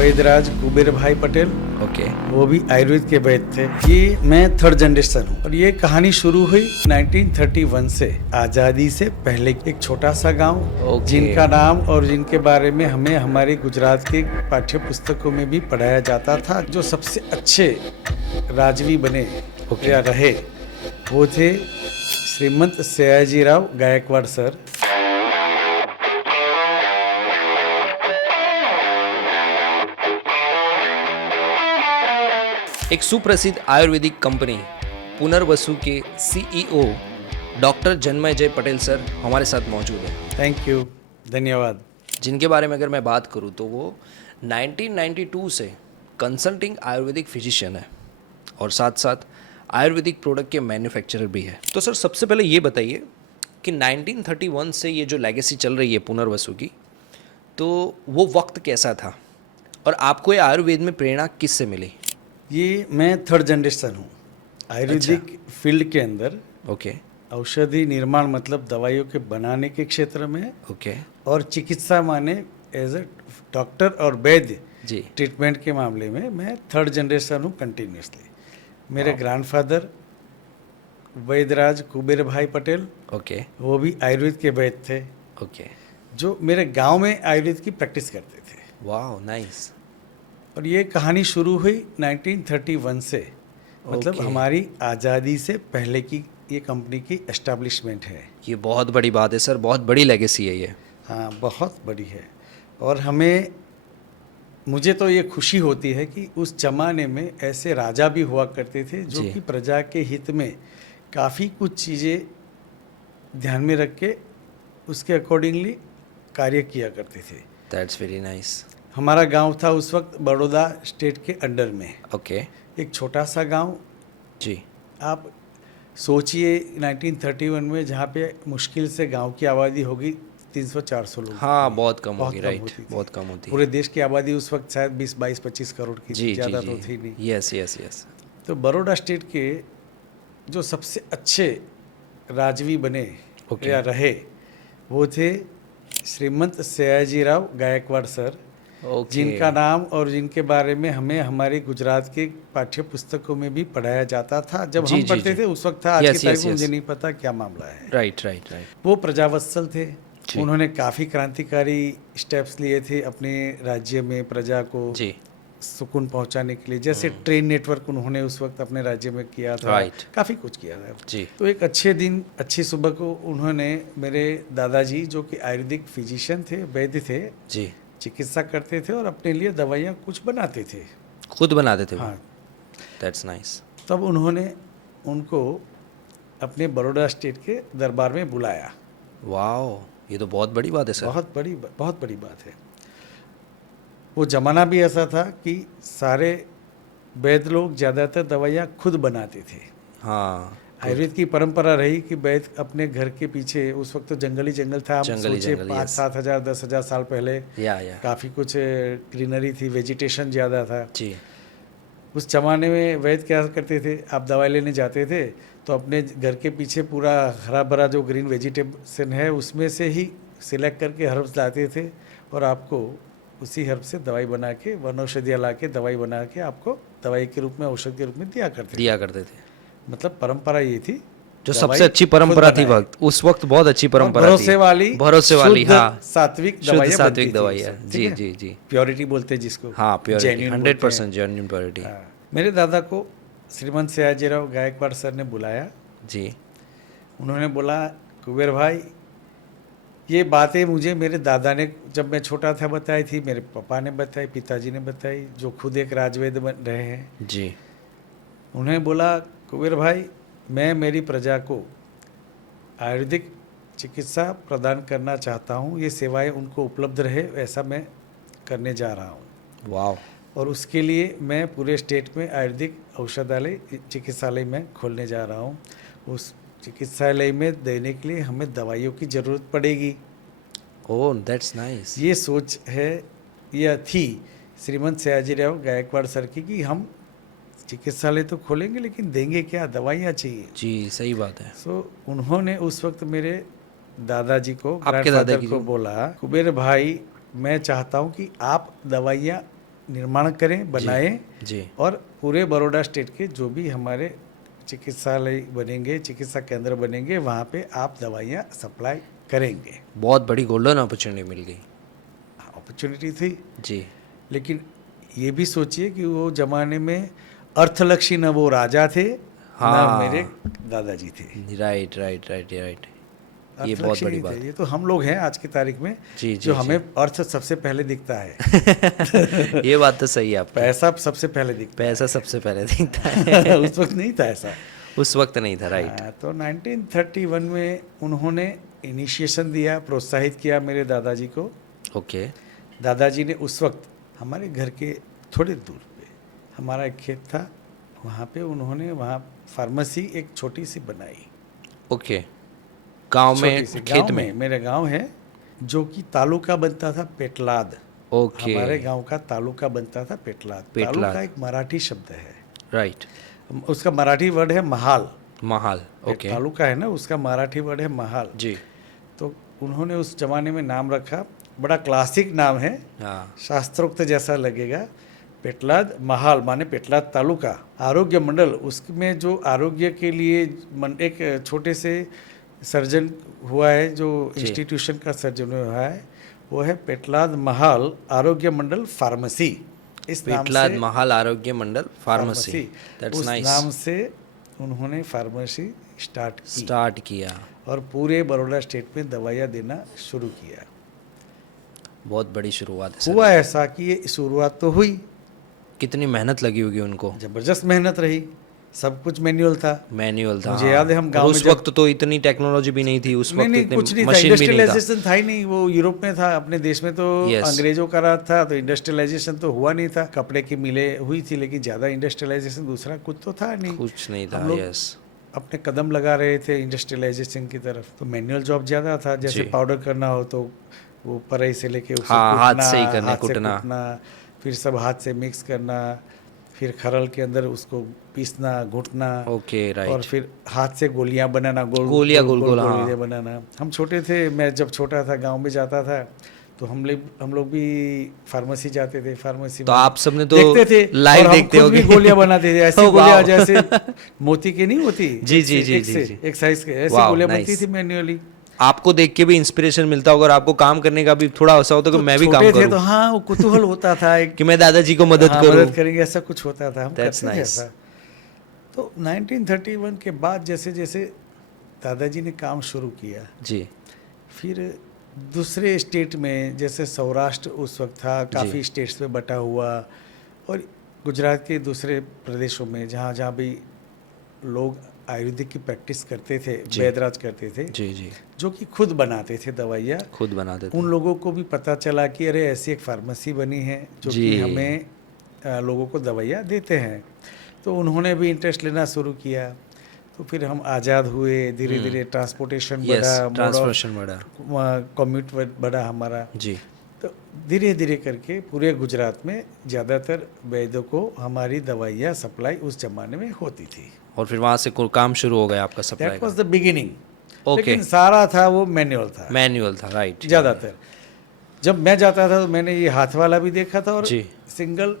वैद्यराज कुबेर भाई पटेल, ओके वो भी आयुर्वेद के वैद्य थे। ये मैं थर्ड जनरेशन हूँ और ये कहानी शुरू हुई 1931 से, आज़ादी से पहले। एक छोटा सा गांव ओके। जिनका नाम और जिनके बारे में हमें हमारी गुजरात के पाठ्य पुस्तकों में भी पढ़ाया जाता था। जो सबसे अच्छे राजवी बने या रहे वो थे श्रीमंत सयाजीराव गायकवाड़ सर। एक सुप्रसिद्ध आयुर्वेदिक कंपनी पुनर्वसु के CEO doctor Janmay Patel sir हमारे साथ मौजूद हैं, थैंक यू, धन्यवाद। जिनके बारे में अगर मैं बात करूं तो वो 1992 से कंसल्टिंग आयुर्वेदिक फिजिशियन है और साथ साथ आयुर्वेदिक प्रोडक्ट के मैन्युफैक्चरर भी है। तो सर सबसे पहले ये बताइए कि 1931 से ये जो लेगेसी चल रही है पुनर्वसु की, तो वो वक्त कैसा था और आपको ये आयुर्वेद में प्रेरणा किससे मिली? ये मैं थर्ड जनरेशन हूँ आयुर्वेदिक फील्ड के अंदर। ओके औषधि निर्माण मतलब दवाइयों के बनाने के क्षेत्र में, ओके और चिकित्सा माने एज ए डॉक्टर और वैद्य जी ट्रीटमेंट के मामले में मैं थर्ड जनरेशन हूँ कंटिन्यूसली। मेरे ग्रैंडफादर वैद्यराज कुबेर भाई पटेल, ओके वो भी आयुर्वेद के वैद्य थे, ओके जो मेरे गांव में आयुर्वेद की प्रैक्टिस करते थे। वाह नाइस। और ये कहानी शुरू हुई 1931 से, मतलब ओके। हमारी आज़ादी से पहले की ये कंपनी की एस्टैब्लिशमेंट है। ये बहुत बड़ी बात है सर, बहुत बड़ी लेगेसी है ये। हाँ, बहुत बड़ी है। और मुझे तो ये खुशी होती है कि उस जमाने में ऐसे राजा भी हुआ करते थे जो जी। कि प्रजा के हित में काफ़ी कुछ चीज़ें ध्यान में रख के उसके अकॉर्डिंगली कार्य किया करते थे। That's very nice. हमारा गांव था उस वक्त बड़ौदा स्टेट के अंडर में, ओके एक छोटा सा गांव। जी आप सोचिए 1931 में जहाँ पे मुश्किल से गांव की आबादी होगी 300-400 लोग। हाँ, बहुत कम बहुत होगी, कम राइट, होती थी। बहुत कम होती। पूरे देश की आबादी उस वक्त शायद 20-22-25 करोड़ की जी थी, जी ज़्यादा जी तो थी नहीं। Yes yes yes. तो बड़ौदा स्टेट के जो सबसे अच्छे राजवी बने ओके। या रहे वो थे श्रीमंत सयाजीराव गायकवाड़ सर, ओके जिनका नाम और जिनके बारे में हमें हमारे गुजरात के पाठ्य पुस्तकों में भी पढ़ाया जाता था। जब जी, हम जी, पढ़ते जी। थे उस वक्त था, आज Yes, की तारीख yes, में yes. मुझे नहीं पता क्या मामला है। Right right right. वो प्रजावत्सल थे। जी। उन्होंने काफ़ी क्रांतिकारी स्टेप्स लिए थे अपने राज्य में प्रजा को जी सुकून पहुंचाने के लिए। जैसे ट्रेन नेटवर्क उन्होंने उस वक्त अपने राज्य में किया था, Right. काफ़ी कुछ किया था। जी तो एक अच्छे दिन अच्छी सुबह को उन्होंने मेरे दादाजी, जो कि आयुर्वेदिक फिजिशियन थे, वैद्य थे, जी। चिकित्सा करते थे और अपने लिए दवाइयाँ कुछ बनाते थे। खुद बनाते थे वो? हाँ, दैट्स नाइस। तब उन्होंने उनको अपने बड़ौदा स्टेट के दरबार में बुलाया। वाओ, ये तो बहुत बड़ी बात है सर। बहुत बड़ी बात है। वो ज़माना भी ऐसा था कि सारे वैद्य लोग ज़्यादातर दवाइयाँ खुद बनाते थे। हाँ आयुर्वेद की परंपरा रही कि वैद्य अपने घर के पीछे, उस वक्त तो जंगली जंगल था, आप जंगली सोचिए जंगल, 5-7 हज़ार 10 हज़ार साल पहले या काफ़ी कुछ ग्रीनरी थी, वेजिटेशन ज़्यादा था। जी उस जमाने में वैद्य क्या करते थे, आप दवाई लेने जाते थे तो अपने घर के पीछे पूरा हरा भरा जो ग्रीन वेजिटेशन है उसमें से ही सिलेक्ट करके हर्ब्स लाते थे और आपको उसी हर्ब से दवाई बना के, वनौषधियाँ ला के दवाई बना के आपको दवाई के रूप में, औषध के रूप में दिया करते थे। मतलब परंपरा ये थी, जो दवाई सबसे अच्छी खुद परंपरा थी बनाए। उस वक्त, बहुत अच्छी परंपरा थी। भरोसे वाली शुद्ध, हाँ, सात्विक शुद्ध दवाइयाँ सात्विक बनती थी दवाइयाँ। उस वक्त, जी ठीक है? जी जी। प्योरिटी बोलते हैं जिसको। हाँ प्योरिटी, genuine बोलते हैं। 100% जेन्युइन प्योरिटी। हाँ। मेरे दादा को श्रीमंत सयाजीराव गायकवाड़ सर ने बुलाया। जी उन्होंने बोला, कुबेर भाई, ये बातें मुझे मेरे दादा ने जब मैं छोटा था बताई थी, मेरे पापा ने बताई, पिताजी ने बताई, जो खुद एक राजवैद्य बन रहे हैं। जी उन्होंने बोला, कुबेर भाई, मैं मेरी प्रजा को आयुर्वेदिक चिकित्सा प्रदान करना चाहता हूँ, ये सेवाएं उनको उपलब्ध रहे ऐसा मैं करने जा रहा हूँ। वाओ। और उसके लिए मैं पूरे स्टेट में आयुर्वेदिक औषधालय चिकित्सालय में खोलने जा रहा हूँ। उस चिकित्सालय में देने के लिए हमें दवाइयों की ज़रूरत पड़ेगी। Oh that's nice. ये सोच है, यह थी श्रीमंत सयाजीराव गायकवाड़ सर की कि हम चिकित्सालय तो खोलेंगे लेकिन देंगे क्या, दवाइयाँ चाहिए। जी सही बात है। सो उन्होंने उस वक्त मेरे दादाजी को, आपके ग्रैंडफादर दादाजी को को? बोला, कुबेर भाई, मैं चाहता हूँ कि आप दवाइयाँ निर्माण करें, बनाएं जी और पूरे बड़ौदा स्टेट के जो भी हमारे चिकित्सालय बनेंगे, चिकित्सा केंद्र बनेंगे, वहाँ पे आप दवाइयाँ सप्लाई करेंगे। बहुत बड़ी गोल्डन अपॉर्चुनिटी मिल गई। अपॉर्चुनिटी थी, जी लेकिन ये भी सोचिए कि वो जमाने में अर्थलक्ष्मी न वो राजा थे, हाँ। न मेरे दादाजी थे। राइट राइट राइट राइट, ये बहुत अर्थलक्ष्मी बड़ी नहीं बात थे, है। ये तो हम लोग हैं आज की तारीख में जी, जो जी, हमें अर्थ सबसे पहले दिखता है। ये बात तो सही है आपकी। पैसा सबसे पहले दिखता पैसा सबसे पहले दिखता है। है। उस वक्त नहीं था ऐसा। उस वक्त नहीं था, राइट। हाँ, तो 1931 में उन्होंने इनिशिएशन दिया, प्रोत्साहित किया मेरे दादाजी को। ओके दादाजी ने उस वक्त हमारे घर के थोड़े दूर पे हमारा एक खेत था, वहाँ पे उन्होंने वहाँ फार्मेसी एक छोटी सी बनाई। ओके, गांव में, छोटी सी, खेत गांव में। मेरे गांव है, जो कि तालुका बनता था पेटलाद। ओके हमारे गांव का तालुका बनता था पेटलाद। पेटलाद। तालुका एक मराठी शब्द है, राइट, उसका मराठी वर्ड है महाल। महाल। ओके तालुका है ना, उसका मराठी वर्ड है महाल। जी, तो उन्होंने उस जमाने में नाम रखा, बड़ा क्लासिक नाम है, हाँ शास्त्रोक्त जैसा लगेगा। पेटलाद महाल माने पेटलाद तालुका। आरोग्य मंडल, उसमें जो आरोग्य के लिए एक छोटे से सर्जन हुआ है, जो जी। इंस्टीट्यूशन का सर्जन हुआ है, वो है पेटलाद महाल आरोग्य मंडल फार्मेसी। इस नाम पेटलाद से महाल आरोग्य मंडल फार्मेसी, दैट्स उस नाइस। नाम से उन्होंने फार्मेसी स्टार्ट की स्टार्ट किया, और पूरे बड़ौदा स्टेट में दवाइयाँ देना शुरू किया। बहुत बड़ी शुरुआत है सर। हुआ ऐसा कि ये शुरुआत तो हुई, कितनी मेहनत लगी होगी उनको। जबरदस्त मेहनत रही, सब कुछ मैनुअल था। मैनुअल था, मुझे हाँ। याद है हम और गांव में उस जब- वक्त तो इतनी टेक्नोलॉजी भी नहीं थी, उस वक्त नहीं इतने कुछ नहीं था, मशीन भी नहीं था। इंडस्ट्रियलाइजेशन था ही नहीं। वो यूरोप में था, अपने देश में तो Yes. अंग्रेजों का राज था, तो इंडस्ट्रियलाइजेशन तो हुआ नहीं था। कपड़े की मिलें हुई थी, लेकिन ज़्यादा इंडस्ट्रियलाइजेशन दूसरा कुछ तो था नहीं। कुछ नहीं था, हम लोग यस। अपने कदम लगा रहे थे इंडस्ट्रियलाइजेशन की तरफ। तो मैनुअल जॉब ज़्यादा था, जैसे जी। पाउडर करना हो तो वो परई से लेके उसे हाँ, हाथ कूटना, से ही करने, हाथ से कूटना। कूटना, फिर सब हाथ से मिक्स करना, फिर खरल के अंदर उसको पीसना, घुटना, ओके, और राइट। फिर हाथ से गोलियां बनाना, गोलियां, गोल, हाँ। गोलियां बनाना। हम छोटे थे, मैं जब छोटा था गांव में जाता था, तो हम लोग भी फार्मेसी जाते थे। फार्मेसी तो में आप सबने तो देखते थे, live और हम देखते खुद भी होगे। गोलियां बनाते थे, ऐसी Oh, गोलियां wow. जैसे मोती की नहीं होती, जी, एक जी, से- जी, एक जी, से जी। एक साइज के, ऐसी Wow, गोलियां बनती nice. थी मैन्युअली। आपको देख के भी इंस्पिरेशन मिलता होगा और आपको काम करने का भी थोड़ा ऐसा होता है कि मैं भी काम छोटे थे करूं, तो हाँ, वो कुतूहल होता था एक कि मैं दादाजी को मदद हाँ, करूं। मदद करेंगे, ऐसा कुछ होता था, हम That's करते थे nice. ऐसा। तो 1931 के बाद जैसे जैसे दादाजी ने काम शुरू किया, जी फिर दूसरे स्टेट में, जैसे सौराष्ट्र उस वक्त था, काफ़ी स्टेट्स में बटा हुआ, और गुजरात के दूसरे प्रदेशों में जहाँ जहाँ भी लोग आयुर्वेदिक की प्रैक्टिस करते थे, जी। वैदराज करते थे, जी जी, जो कि खुद बनाते थे दवाइयाँ। खुद बनाते थे। उन लोगों को भी पता चला कि अरे ऐसी एक फार्मेसी बनी है जो जी। कि हमें लोगों को दवाइयाँ देते हैं। तो उन्होंने भी इंटरेस्ट लेना शुरू किया। तो फिर हम आज़ाद हुए, धीरे धीरे ट्रांसपोर्टेशन यस, बढ़ा, ट्रांसपोर्टेशन बढ़ा। कम्यूट बढ़ा हमारा। जी, तो धीरे धीरे करके पूरे गुजरात में ज़्यादातर वैद्यों को हमारी दवाइयाँ सप्लाई उस जमाने में होती थी। और फिर वहां से काम शुरू हो गया आपका सप्लाई दैट का। Was the beginning. Okay. लेकिन सारा था वो मैनुअल था, मैनुअल था, राइट। ज़्यादातर। जब मैं जाता था तो मैंने ये हाथ वाला भी देखा था, और जी। सिंगल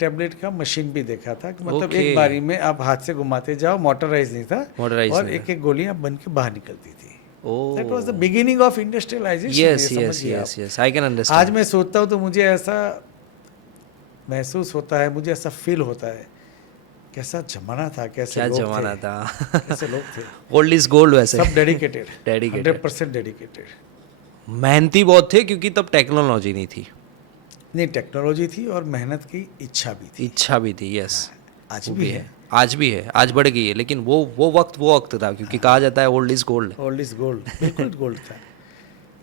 टैबलेट का मशीन भी देखा था, कि मतलब Okay. एक बारी में आप हाथ से घुमाते जाओ, मोटराइज नहीं था, Motorized और नहीं एक एक गोलियां बन के बाहर निकलती थी। Oh, that was the beginning of industrialisation. Yes yes yes yes, I can understand. आज मैं सोचता हूँ तो मुझे ऐसा महसूस होता है, मुझे ऐसा फील होता है, कैसा जमाना था, कैसे क्या लोग जमाना थे, था। कैसे लोग थे, ओल्ड इज गोल्ड वैसे। सब डेडिकेटेड, Dedicated. 100% डेडिकेटेड। मेहनती बहुत थे क्योंकि तब टेक्नोलॉजी नहीं थी, नहीं, टेक्नोलॉजी थी और मेहनत की इच्छा भी थी। इच्छा भी थी, यस। आज वो भी है, आज भी है, आज बढ़ गई है, लेकिन वो वक्त था, क्योंकि कहा जाता है old is gold. Old is gold, बिल्कुल गोल्ड था।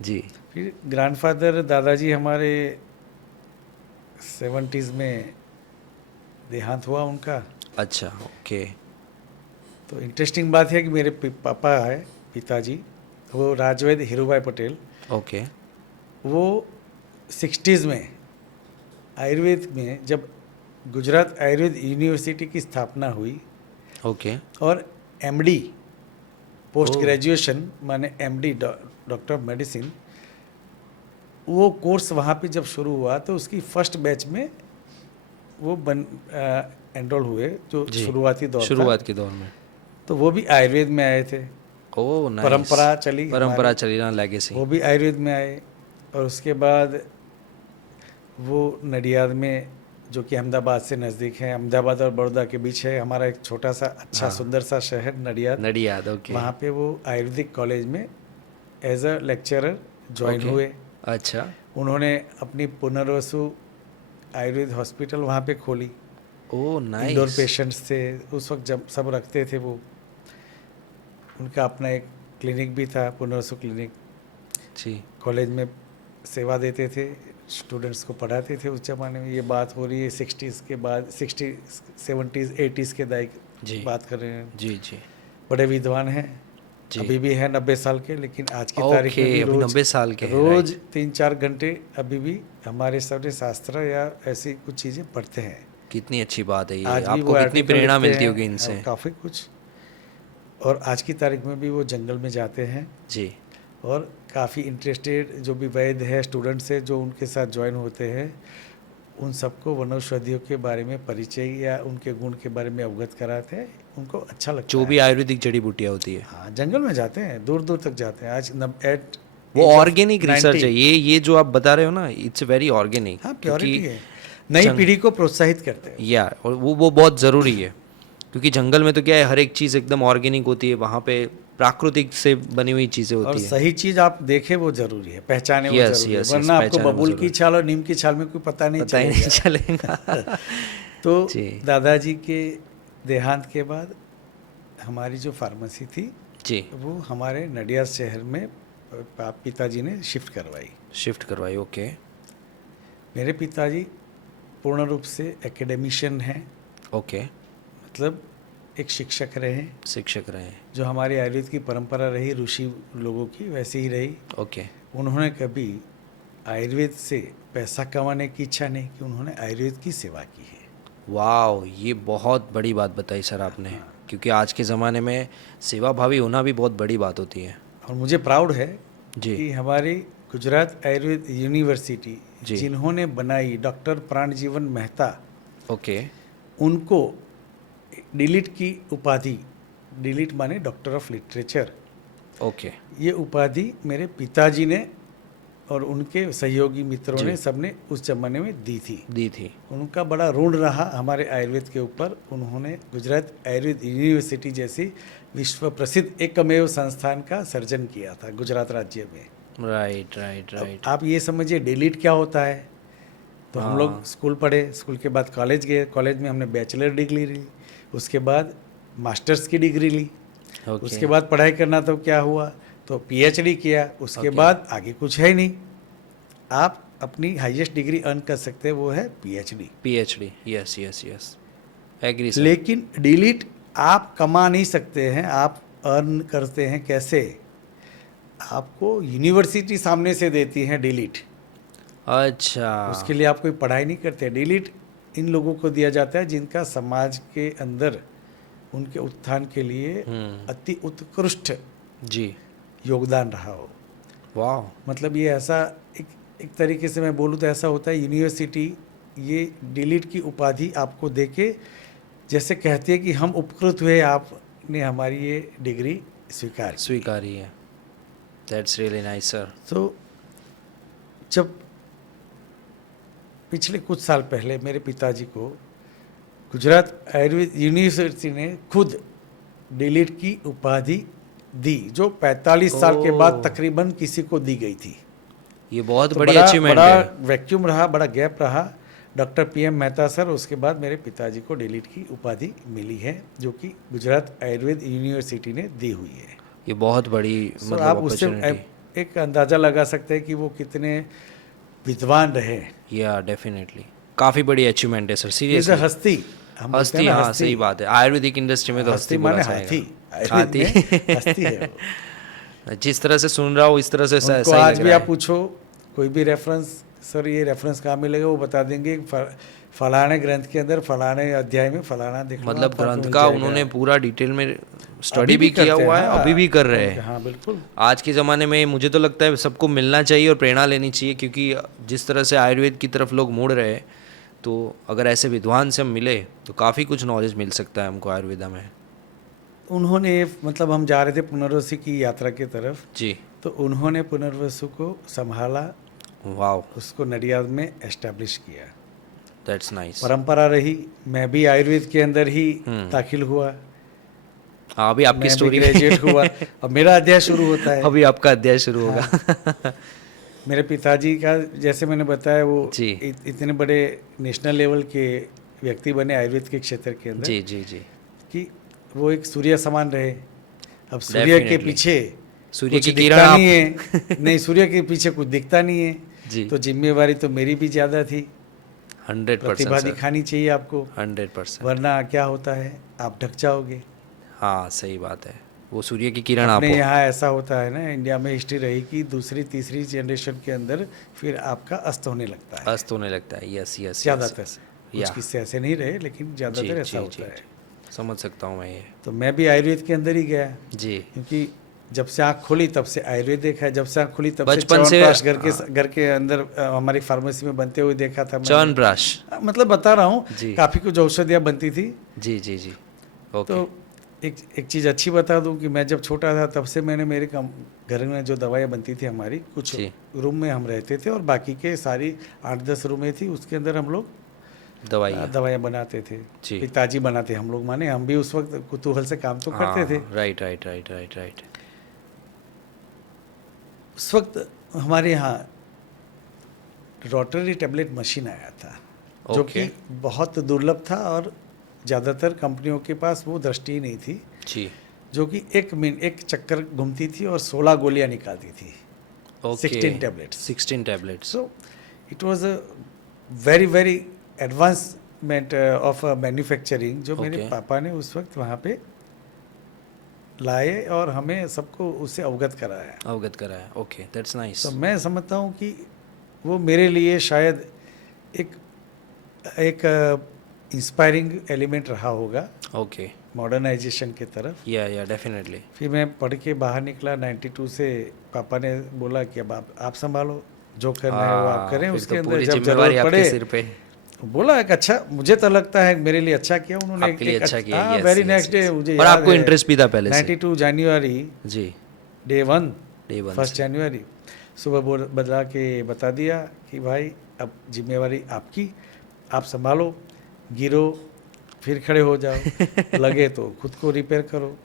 जी फिर ग्रैंडफादर दादाजी हमारे 70s में देहांत हुआ उनका। अच्छा, ओके। तो इंटरेस्टिंग बात है कि मेरे पापा है, पिताजी, वो राजवैद्य हीरूभाई पटेल, ओके वो 60s में आयुर्वेद में, जब गुजरात आयुर्वेद यूनिवर्सिटी की स्थापना हुई, ओके और एमडी पोस्ट ओह। ग्रेजुएशन माने एमडी डॉक्टर ऑफ मेडिसिन, वो कोर्स वहाँ पे जब शुरू हुआ तो उसकी फर्स्ट बैच में वो एनरोल हुए जो जी। शुरुआती दौर था, शुरुआत के दौर में। तो वो भी आयुर्वेद में आए थे। Oh nice. परंपरा चली परंपरा हमारी, चली ना, लेगेसी। वो भी आयुर्वेद में आए। और उसके बाद वो नडियाद में, जो कि अहमदाबाद से नज़दीक है, अहमदाबाद और बड़ौदा के बीच है, हमारा एक छोटा सा अच्छा हाँ। सुंदर सा शहर नडियाद। नडियाद, ओके। वहाँ पे वो आयुर्वेदिक कॉलेज में as a lecturer join okay. हुए। अच्छा। उन्होंने अपनी पुनर्वसु आयुर्वेद हॉस्पिटल वहाँ पे खोली। ओह इंडोर नाइस। पेशेंट्स थे उस वक्त जब सब रखते थे वो। उनका अपना एक क्लिनिक भी था, पुनर्वसु क्लिनिक। जी। कॉलेज में सेवा देते थे, स्टूडेंट्स को पढ़ाते थे। उस ज़माने में ये बात हो रही है 60s के बाद, 60s 70s 80s के जी। बात कर रहे हैं। जी जी बड़े विद्वान हैं, जी। अभी भी हैं 90 साल के, लेकिन आज की तारीख में ओके, भी अभी 90 साल के हैं, रोज 3-4 घंटे अभी भी हमारे सामने शास्त्र या ऐसी कुछ चीज़ें पढ़ते हैं। कितनी अच्छी बात है ये। आज भी आपको वो कितनी आर्टिकल प्रेरणा लिखते मिलती हैं, होगी इनसे। और काफ़ी कुछ। और आज की तारीख में भी वो जंगल में जाते हैं, जी। और काफ़ी इंटरेस्टेड जो भी वैद्य है, स्टूडेंट्स है, जो उनके साथ ज्वाइन होते हैं, उन सबको वनौषधियों के बारे में परिचय या उनके गुण के बारे में अवगत कराते हैं। उनको अच्छा लगता जो है। भी आयुर्वेदिक जड़ी बूटियाँ होती है, हाँ, जंगल में जाते हैं, दूर दूर तक जाते हैं। आज वो ऑर्गेनिक रिसर्च है। ये जो आप बता रहे हो ना, इट्स वेरी ऑर्गेनिक। हाँ, प्योरिटी है। नई पीढ़ी को प्रोत्साहित करते हैं। या और वो बहुत ज़रूरी है, क्योंकि जंगल में तो क्या है, हर एक चीज़ एकदम ऑर्गेनिक होती है। वहाँ पे प्राकृतिक से बनी हुई चीज़ें और होती है। सही चीज़ आप देखें वो जरूरी है, पहचाने वो Yes, जरूरी है। yes, yes, वरना आपको पहचाने वो बबूल जरूरी की छाल और नीम की छाल में कोई पता नहीं पता ही नहीं चलेगा। चलेगा। तो जी। दादाजी के देहांत के बाद हमारी जो फार्मेसी थी जी। वो हमारे नडियाद शहर में पिताजी ने शिफ्ट करवाई। शिफ्ट करवाई, ओके। मेरे पिताजी पूर्ण रूप से एकेडमिशियन हैं, ओके। मतलब एक शिक्षक रहे, शिक्षक रहे। जो हमारी आयुर्वेद की परंपरा रही ऋषि लोगों की वैसी ही रही। ओके। उन्होंने कभी आयुर्वेद से पैसा कमाने की इच्छा नहीं की, उन्होंने आयुर्वेद की सेवा की है। वाह, ये बहुत बड़ी बात बताई सर आपने। क्योंकि आज के ज़माने में सेवा भावी होना भी बहुत बड़ी बात होती है। और मुझे प्राउड है जी। कि हमारी गुजरात आयुर्वेद यूनिवर्सिटी जी। जिन्होंने बनाई, डॉक्टर प्राणजीवन मेहता, ओके। उनको डिलीट की उपाधि, डिलीट माने डॉक्टर ऑफ लिटरेचर, ओके। ये उपाधि मेरे पिताजी ने और उनके सहयोगी मित्रों ने सबने उस जमाने में दी थी। दी थी। उनका बड़ा ऋण रहा हमारे आयुर्वेद के ऊपर। उन्होंने गुजरात आयुर्वेद यूनिवर्सिटी जैसी विश्व प्रसिद्ध एकमेव संस्थान का सर्जन किया था गुजरात राज्य में। राइट राइट अब राइट। आप ये समझिए डिलीट क्या होता है। तो हम लोग स्कूल पढ़े, स्कूल के बाद कॉलेज गए, कॉलेज में हमने बैचलर डिग्री ली, उसके बाद मास्टर्स की डिग्री ली। ओके। उसके बाद पढ़ाई करना तो क्या हुआ, तो पीएचडी किया। उसके बाद आगे कुछ है ही नहीं। आप अपनी हाईएस्ट डिग्री अर्न कर सकते हैं, वो है PhD. PhD, yes yes yes, agree sir. लेकिन डिलीट आप कमा नहीं सकते हैं। आप अर्न करते हैं कैसे? आपको यूनिवर्सिटी सामने से देती है डिलीट। अच्छा। उसके लिए आप कोई पढ़ाई नहीं करते। डिलीट इन लोगों को दिया जाता है जिनका समाज के अंदर उनके उत्थान के लिए अति उत्कृष्ट जी। योगदान रहा हो। वाह। मतलब ये ऐसा एक तरीके से मैं बोलूँ तो ऐसा होता है, यूनिवर्सिटी ये डिलीट की उपाधि आपको देके जैसे कहती है कि हम उपकृत हुए, आपने हमारी ये डिग्री स्वीकारी है। That's really nice sir. तो जब पिछले कुछ साल पहले मेरे पिताजी को गुजरात आयुर्वेद यूनिवर्सिटी ने खुद डिलीट की उपाधि दी, जो 45 साल के बाद तकरीबन किसी को दी गई थी। ये बहुत तो बड़ी अचीवमेंट है। बड़ा वैक्यूम रहा, बड़ा गैप रहा। डॉक्टर पीएम मेहता सर, उसके बाद मेरे पिताजी को डिलीट की उपाधि मिली है, जो कि गुजरात आयुर्वेद यूनिवर्सिटी ने दी हुई है। ये बहुत बड़ी मतलब आप उससे एक अंदाज़ा लगा सकते हैं कि वो कितने विद्वान रहे। या डेफिनेटली काफ़ी बड़ी अचीवमेंट है सर, सीरियसली। हस्ती, हम बोलते हस्ती, हैं ना, हाँ हस्ती। सही बात है। आयुर्वेदिक इंडस्ट्री में तो हस्ती माने बोला हाथी, जाएगा। हाथी हस्ती है वो। जिस तरह से सुन रहा हूँ इस तरह से उनको सही आज लग भी रहा आप है। पूछो कोई भी रेफरेंस, सर ये रेफरेंस कहाँ मिलेगा, वो बता देंगे फलाने ग्रंथ के अंदर फलाने अध्याय में फलाना देखना। मतलब आपको ग्रंथ मिल का जाएगा। उन्होंने पूरा डिटेल में स्टडी अभी भी किया करते हुआ है, हैं, अभी भी कर रहे हैं। हाँ बिल्कुल। आज के ज़माने में मुझे तो लगता है सबको मिलना चाहिए और प्रेरणा लेनी चाहिए, क्योंकि जिस तरह से आयुर्वेद की तरफ लोग मुड़ रहे हैं, तो अगर ऐसे विद्वान से हम मिले तो काफ़ी कुछ नॉलेज मिल सकता है हमको आयुर्वेदा में। उन्होंने मतलब हम जा रहे थे पुनर्वसु की यात्रा की तरफ, जी। तो उन्होंने पुनर्वसु को संभाला, वाओ, उसको नडियाद में एस्टेब्लिश किया। That's nice. परंपरा रही, मैं भी आयुर्वेद के अंदर ही दाखिल हुआ, हाँ, अभी आपकी मैं भी स्टोरी ग्रेजुएट हुआ, अब मेरा अध्याय शुरू होता है। अभी आपका अध्याय शुरू होगा। हाँ। मेरे पिताजी का, जैसे मैंने बताया, वो जी। इतने बड़े नेशनल लेवल के व्यक्ति बने आयुर्वेद के क्षेत्र के अंदर जी जी जी। कि वो एक सूर्य समान रहे। अब सूर्य के Definitely. पीछे सूर्य कुछ की दिखता किरण नहीं है, नहीं, सूर्य के पीछे कुछ दिखता नहीं है, जी। तो जिम्मेवारी तो मेरी भी ज़्यादा थी। 100% प्रतिभा सर, दिखानी चाहिए आपको, 100%। वरना क्या होता है, आप ढक जाओगे। हाँ, सही बात है, वो सूर्य की किरण आप अपने हो। यहाँ ऐसा होता है ना, इंडिया में हिस्ट्री रही कि दूसरी तीसरी जनरेशन के अंदर फिर आपका अस्त होने लगता है अस्त होने लगता है। Yes yes. ज़्यादातर। कुछ या। किस्से ऐसे नहीं रहे, लेकिन ज़्यादातर ऐसा होता है। समझ सकता हूँ मैं ये। तो मैं भी आयुर्वेद के अंदर ही गया, जी। क्योंकि जब से आँख खुली तब से आयुर्वेद देखा है, जब से आँख खुली तब से बचपन से, च्यवनप्राश घर के अंदर हमारी फार्मेसी में बनते हुए देखा था मैंने। च्यवनप्राश। मतलब बता रहा हूँ, जी। काफ़ी कुछ औषधियाँ बनती थी। जी जी जी। ओके। तो एक चीज़ अच्छी बता दूं कि मैं जब छोटा था तब से मैंने मेरे घर में जो दवाइयाँ बनती थी हमारी, कुछ जी। रूम में हम रहते थे और बाकी के सारी 8-10 रूमें थी, उसके अंदर हम लोग दवाइयाँ बनाते थे। जी। पिताजी बनाते, हम लोग माने, हम भी उस वक्त कुतूहल से काम तो करते थे। Right right right right right. उस वक्त हमारे यहाँ रोटरी टैबलेट मशीन आया था, जो कि बहुत दुर्लभ था और ज़्यादातर कंपनियों के पास वो दृष्टि ही नहीं थी। जी। जो कि एक चक्कर घूमती थी और 16 गोलियां निकालती थी। 16 tablets. 16 tablets. So it was a very very advancement of manufacturing, जो मेरे पापा ने उस वक्त वहाँ पे लाए और हमें सबको उससे अवगत कराया। Okay, that's nice. तो मैं समझता हूँ कि वो मेरे लिए शायद एक इंस्पायरिंग एलिमेंट रहा होगा ओके। मॉडर्नाइजेशन की तरफ। या डेफिनेटली। फिर मैं पढ़ के बाहर निकला 92 से, पापा ने बोला कि अब आप संभालो, जो करना है वो आप करें। उसके अंदर जब जरूरत पड़े, सिर पे बोला एक अच्छा, मुझे तो लगता है मेरे लिए अच्छा किया उन्होंने। आपके लिए अच्छा किया। हाँ, वेरी नेक्स्ट डे मुझे और याद आपको है, इंटरेस्ट भी था पहले से। 92 जनवरी, जी। डे वन 1 से। जनवरी सुबह बदला के बता दिया कि भाई अब जिम्मेवारी आपकी, आप संभालो, गिरो फिर खड़े हो जाओ, लगे तो खुद को रिपेयर करो,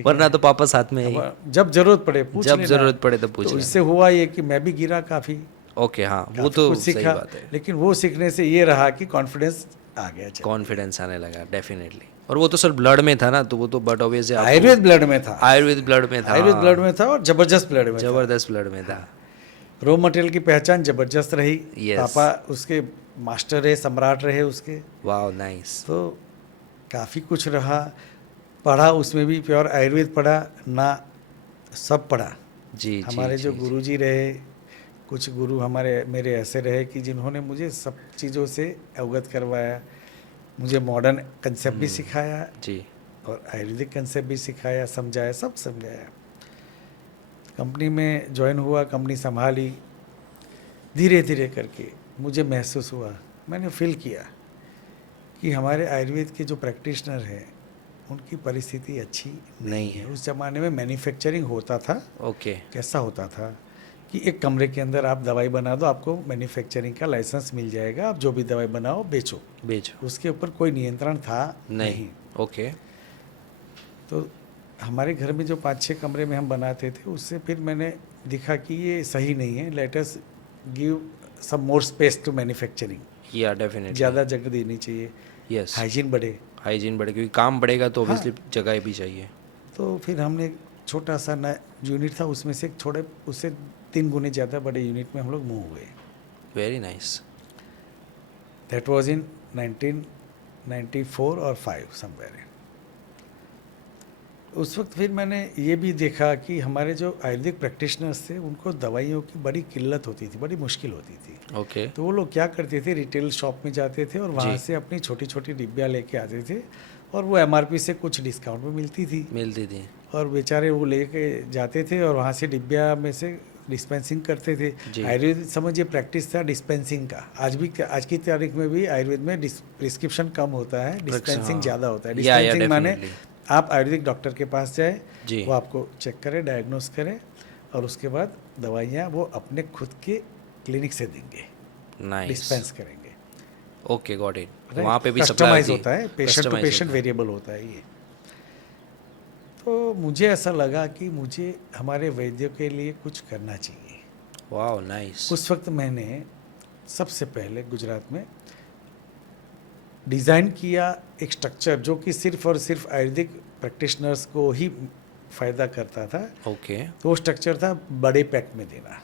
वरना तो पापा साथ में ही, जब जरूरत पड़े पूछ लेना। जब जरूरत पड़े तो पूछ तो लेना। इससे हुआ ये कि मैं भी गिरा काफ़ी। ओके, हाँ, वो तो कुछ सही सीखा, बात है। लेकिन वो सीखने से ये रहा कि कॉन्फिडेंस आ गया। कॉन्फिडेंस आने लगा, डेफिनेटली। और वो तो सर ब्लड में था ना, तो वो तो बट ऑब्वियस है, आयुर्वेद ब्लड में था। आयुर्वेद ब्लड में था और जबरदस्त ब्लड में था। जबरदस्त ब्लड में था। रॉ मटेरियल की पहचान जबरदस्त रही। Yes. पापा उसके मास्टर रहे, सम्राट रहे उसके। Wow, nice. तो काफ़ी कुछ रहा, पढ़ा, उसमें भी प्योर आयुर्वेद पढ़ा ना, सब पढ़ा। जी। हमारे जो गुरुजी रहे, कुछ गुरु मेरे ऐसे रहे कि जिन्होंने मुझे सब चीज़ों से अवगत करवाया, मुझे मॉडर्न कंसेप्ट भी सिखाया जी, और आयुर्वेदिक कंसेप्ट भी सिखाया, समझाया, सब समझाया। कंपनी में ज्वाइन हुआ, कंपनी संभाली, धीरे धीरे करके मुझे महसूस हुआ, मैंने फील किया कि हमारे आयुर्वेद के जो प्रैक्टिशनर हैं उनकी परिस्थिति अच्छी नहीं है। उस ज़माने में मैन्युफैक्चरिंग होता था। ओके। कैसा होता था कि एक कमरे के अंदर आप दवाई बना दो, आपको मैन्युफैक्चरिंग का लाइसेंस मिल जाएगा, आप जो भी दवाई बनाओ बेचो, उसके ऊपर कोई नियंत्रण था नहीं। ओके। तो हमारे घर में जो 5-6 कमरे में हम बनाते थे, उससे फिर मैंने देखा कि ये सही नहीं है, let us give some more space to manufacturing. या डेफिनेटली, ज़्यादा जगह देनी चाहिए। यस, हाइजीन बढ़े, क्योंकि काम बढ़ेगा तो ऑब्वियसली जगह भी चाहिए। तो फिर हमने छोटा सा नया यूनिट था, उसमें से उससे 3 गुने ज़्यादा बड़े यूनिट में हम लोग मूव हुए। Very nice. That was in 1994 और 5 समवेयर। उस वक्त फिर मैंने ये भी देखा कि हमारे जो आयुर्वेदिक प्रैक्टिशनर्स थे, उनको दवाइयों की बड़ी किल्लत होती थी, बड़ी मुश्किल होती थी। ओके। तो वो लोग क्या करते थे, रिटेल शॉप में जाते थे और वहाँ से अपनी छोटी छोटी डिब्बियाँ लेके आते थे, और वो MRP से कुछ डिस्काउंट में मिलती थी, और बेचारे वो लेके जाते थे और वहाँ से डिब्बिया में से डिस्पेंसिंग करते थे। जी। आयुर्वेद समझिए प्रैक्टिस था डिस्पेंसिंग का। आज की तारीख में भी आयुर्वेद में प्रिस्क्रिप्शन कम होता है, डिस्पेंसिंग ज़्यादा होता है। या डिस्पेंसिंग माने डेफिनेटली। आप आयुर्वेदिक डॉक्टर के पास जाए, जी। वो आपको चेक करे, डायग्नोस करे और उसके बाद दवाइयाँ वो अपने खुद के क्लिनिक से देंगे, नाइस। डिस्पेंस करेंगे। Okay, got it. Right? वहाँ पे भी सप्लाई कस्टमाइज होती होता है, पेशेंट टू Customize पेशेंट होता है। वेरिएबल होता है ये। तो मुझे ऐसा लगा कि मुझे हमारे वैद्यों के लिए कुछ करना चाहिए। Wow, nice. उस वक्त मैंने सबसे पहले गुजरात में डिज़ाइन किया एक स्ट्रक्चर जो कि सिर्फ और सिर्फ आयुर्वेदिक प्रैक्टिशनर्स को ही फ़ायदा करता था। ओके। तो वो स्ट्रक्चर था बड़े पैक में देना,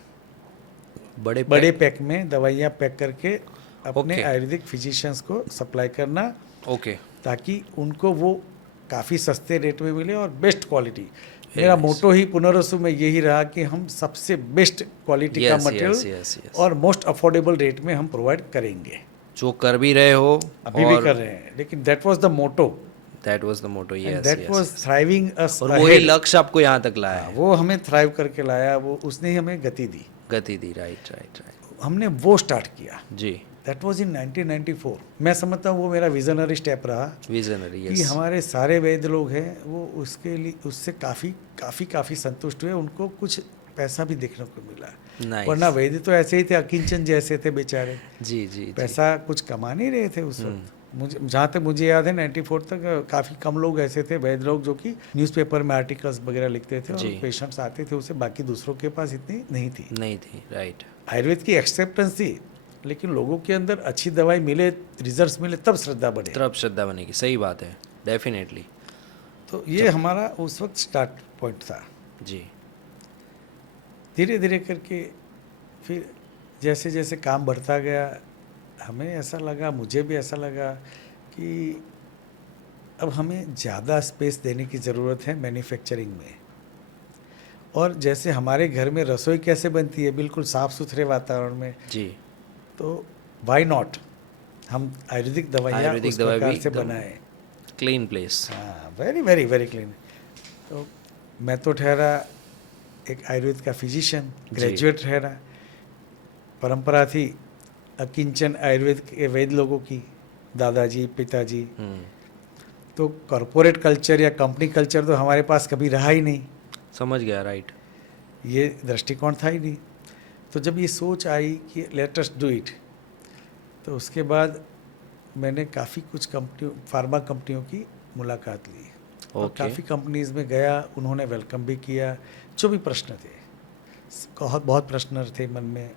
बड़े पैक में दवाइयाँ पैक करके अपने Okay. आयुर्वेदिक फिजिशियंस को सप्लाई करना, ओके। ताकि उनको वो काफ़ी सस्ते रेट में मिले और बेस्ट क्वालिटी। मेरा मोटो ही पुनर्वसु में यही रहा कि हम सबसे बेस्ट क्वालिटी का Yes, material yes, yes, yes. और मोस्ट अफोर्डेबल रेट में हम प्रोवाइड करेंगे। जो कर भी रहे हो, अभी भी कर रहे हैं, लेकिन that was the motto that was the motto. And yes, that was thriving us. और वही लक्ष्य आपको यहाँ तक लाया है। वो हमें थ्राइव करके लाया, वो उसने ही हमें गति दी। गति दी। Right, right, right. हमने वो स्टार्ट किया, जी। That was in 1994। मैं समझता हूँ वो मेरा विजनरी स्टेप रहा विजनरी। कि यस। हमारे सारे वैद्य लोग हैं वो उसके लिए उससे काफ़ी संतुष्ट हुए, उनको कुछ पैसा भी देखने को मिला। नाइस। वरना वैद्य तो ऐसे ही थे, अकिंचन जैसे थे बेचारे, जी, जी, जी। पैसा कुछ कमा नहीं रहे थे उस वक्त। मुझे जहाँ तक मुझे याद है 94 तक काफ़ी कम लोग ऐसे थे वैद्य लोग जो कि न्यूज़पेपर में आर्टिकल्स वगैरह लिखते थे और जी। पेशेंट्स आते थे उसे, बाकी दूसरों के पास इतनी नहीं थी। नहीं थी। राइट। आयुर्वेद की एक्सेप्टेंस थी, लेकिन लोगों के अंदर अच्छी दवाई मिले, रिजल्ट्स मिले, तब श्रद्धा बढ़े। तरफ श्रद्धा बनेगी। सही बात है, डेफिनेटली। तो ये हमारा उस वक्त स्टार्ट पॉइंट था। जी। धीरे धीरे करके फिर जैसे जैसे काम बढ़ता गया, हमें ऐसा लगा, मुझे भी ऐसा लगा कि अब हमें ज़्यादा स्पेस देने की ज़रूरत है मैन्युफैक्चरिंग में। और जैसे हमारे घर में रसोई कैसे बनती है बिल्कुल साफ़ सुथरे वातावरण में, जी। तो वाई नॉट हम आयुर्वेदिक दवाइयाँ उस दवाई प्रकार भी से एकदम बनाएं। Clean place. हाँ, वेरी वेरी वेरी क्लीन। तो मैं तो ठहरा एक आयुर्वेद का फिजिशियन, ग्रेजुएट ठहरा। परंपरा थी अकिंचन आयुर्वेद के वैद्य लोगों की, दादाजी पिताजी। तो कॉरपोरेट कल्चर या कंपनी कल्चर तो हमारे पास कभी रहा ही नहीं, समझ गया। राइट। ये दृष्टिकोण था ही नहीं। तो जब ये सोच आई कि लेट अस डू इट, तो उसके बाद मैंने काफ़ी कुछ कंपनियों, फार्मा कंपनियों की मुलाकात ली और Okay. काफ़ी कंपनीज़ में गया, उन्होंने वेलकम भी किया। जो भी प्रश्न थे, बहुत प्रश्न थे मन में,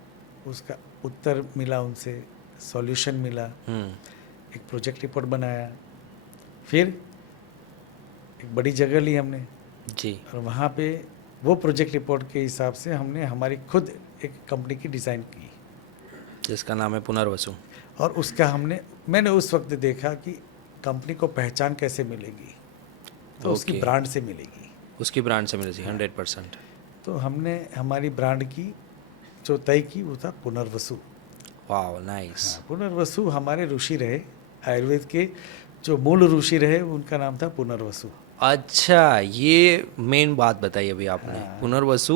उसका उत्तर मिला, उनसे सॉल्यूशन मिला। एक प्रोजेक्ट रिपोर्ट बनाया, फिर एक बड़ी जगह ली हमने जी। और वहाँ पे वो प्रोजेक्ट रिपोर्ट के हिसाब से हमने हमारी खुद एक कंपनी की डिज़ाइन की जिसका नाम है पुनर्वसु। और उसका मैंने उस वक्त देखा कि कंपनी को पहचान कैसे मिलेगी, तो उसकी Okay. ब्रांड से मिलेगी। उसकी ब्रांड से मिलेगी 100%। तो हमने हमारी ब्रांड की जो तय की वो था पुनर्वसु। Wow, nice. हाँ, पुनर्वसु हमारे ऋषि रहे, आयुर्वेद के जो मूल ऋषि रहे उनका नाम था पुनर्वसु। अच्छा, ये मेन बात बताई अभी आपने। हाँ। पुनर्वसु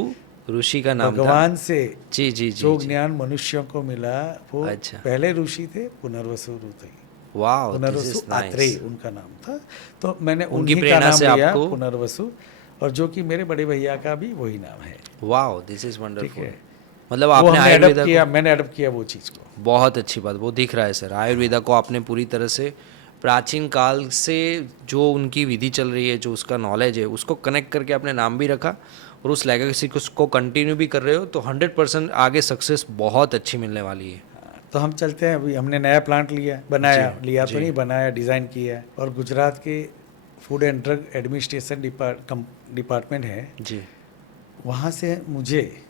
ऋषि का नाम था। भगवान से जी, जी, जी, जो जी। ज्ञान मनुष्यों को मिला वो अच्छा। पहले ऋषि थे पुनर्वसु ऋषि। Wow, this Punarvasu is Atreya nice. उनका नाम था। तो मैंने उनकी उन्हीं का प्रेरणा नाम से लिया आपको- पुनर्वसु, और जो कि मेरे बड़े भैया का भी वही नाम है। वाओ, दिस इज ठीक वंडरफुल। है, मतलब वो आपने हमने आयुर्वेदा अडॉप्ट किया, मैंने अडॉप्ट किया वो चीज़ को। बहुत अच्छी बात, वो दिख रहा है सर। आयुर्वेदा को आपने पूरी तरह से प्राचीन काल से जो उनकी विधि चल रही है, जो उसका नॉलेज है, उसको कनेक्ट करके आपने नाम भी रखा और उस लेगेसी को कंटिन्यू भी कर रहे हो, तो 100% आगे सक्सेस बहुत अच्छी मिलने वाली है। तो हम चलते हैं। अभी हमने नया प्लांट बनाया, जी, लिया जी। तो नहीं, बनाया, डिज़ाइन किया। और गुजरात के food and drug administration department है, जी। वहाँ से मुझे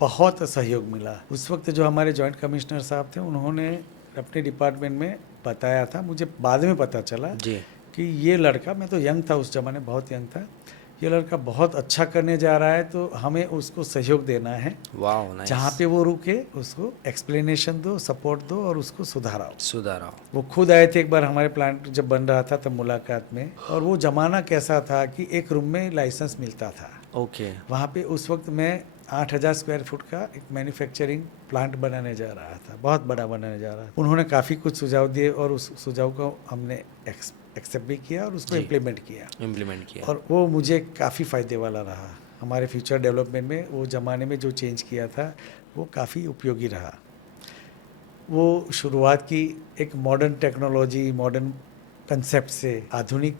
बहुत सहयोग मिला। उस वक्त जो हमारे जॉइंट कमिश्नर साहब थे, उन्होंने अपने डिपार्टमेंट में बताया था, मुझे बाद में पता चला जी। कि ये लड़का, मैं तो यंग था उस ज़माने, बहुत यंग था, ये लड़का बहुत अच्छा करने जा रहा है, तो हमें उसको सहयोग देना है। Wow, nice. जहाँ पे वो रुके उसको एक्सप्लेनेशन दो, सपोर्ट दो और उसको सुधाराओ। सुधारा। वो खुद आए थे एक बार हमारे प्लांट जब बन रहा था तब मुलाकात में, और वो ज़माना कैसा था कि एक रूम में लाइसेंस मिलता था। ओके। वहाँ पे उस वक्त मैं 8,000 स्क्वायर फुट का एक मैन्युफैक्चरिंग प्लांट बनाने जा रहा था, बहुत बड़ा बनाने जा रहा था। उन्होंने काफ़ी कुछ सुझाव दिए और उस सुझाव को हमने एक्सेप्ट भी किया और उसको जी। इम्प्लीमेंट किया और वो मुझे काफ़ी फ़ायदे वाला रहा। हमारे फ्यूचर डेवलपमेंट में वो ज़माने में जो चेंज किया था वो काफ़ी उपयोगी रहा। वो शुरुआत की एक मॉडर्न टेक्नोलॉजी, मॉडर्न कंसेप्ट से, आधुनिक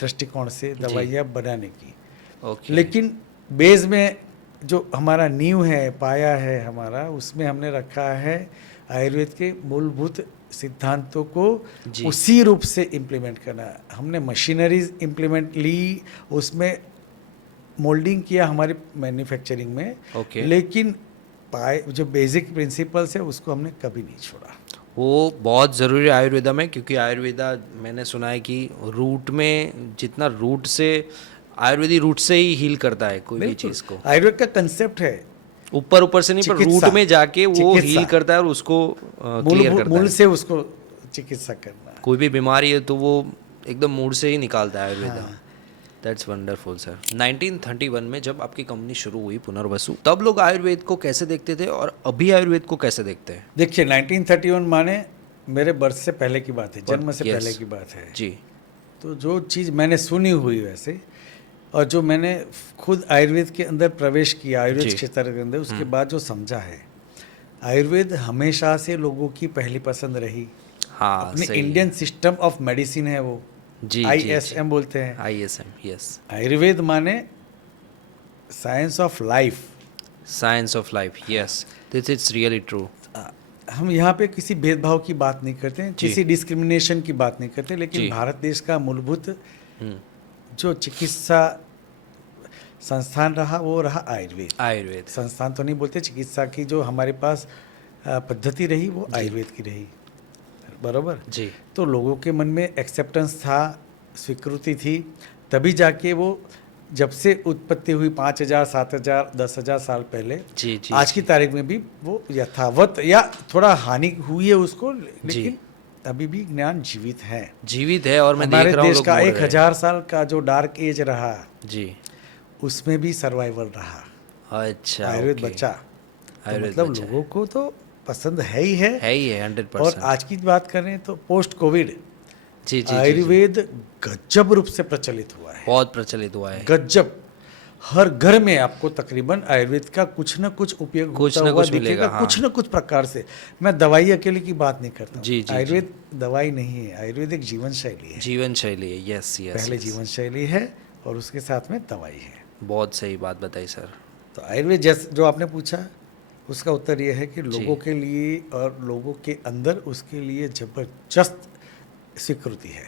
दृष्टिकोण से दवाइयाँ बनाने की। ओके। लेकिन बेस में जो हमारा नींव है, पाया है हमारा, उसमें हमने रखा है आयुर्वेद के मूलभूत सिद्धांतों को जी। उसी रूप से इम्प्लीमेंट करना। हमने मशीनरीज इम्प्लीमेंट ली, उसमें मोल्डिंग किया हमारी मैन्युफैक्चरिंग में, ओके। लेकिन पाए जो बेसिक प्रिंसिपल्स है उसको हमने कभी नहीं छोड़ा। वो बहुत ज़रूरी है आयुर्वेदा में, क्योंकि आयुर्वेदा मैंने सुना है कि रूट में जितना रूट से आयुर्वेदी रूट से ही हील करता है कोई भी बिल्कुल। चीज़ को, आयुर्वेद का कंसेप्ट है ऊपर ऊपर से नहीं पर चिकित्सा। रूट में जाके वो चिकित्सा। हील करता है और उसको क्लियर करता मूल है। से उसको चिकित्सा करना। कोई भी बीमारी है तो वो एकदम मूड से ही निकालता है आयुर्वेदा। हाँ। That's wonderful sir. 1931 में जब आपकी कंपनी शुरू हुई पुनर्वसु, तब लोग आयुर्वेद को कैसे देखते थे और अभी आयुर्वेद को कैसे देखते हैं? देखिए 1931 माने मेरे बर्थ से पहले की बात है, जन्म से Yes. पहले की बात है। जी। तो जो चीज़ मैंने सुनी हुई वैसे, और जो मैंने खुद आयुर्वेद के अंदर प्रवेश किया, आयुर्वेद जी। क्षेत्र के अंदर, उसके बाद जो समझा है, आयुर्वेद हमेशा से लोगों की पहली पसंद रही। हाँ अपने सही। इंडियन सिस्टम ऑफ मेडिसिन है वो, जी ISM बोलते हैं। ISM, yes. आयुर्वेद माने science of life. Science of life, yes, this is really true. हम यहाँ पे किसी भेदभाव की बात नहीं करते हैं, जी। किसी डिस्क्रिमिनेशन की बात नहीं करते, जी। लेकिन भारत देश का मूलभूत हम्म, जो चिकित्सा संस्थान रहा वो रहा आयुर्वेद। आयुर्वेद। संस्थान तो नहीं बोलते, चिकित्सा की जो हमारे पास पद्धति रही वो आयुर्वेद की रही, बरोबर। जी। तो लोगों के मन में एक्सेप्टेंस था, स्वीकृति थी, तभी जाके वो जब से उत्पत्ति हुई 5,000, 7,000, 10,000 साल पहले, जी जी आज की तारीख में भी वो यथावत या थोड़ा हानि हुई है उसको, लेकिन अभी भी ज्ञान जीवित है। जीवित है। और मैं हमारे देख रहा हूँ देश लोग का बोल रहे हैं। 1,000 साल का जो डार्क एज रहा, जी। उसमें भी सर्वाइवल रहा अच्छा, आयुर्वेद ओके। बच्चा। तो आयुर्वेद मतलब बच्चा लोगों को तो पसंद है ही है। है ही है, 100%। और आज की बात करें तो पोस्ट कोविड जी जी। आयुर्वेद गजब रूप से प्रचलित हुआ है, बहुत प्रचलित हुआ है। गजब। हर घर में आपको तकरीबन आयुर्वेद का कुछ न कुछ उपयोग कुछ होता न हुआ कुछ मिलेगा, दिखेगा, हाँ। कुछ न कुछ प्रकार से। मैं दवाई अकेले की बात नहीं करता हूँ। जी, जी, आयुर्वेद दवाई नहीं है, आयुर्वेद एक जीवन शैली है। जीवन शैली है, यस यस। पहले जीवन शैली है और उसके साथ में दवाई है। बहुत सही बात बताई सर। तो आयुर्वेद जैसे जो आपने पूछा, उसका उत्तर यह है कि लोगों के लिए और लोगों के अंदर उसके लिए जबरदस्त स्वीकृति है।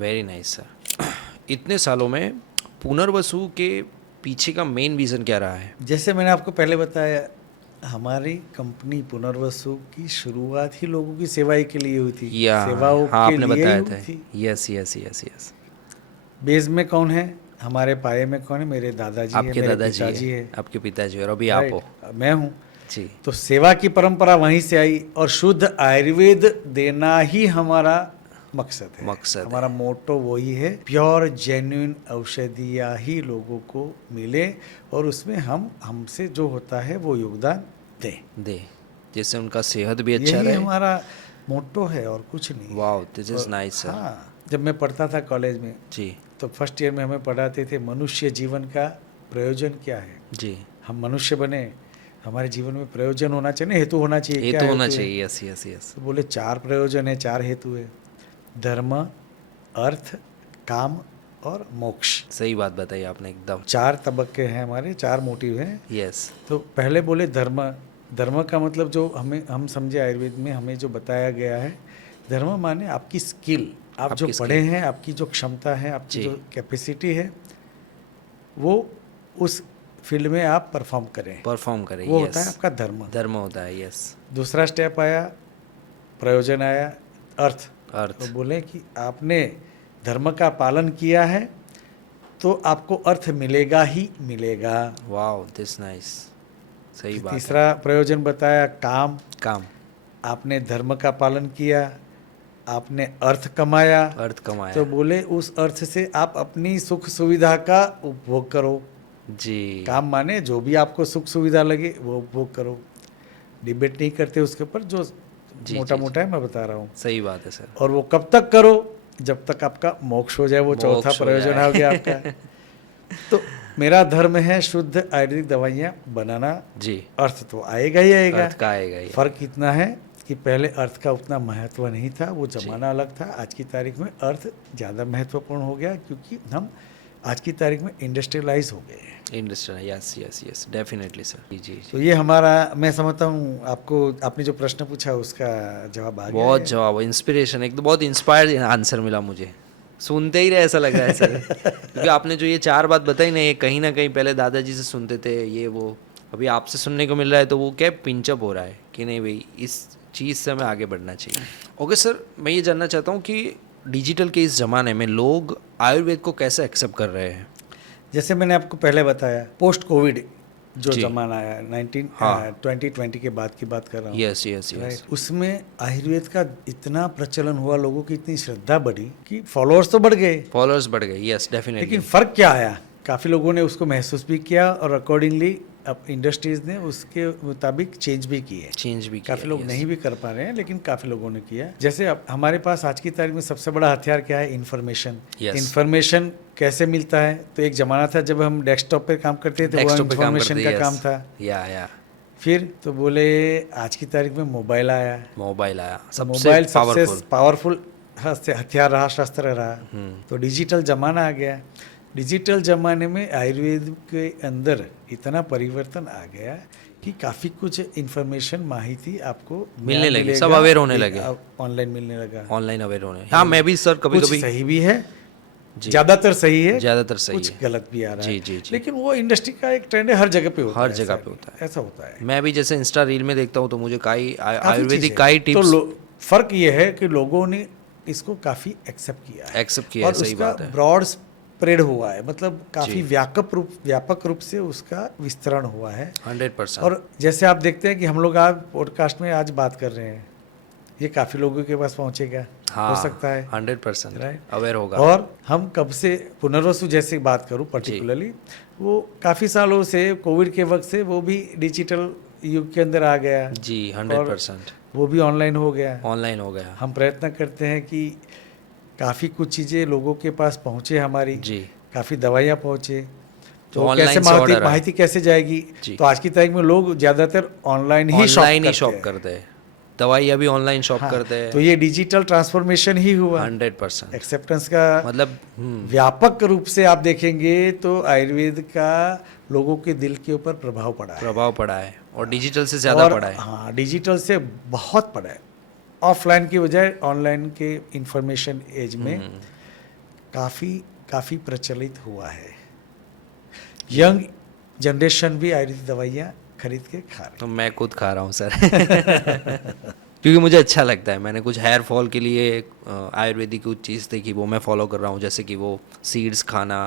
Very nice sir. इतने सालों में पुनर्वसु के पीछे का मेन रीज़न क्या रहा है? जैसे मैंने आपको पहले बताया, हमारी कंपनी पुनर्वसु की शुरुआत ही लोगों की सेवाई के लिए हुई थी, या सेवाओं हाँ, के आपने लिए बताया ही था। हुई थी। Yes yes yes yes. Base में कौन है, हमारे पाये में कौन है? मेरे दादाजी है, आपके मेरे दादाजी पिताजी है, है, आपके पिताजी, और अभी आप हो। राइट, मैं हूँ। जी। तो सेवा की परंपरा वहीं से आई और शुद्ध आयुर्वेद देना ही हमारा मकसद है। मकसद है। हमारा मोटो वही है, प्योर जेन्युइन औषधियाँ ही लोगों को मिले और उसमें हम हमसे जो होता है वो योगदान दें, दे, जिससे उनका सेहत भी अच्छा यही रहे। हमारा मोटो है और कुछ नहीं। वाओ, दिस इज और नाइस सर। हाँ, जब मैं पढ़ता था कॉलेज में जी तो फर्स्ट ईयर में हमें पढ़ाते थे मनुष्य जीवन का प्रयोजन क्या है। जी। हम मनुष्य बने, हमारे जीवन में प्रयोजन होना चाहिए ना, हेतु होना चाहिए। ये क्या तो होना हेतु है? चाहिए, यस यस यस। तो बोले 4 प्रयोजन है, 4 हेतु है, धर्म, अर्थ, काम और मोक्ष। सही बात बताई आपने एकदम। 4 तबक्के हैं हमारे, 4 मोटिव हैं। यस। तो पहले बोले धर्म। धर्म का मतलब जो हम समझे आयुर्वेद में हमें जो बताया गया है, धर्म माने आपकी स्किल, आप जो आपकी पढ़े हैं, आपकी जो क्षमता है, आपकी जी। जो कैपेसिटी है, वो उस फील्ड में आप परफॉर्म करें, परफॉर्म करें, वो यस। होता है आपका धर्म। धर्म होता है, यस। दूसरा स्टेप आया, प्रयोजन आया, अर्थ। अर्थ। तो बोले कि आपने धर्म का पालन किया है तो आपको अर्थ मिलेगा ही मिलेगा। Wow, this nice. सही बात है। तीसरा प्रयोजन बताया, काम। काम। आपने धर्म का पालन किया, आपने अर्थ कमाया, अर्थ कमाया। तो बोले उस अर्थ से आप अपनी सुख सुविधा का उपभोग करो। जी काम माने जो भी आपको सुख सुविधा लगे वो करो, डिबेट नहीं करते उसके ऊपर, जो मोटा मोटा है मैं बता रहा हूँ। सही बात है सर। और वो कब तक करो, जब तक आपका मोक्ष हो जाए, वो चौथा मोक्ष हो प्रयोजन जाए। हो गया आपका। तो मेरा धर्म है शुद्ध आयुर्वेदिक दवाइयाँ बनाना, जी, अर्थ तो आएगा ही आएगा। अर्थ का आएगा ही। फर्क इतना है कि पहले अर्थ का उतना महत्व नहीं था, वो जमाना अलग था। आज की तारीख में अर्थ ज़्यादा महत्वपूर्ण हो गया, क्योंकि हम आज की तारीख में इंडस्ट्रियलाइज हो गए हैं। Industry, yes yes yes, definitely sir. जी जी तो ये हमारा, मैं समझता हूँ आपको, आपने जो प्रश्न पूछा उसका जवाब आ गया बहुत है। जवाब, इंस्पिरेशन, एक तो बहुत इंस्पायर्ड आंसर मिला मुझे, सुनते ही रहे ऐसा लग रहा है सर। क्योंकि आपने जो ये 4 बात बताई ना, ये कहीं ना कहीं पहले दादाजी से सुनते थे ये वो, अभी आपसे सुनने को मिल रहा है, तो वो क्या पिंचअप हो रहा है कि नहीं भाई, इस चीज़ से हमें आगे बढ़ना चाहिए। ओके सर, मैं ये जानना चाहता हूँ कि डिजिटल के इस ज़माने में लोग आयुर्वेद को कैसे एक्सेप्ट कर रहे हैं? जैसे मैंने आपको पहले बताया, पोस्ट कोविड जो जी। जमाना आया, 2020 के बाद की बात कर रहा हूँ। Yes yes yes. राइट, उसमें आयुर्वेद का इतना प्रचलन हुआ, लोगों की इतनी श्रद्धा बढ़ी कि फॉलोअर्स तो बढ़ गए, फॉलोअर्स बढ़ गए, यस डेफिनेटली। लेकिन फर्क क्या आया, काफ़ी लोगों ने उसको महसूस भी किया और अकॉर्डिंगली अब इंडस्ट्रीज ने उसके मुताबिक चेंज भी किए। चेंज भी किया, काफ़ी लोग yes। नहीं भी कर पा रहे हैं, लेकिन काफ़ी लोगों ने किया। जैसे अब हमारे पास आज की तारीख में सबसे बड़ा हथियार क्या है? इन्फॉर्मेशन। Yes। इन्फॉर्मेशन कैसे मिलता है? तो एक ज़माना था जब हम डेस्कटॉप पे काम करते थे, वो Desktop पे काम इन्फॉर्मेशन करते, का yes। काम था। या फिर तो बोले आज की तारीख में मोबाइल आया, मोबाइल आया, सबसे मोबाइल सबसे पावरफुल। पावरफुल हथियार रहा, शस्त्र रहा। तो डिजिटल जमाना आ गया। डिजिटल जमाने में आयुर्वेद के अंदर इतना परिवर्तन आ गया कि काफ़ी कुछ इन्फॉर्मेशन, माहिती आपको मिलने लगी, सब अवेयर होने लगे, ऑनलाइन मिलने लगा। ऑनलाइन अवेयर होने। हाँ, मैं भी सर कभी कुछ कभी, सही भी है, जी, ज़्यादातर सही है, ज़्यादातर सही कुछ है। गलत भी आ रहा जी है। जी जी। लेकिन वो इंडस्ट्री का एक ट्रेंड है, हर जगह पे होता है, हर जगह ऐसा पे होता है। ऐसा होता है। मैं भी जैसे इंस्टा रील में देखता हूँ तो मुझे कई काफ़ी आयुर्वेदिक चीज़ें। कई तो टिप्स फर्क ये है कि लोगों ने इसको काफ़ी एक्सेप्ट किया है एक्सेप्ट किया और है, सही उसका बात है। ब्रॉड स्प्रेड हुआ है, मतलब काफ़ी जी। व्यापक रूप से उसका विस्तरण हुआ है। 100%। और जैसे आप देखते हैं कि हम लोग आज पॉडकास्ट में आज बात कर रहे हैं, ये काफ़ी लोगों के पास पहुंचेगा, हाँ, हो सकता है, 100% राइट, अवेयर होगा। और हम कब से पुनर्वसु जैसे बात करूं पर्टिकुलरली, वो काफ़ी सालों से, कोविड के वक्त से वो भी डिजिटल युग के अंदर आ गया, जी 100% वो भी ऑनलाइन हो गया। ऑनलाइन हो गया। हम प्रयत्न करते हैं कि काफ़ी कुछ चीज़ें लोगों के पास पहुँचे, हमारी जी, काफ़ी दवाइयाँ पहुँचे। तो online कैसे से order आए। माहिती कैसे जाएगी? जी। तो आज की तारीख में लोग ज़्यादातर ऑनलाइन ही शॉप करते हैं, दवाई अभी ऑनलाइन शॉप हाँ, करते हैं। तो ये डिजिटल ट्रांसफॉर्मेशन ही हुआ। 100% एक्सेप्टेंस का मतलब व्यापक रूप से आप देखेंगे तो आयुर्वेद का लोगों के दिल के ऊपर प्रभाव पड़ा है, प्रभाव पड़ा है, और डिजिटल से ज़्यादा और पड़ा है। हाँ, डिजिटल से बहुत पड़ा है। ऑफलाइन की बजाय ऑनलाइन के इंफॉर्मेशन एज में काफ़ी प्रचलित हुआ है। यंग जनरेशन भी आयुर्वेदिक दवाइयाँ खरीद के खा रही है। तो मैं खुद खा रहा हूँ सर। क्योंकि मुझे अच्छा लगता है। मैंने कुछ हेयर फॉल के लिए आयुर्वेदिक कुछ चीज़ देखी, वो मैं फॉलो कर रहा हूँ। जैसे कि वो सीड्स खाना,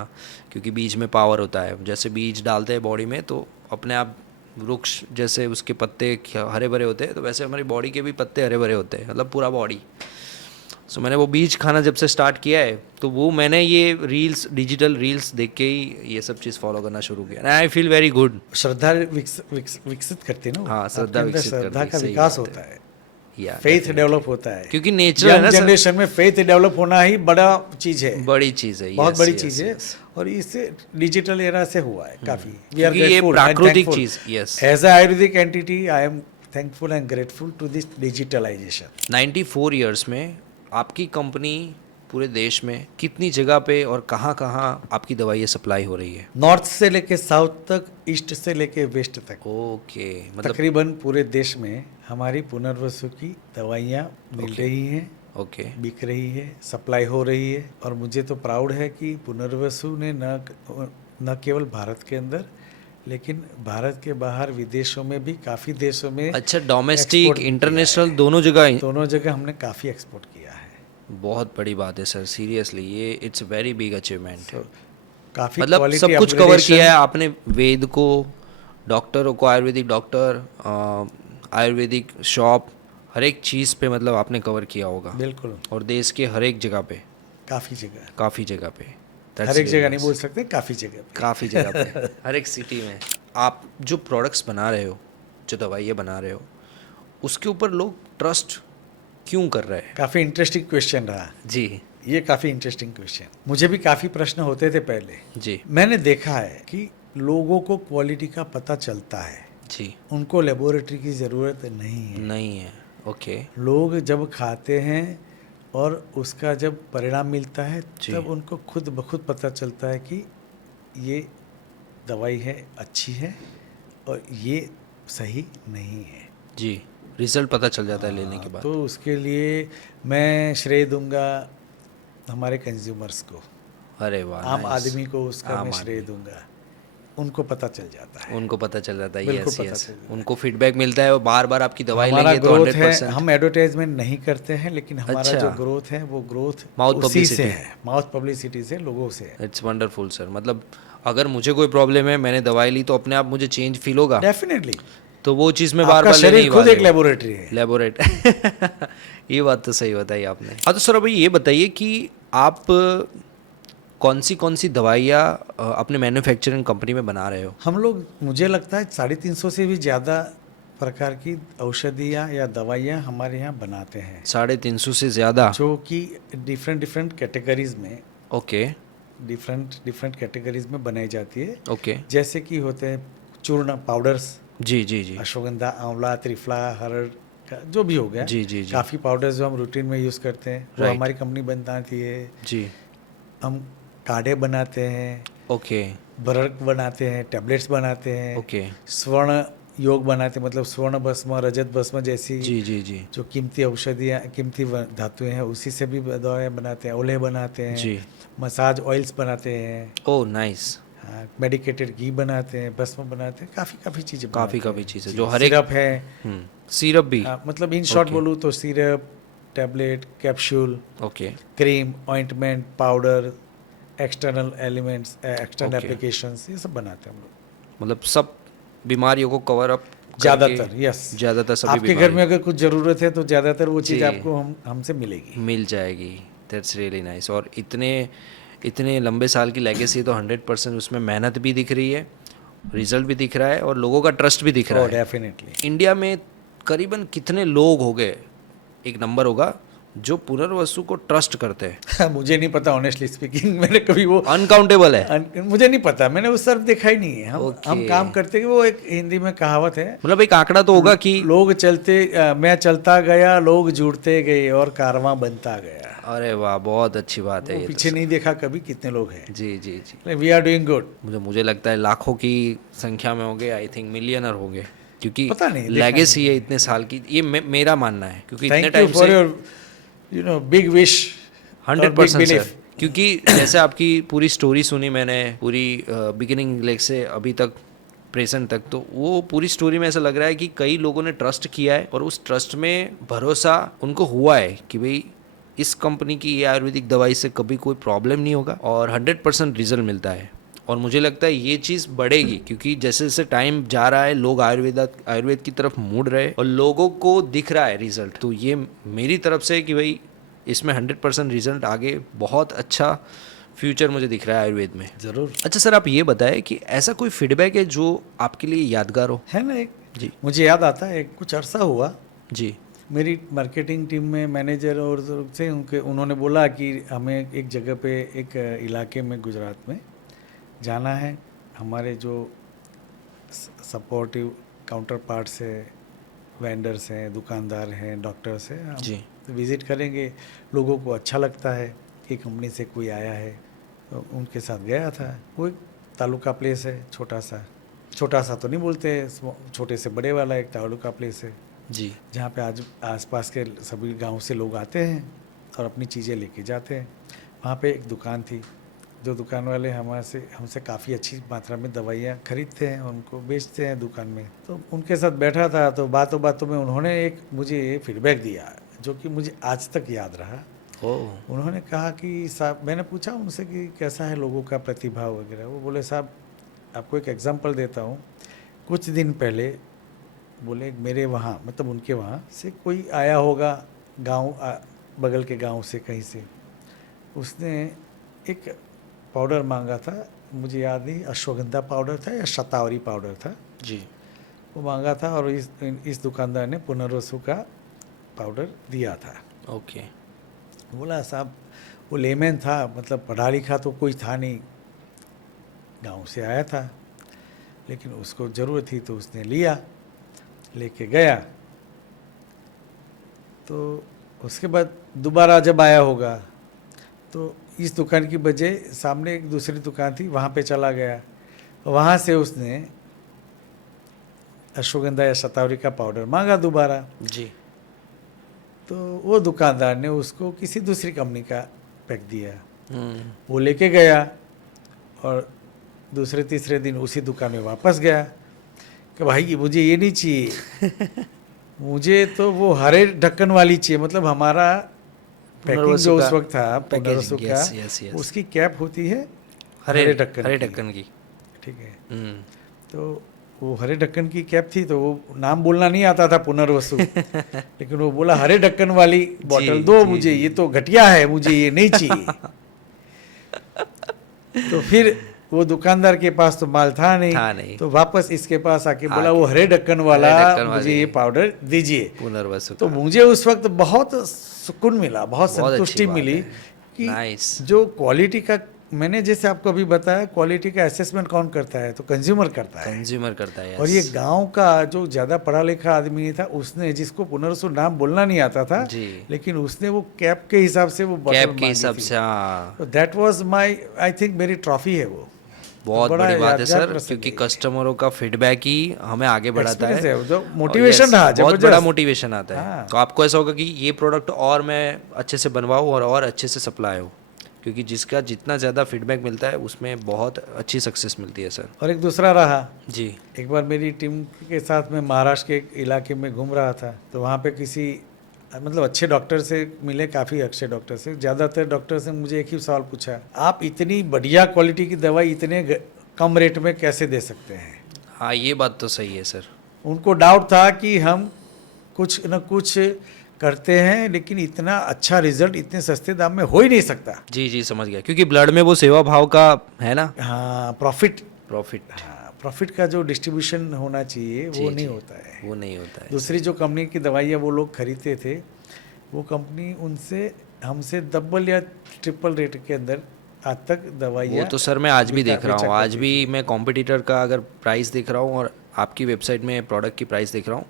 क्योंकि बीज में पावर होता है। जैसे बीज डालते हैं बॉडी में तो अपने आप वृक्ष जैसे उसके पत्ते हरे भरे होते हैं, तो वैसे हमारी बॉडी के भी पत्ते हरे भरे होते हैं, मतलब पूरा बॉडी। सो मैंने वो बीज खाना जब से स्टार्ट किया है, तो वो मैंने ये रील्स, डिजिटल रील्स देख के ही ये सब चीज़ फॉलो करना शुरू किया। And I feel very good. श्रद्धा विकसित करती है ना, हाँ, श्रद्धा आपके अंदर विकसित करती श्रद्धा है, का सही विकास बात होता है, या फेथ डेवलप होता है। क्योंकि नेचर है यंग ना सर, जनरेशन में फेथ डेवलप होना ही बड़ा चीज है, बड़ी चीज़ है, बहुत yes, बड़ी yes, चीज है। yes। और इससे डिजिटल एरा से हुआ है काफी। वी क्योंकि ये प्राकृतिक चीज, yes। As a Ayurvedic entity I am thankful and grateful to this digitalization. 94 years में आपकी कंपनी पूरे देश में कितनी जगह पे और कहाँ कहाँ आपकी दवाइयाँ सप्लाई हो रही है? नॉर्थ से लेके साउथ तक, ईस्ट से लेके वेस्ट तक, ओके, मतलब तकरीबन पूरे देश में हमारी पुनर्वसु की दवाइयाँ मिल रही हैं, ओके, बिक रही है, सप्लाई हो रही है। और मुझे तो प्राउड है कि पुनर्वसु ने न केवल भारत के अंदर, लेकिन भारत के बाहर विदेशों में भी, काफ़ी देशों में, अच्छा, डोमेस्टिक export किया इंटरनेशनल है। दोनों जगह, दोनों जगह हमने काफ़ी एक्सपोर्ट किया है। बहुत बड़ी बात है सर, सीरियसली ये इट्स वेरी बिग अचीवमेंट। काफ़ी मतलब सब कुछ कवर किया है आपने, वेद को, डॉक्टरों को, आयुर्वेदिक डॉक्टर, आयुर्वेदिक शॉप, हर एक चीज़ पे मतलब आपने कवर किया होगा। बिल्कुल, और देश के हर एक जगह पे, काफ़ी जगह। काफ़ी जगह पे। हर एक जगह नहीं बोल सकते, काफ़ी जगह पे। काफ़ी जगह पे हर एक सिटी में। आप जो प्रोडक्ट्स बना रहे हो, जो दवाइयाँ बना रहे हो, उसके ऊपर लोग ट्रस्ट क्यों कर रहे हैं? काफ़ी इंटरेस्टिंग क्वेश्चन रहा जी ये, काफ़ी इंटरेस्टिंग क्वेश्चन। मुझे भी काफ़ी प्रश्न होते थे पहले। जी मैंने देखा है कि लोगों को क्वालिटी का पता चलता है, जी। उनको लेबोरेटरी की ज़रूरत नहीं है। नहीं है। ओके। लोग जब खाते हैं और उसका जब परिणाम मिलता है जी। तब उनको खुद ब खुद पता चलता है कि ये दवाई है, अच्छी है, और ये सही नहीं है। जी, रिजल्ट पता चल जाता है लेने के बाद। तो उसके लिए मैं श्रेय दूंगा हमारे कंज्यूमर्स को, अरे वाह, आम नाइस। आदमी को उसका आम मैं श्रेय आदमी। दूंगा। उनको पता चल जाता है, उनको पता चल जाता है, बिल्कुल यस पता यस। चल जाता है। उनको फीडबैक मिलता है और बार बार आपकी दवाई हमारा लेंगे तो ग्रोथ है, 100%। हम एडवर्टाइजमेंट नहीं करते हैं, लेकिन हमारा अच्छा। जो ग्रोथ है वो ग्रोथ Mouth उसी से publicity। है, माउथ पब्लिसिटी से, लोगों से है। It's wonderful sir. मतलब अगर मुझे कोई प्रॉब्लम है, मैंने दवाई ली तो अपने आप मुझे चेंज फील होगा, डेफिनेटली। तो वो चीज़ मैं बार आपका बार लेने शरीर ही खुद वाले एक लेबोरेटरी है। लेबोरेट ये बात तो सही बताई आपने। हाँ, तो सर अभी ये बताइए कि आप कौन सी दवाइयाँ अपने मैन्युफैक्चरिंग कंपनी में बना रहे हो? हम लोग, मुझे लगता है 350 से भी ज़्यादा प्रकार की औषधियाँ या दवाइयाँ हमारे यहाँ बनाते हैं, 350 से ज़्यादा? जो कि डिफरेंट डिफरेंट कैटेगरीज में, ओके डिफरेंट डिफरेंट कैटेगरीज में बनाई जाती है। ओके। जैसे कि होते हैं चूर्ण पाउडर्स, जी जी जी अश्वगंधा, आंवला, त्रिफला, हरड़ का जो भी हो गया, जी जी जी। काफ़ी पाउडर्स जो हम रूटीन में यूज़ करते हैं वो Right. हमारी कंपनी बनाती है। जी। हम काढ़े बनाते हैं, ओके बर्क बनाते हैं, टैबलेट्स बनाते हैं, ओके। स्वर्ण योग बनाते हैं, मतलब स्वर्ण भस्म, रजत भस्म जैसी जी जी जी जो कीमती औषधियाँ, कीमती धातुएं हैं, उसी से भी दवाएं बनाते हैं, ओले बनाते हैं, जी। मसाज ऑयल्स बनाते हैं, ओह नाइस। हाँ, मेडिकेटेड घी बनाते हैं, भस्म बनाते हैं, काफ़ी चीज़ें बनाते काफ़ी हैं। चीज़ें जी, जो हर एक। सिरप है, सिरप भी? मतलब इन शॉर्ट Okay. बोलूँ तो syrup, tablet, capsule, okay cream, ointment, powder, external elements, external Okay. Applications, ये सब बनाते हैं हम लोग। मतलब सब बीमारियों को कवर अप ज़्यादातर, यस। ज़्यादातर सभी आपके घर बीमारी में अगर कुछ ज़रूरत है तो ज़्यादातर वो चीज़ जी। आपको हमसे मिलेगी। मिल जाएगी। That's really nice. और इतने इतने लंबे साल की लेगेसी, तो 100% उसमें मेहनत भी दिख रही है, रिजल्ट भी दिख रहा है और लोगों का ट्रस्ट भी दिख रहा ओह है। डेफिनेटली। इंडिया में करीबन कितने लोग हो गए, एक नंबर होगा, जो पुनर्वसु को ट्रस्ट करते हैं? मुझे नहीं पता, ऑनेस्टली स्पीकिंग, मैंने कभी वो अनकाउंटेबल है। मुझे नहीं पता, मैंने उस तरफ देखा ही नहीं है। हम Okay. काम करते हैं, वो एक हिंदी में कहावत है, मतलब एक आंकड़ा तो होगा कि लोग चलते, मैं चलता गया, लोग जुड़ते गए और कारवां बनता गया। अरे वाह, बहुत अच्छी बात है वो ये तो पीछे सर। नहीं देखा कभी कितने लोग हैं। जी जी जी। We are doing good. मुझे लगता है लाखों की संख्या में होंगे, आई थिंक मिलियनर होंगे, क्योंकि पता नहीं, देखा लेगेसी है इतने साल की, ये मेरा मानना है, क्योंकि इतने थैंक यू टाइम फॉर से योर बिग विश, 100% सर। क्योंकि जैसे आपकी पूरी स्टोरी सुनी मैंने, पूरी बिगिनिंग लेग से अभी तक प्रेजेंट तक, तो वो पूरी स्टोरी में ऐसा लग रहा है कि कई लोगों ने ट्रस्ट किया है और उस ट्रस्ट में भरोसा उनको हुआ है कि भाई इस कंपनी की ये आयुर्वेदिक दवाई से कभी कोई प्रॉब्लम नहीं होगा और 100% रिजल्ट मिलता है। और मुझे लगता है ये चीज़ बढ़ेगी, क्योंकि जैसे जैसे टाइम जा रहा है लोग आयुर्वेद की तरफ मुड़ रहे हैं और लोगों को दिख रहा है रिजल्ट। तो ये मेरी तरफ से कि भाई इसमें 100% रिजल्ट, आगे बहुत अच्छा फ्यूचर मुझे दिख रहा है आयुर्वेद में। जरूर अच्छा सर, आप ये बताएं कि ऐसा कोई फीडबैक है जो आपके लिए यादगार हो? है ना। एक जी मुझे याद आता है, कुछ अरसा हुआ, जी मेरी मार्केटिंग टीम में मैनेजर और से उन्होंने बोला कि हमें एक जगह पे, एक इलाके में गुजरात में जाना है, हमारे जो सपोर्टिव काउंटर पार्ट्स है, वेंडर्स हैं, दुकानदार हैं, डॉक्टर्स हैं, हम जी विज़िट करेंगे, लोगों को अच्छा लगता है कि कंपनी से कोई आया है, तो उनके साथ गया था। वो एक तालुका प्लेस है, छोटा सा तो नहीं बोलते, छोटे से बड़े वाला एक तालुका प्लेस है, जी जहाँ पे आज आसपास के सभी गांव से लोग आते हैं और अपनी चीज़ें लेके जाते हैं। वहाँ पे एक दुकान थी, जो दुकान वाले हमसे काफ़ी अच्छी मात्रा में दवाइयाँ खरीदते हैं और उनको बेचते हैं दुकान में। तो उनके साथ बैठा था, तो बातों बातों में उन्होंने एक मुझे फीडबैक दिया जो कि मुझे आज तक याद रहा। ओह उन्होंने कहा कि साहब, मैंने पूछा उनसे कि कैसा है लोगों का प्रतिभा वगैरह, वो बोले साहब आपको एक एग्जांपल देता हूँ, कुछ दिन पहले बोले मेरे वहाँ, मतलब उनके वहाँ से कोई आया होगा गांव, बगल के गांव से कहीं से, उसने एक पाउडर मांगा था, मुझे याद नहीं अश्वगंधा पाउडर था या शतावरी पाउडर था, जी। वो मांगा था और इस दुकानदार ने पुनर्वसु का पाउडर दिया था। ओके। बोला साहब वो लेमैन था, मतलब पढ़ा लिखा तो कोई था नहीं, गांव से आया था, लेकिन उसको ज़रूरत थी तो उसने लिया, लेके गया। तो उसके बाद दोबारा जब आया होगा तो इस दुकान की बजाय सामने एक दूसरी दुकान थी, वहाँ पे चला गया, वहाँ से उसने अश्वगंधा या शतावरी का पाउडर मांगा दोबारा। जी। तो वो दुकानदार ने उसको किसी दूसरी कंपनी का पैक दिया, हम्म। वो लेके गया और दूसरे तीसरे दिन उसी दुकान में वापस गया कि भाई मुझे ये नहीं चाहिए, मुझे तो वो हरे ढक्कन वाली चाहिए। मतलब हमारा पैकिंग जो उस वक्त था पुनर्वसु का, यस यस यस। उसकी कैप होती है हरे हरे ढक्कन हरे की। ढक्कन की। ठीक है, हम्म। तो वो हरे ढक्कन की कैप थी, तो वो नाम बोलना नहीं आता था पुनर्वसु, लेकिन वो बोला हरे ढक्कन वाली बॉटल दो जी, मुझे, जी। ये तो घटिया है, मुझे ये नहीं चाहिए। तो फिर वो दुकानदार के पास तो माल था नहीं, तो वापस इसके पास आके बोला वो हरे ढक्कन वाला मुझे ये पाउडर दीजिए। पुनर्वसु तो का। मुझे उस वक्त बहुत सुकून मिला, बहुत बहुत अच्छी संतुष्टि बात मिली है। कि नाइस। जो क्वालिटी का, मैंने जैसे आपको अभी बताया, क्वालिटी का असेसमेंट कौन करता है, तो कंज्यूमर करता है। कंज्यूमर करता है। और ये yes। गांव का जो ज़्यादा पढ़ा लिखा आदमी नहीं था, उसने, जिसको पुनर्वसु नाम बोलना नहीं आता था, जी। लेकिन उसने वो कैप के हिसाब से वो बॉटल कैप के मांगी हिसाब थी। से, हाँ। तो that was my, I think मेरी ट्रॉफी है वो। बहुत बड़ा बड़ी बात है यादगार सर, प्रसंग क्योंकि है ये। कस्टमर का फीडबैक ही हमें आगे बढ़ाता Experience है। है, जो और मोटिवेशन yes, रहा, बहुत बड़ा जबरदस्त। मोटिवेशन आता है। हाँ। तो आपको ऐसा होगा कि ये प्रोडक्ट और मैं अच्छे से बनवाऊँ और अच्छे से सप्लाई हो, क्योंकि जिसका जितना ज़्यादा फीडबैक मिलता है उसमें बहुत अच्छी सक्सेस मिलती है सर। और एक दूसरा रहा, जी। एक बार मेरी टीम के साथ मैं महाराष्ट्र के एक इलाके में घूम रहा था, तो वहाँ पे किसी, मतलब अच्छे डॉक्टर से मिले, काफ़ी अच्छे डॉक्टर से। ज़्यादातर डॉक्टर से मुझे एक ही सवाल पूछा, आप इतनी बढ़िया क्वालिटी की दवाई इतने कम रेट में कैसे दे सकते हैं। हाँ, ये बात तो सही है सर। उनको डाउट था कि हम कुछ न कुछ करते हैं, लेकिन इतना अच्छा रिजल्ट इतने सस्ते दाम में हो ही नहीं सकता। जी जी, समझ गया, क्योंकि ब्लड में वो सेवा भाव का है ना, हाँ, प्रॉफिट, प्रॉफिट। हाँ, प्रॉफिट का जो डिस्ट्रीब्यूशन होना चाहिए जी, वो नहीं जी। होता है। वो नहीं होता है। दूसरी जो कंपनी की दवाइयाँ वो लोग खरीदते थे, वो कंपनी उनसे, हमसे डबल या ट्रिपल रेट के अंदर आज तक दवाइयाँ, वो तो सर मैं आज भी देख रहा हूँ, आज बेचा भी करती थी। मैं कॉम्पिटिटर का अगर प्राइस देख रहा हूँ और आपकी वेबसाइट में प्रोडक्ट की प्राइस देख रहा हूँ,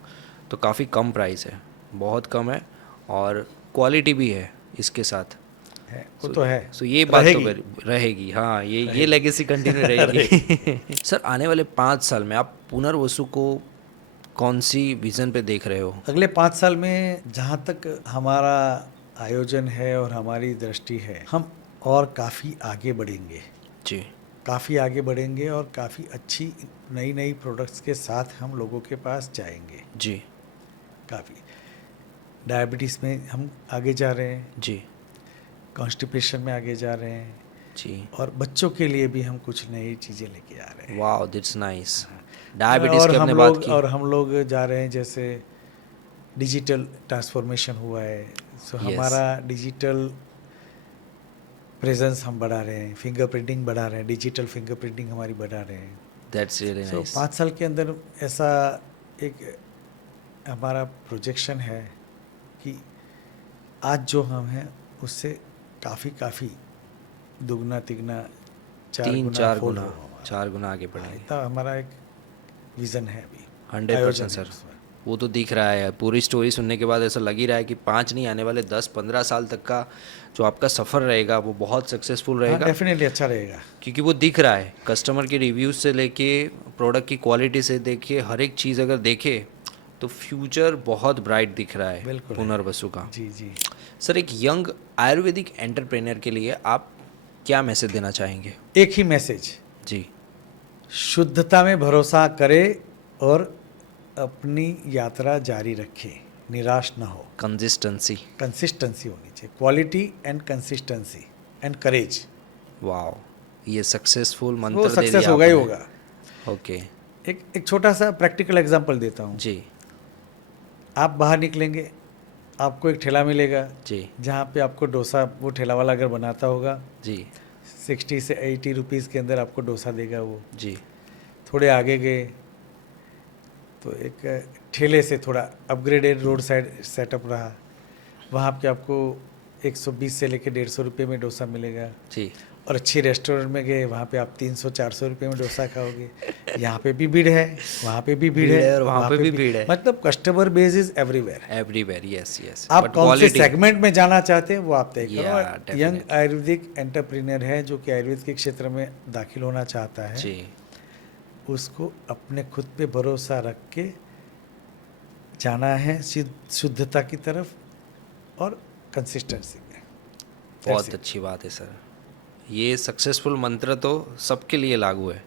तो काफ़ी कम प्राइस है, बहुत कम है, और क्वालिटी भी है इसके साथ। है, वो तो है। सो ये बात तो रहेगी। रहेगी, हाँ, ये लेगेसी कंटिन्यू रहेगी। सर, आने वाले 5 साल में आप पुनर्वसु को कौन सी विज़न पे देख रहे हो? अगले 5 साल में जहाँ तक हमारा आयोजन है और हमारी दृष्टि है, हम और काफ़ी आगे बढ़ेंगे, जी। काफ़ी आगे बढ़ेंगे और काफ़ी अच्छी नई नई प्रोडक्ट्स के साथ हम लोगों के पास जाएंगे। जी। काफ़ी डायबिटीज़ में हम आगे जा रहे हैं, जी। कॉन्स्टिपेशन में आगे जा रहे हैं, जी। और बच्चों के लिए भी हम कुछ नई चीज़ें लेके आ रहे हैं। Wow, that's nice. डायबिटीज़ और की हम हमने बात लोग की। और हम लोग जा रहे हैं, जैसे डिजिटल ट्रांसफॉर्मेशन हुआ है, सो Yes. हमारा डिजिटल प्रेजेंस हम बढ़ा रहे हैं, फिंगरप्रिंटिंग बढ़ा रहे हैं, डिजिटल फिंगरप्रिंटिंग हमारी बढ़ा रहे हैं। That's really so nice. 5 साल के अंदर ऐसा एक हमारा प्रोजेक्शन है कि आज जो हम हैं उससे काफ़ी दुगना तिगना 3-4 फोल्ड गुना, हो हमारा। 4 गुना आगे बढ़ेंगे। इतना हमारा एक विज़न है अभी, 100% आयोजन है सर, उसमें। वो तो दिख रहा है। पूरी स्टोरी सुनने के बाद ऐसा लग ही रहा है कि 5 नहीं, आने वाले 10-15 साल तक का जो आपका सफ़र रहेगा वो बहुत सक्सेसफुल हाँ, रहेगा, डेफिनेटली अच्छा रहेगा। क्योंकि वो दिख रहा है। कस्टमर के रिव्यूज़ से लेके प्रोडक्ट की क्वालिटी से देखिए, हर एक चीज़ अगर देखे तो फ्यूचर बहुत ब्राइट दिख रहा है बिल्कुल है। पुनर्वसु का। जी जी। सर, एक यंग आयुर्वेदिक एंटरप्रेन्योर के लिए आप क्या मैसेज देना चाहेंगे? एक ही मैसेज, जी। शुद्धता में भरोसा करे और अपनी यात्रा जारी रखे, निराश ना हो। कंसिस्टेंसी। कंसिस्टेंसी होनी चाहिए, quality and consistency and courage, wow, ये सक्सेसफुल वो मंत्र दे सक्सेस दिया होगा ही आपने। होगा। ओके। एक छोटा सा प्रैक्टिकल एग्जांपल देता हूँ। जी। आप बाहर निकलेंगे, आपको एक ठेला मिलेगा, जी। जहाँ पे आपको डोसा वो ठेला वाला अगर बनाता होगा, जी। 60 से 80 रुपीज़ के अंदर आपको डोसा देगा वो। जी। थोड़े आगे गए तो एक ठेले से थोड़ा अपग्रेडेड रोड साइड सेटअप रहा, वहाँ पे आपको 120 से लेके 150 रुपये में डोसा मिलेगा। जी। और अच्छे रेस्टोरेंट में गए, वहाँ पे आप 300-400 रुपये में डोसा खाओगे। यहाँ पे भी भीड़ है, वहाँ पे भी भीड़ है, और वहाँ पे भी भीड़ है। मतलब customer base is everywhere. Everywhere, yes yes. आप कौन से सेगमेंट में जाना चाहते हैं वो आप तय करो। Yeah, और definitely. यंग आयुर्वेदिक एंटरप्रेन्योर है जो कि आयुर्वेद के क्षेत्र में दाखिल होना चाहता है, जी। उसको अपने खुद पे भरोसा रख के जाना है शुद्धता की तरफ और कंसिस्टेंसी में। बहुत अच्छी बात है सर। ये सक्सेसफुल मंत्र तो सबके लिए लागू है।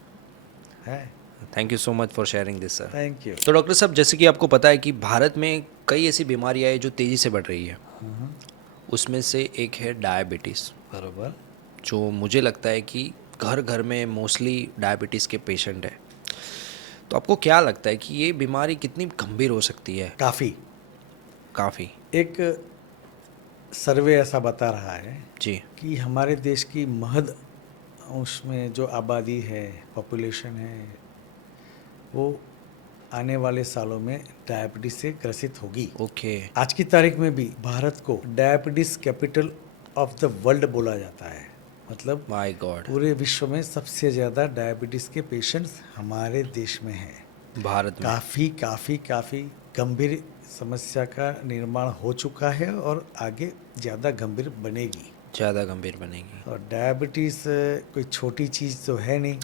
Thank you so much for sharing this sir. Thank you. तो डॉक्टर साहब, जैसे कि आपको पता है कि भारत में कई ऐसी बीमारियां हैं जो तेज़ी से बढ़ रही है, उसमें से एक है डायबिटीज़। बराबर। जो मुझे लगता है कि घर घर में मोस्टली डायबिटीज़ के पेशेंट है। तो आपको क्या लगता है कि ये बीमारी कितनी गंभीर हो सकती है? काफ़ी। एक सर्वे ऐसा बता रहा है जी। कि हमारे देश की महद उसमें जो आबादी है, पॉपुलेशन है, वो आने वाले सालों में डायबिटीज से ग्रसित होगी। ओके। आज की तारीख में भी भारत को diabetes capital of the world बोला जाता है। मतलब माय गॉड, पूरे विश्व में सबसे ज़्यादा डायबिटीज़ के पेशेंट्स हमारे देश में हैं। भारत में काफ़ी गंभीर समस्या का निर्माण हो चुका है और आगे ज़्यादा गंभीर बनेगी। और डायबिटीज़ कोई छोटी चीज़ तो है नहीं,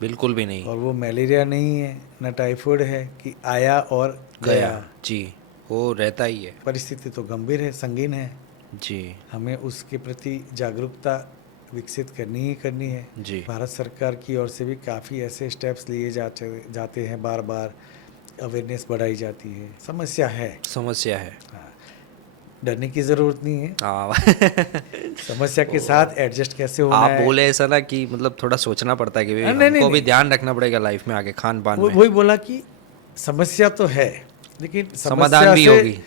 बिल्कुल भी नहीं। और वो मलेरिया नहीं है, न टाइफाइड है कि आया और गया। जी, वो रहता ही है। परिस्थिति तो गंभीर है, संगीन है जी। हमें उसके प्रति जागरूकता विकसित करनी ही करनी है। जी। भारत सरकार की ओर से भी काफ़ी ऐसे स्टेप्स लिए जाते हैं, बार बार अवेयरनेस बढ़ाई जाती है। समस्या है। हाँ। डरने की ज़रूरत नहीं है। हाँ। समस्या के साथ एडजस्ट कैसे होना आप है। बोले ऐसा ना कि मतलब थोड़ा सोचना पड़ता है कि भाई नहीं, हमको भी नहीं। ध्यान रखना पड़ेगा लाइफ में आगे, खान पान में। वही बोला कि समस्या तो है, लेकिन समाधान भी होगी।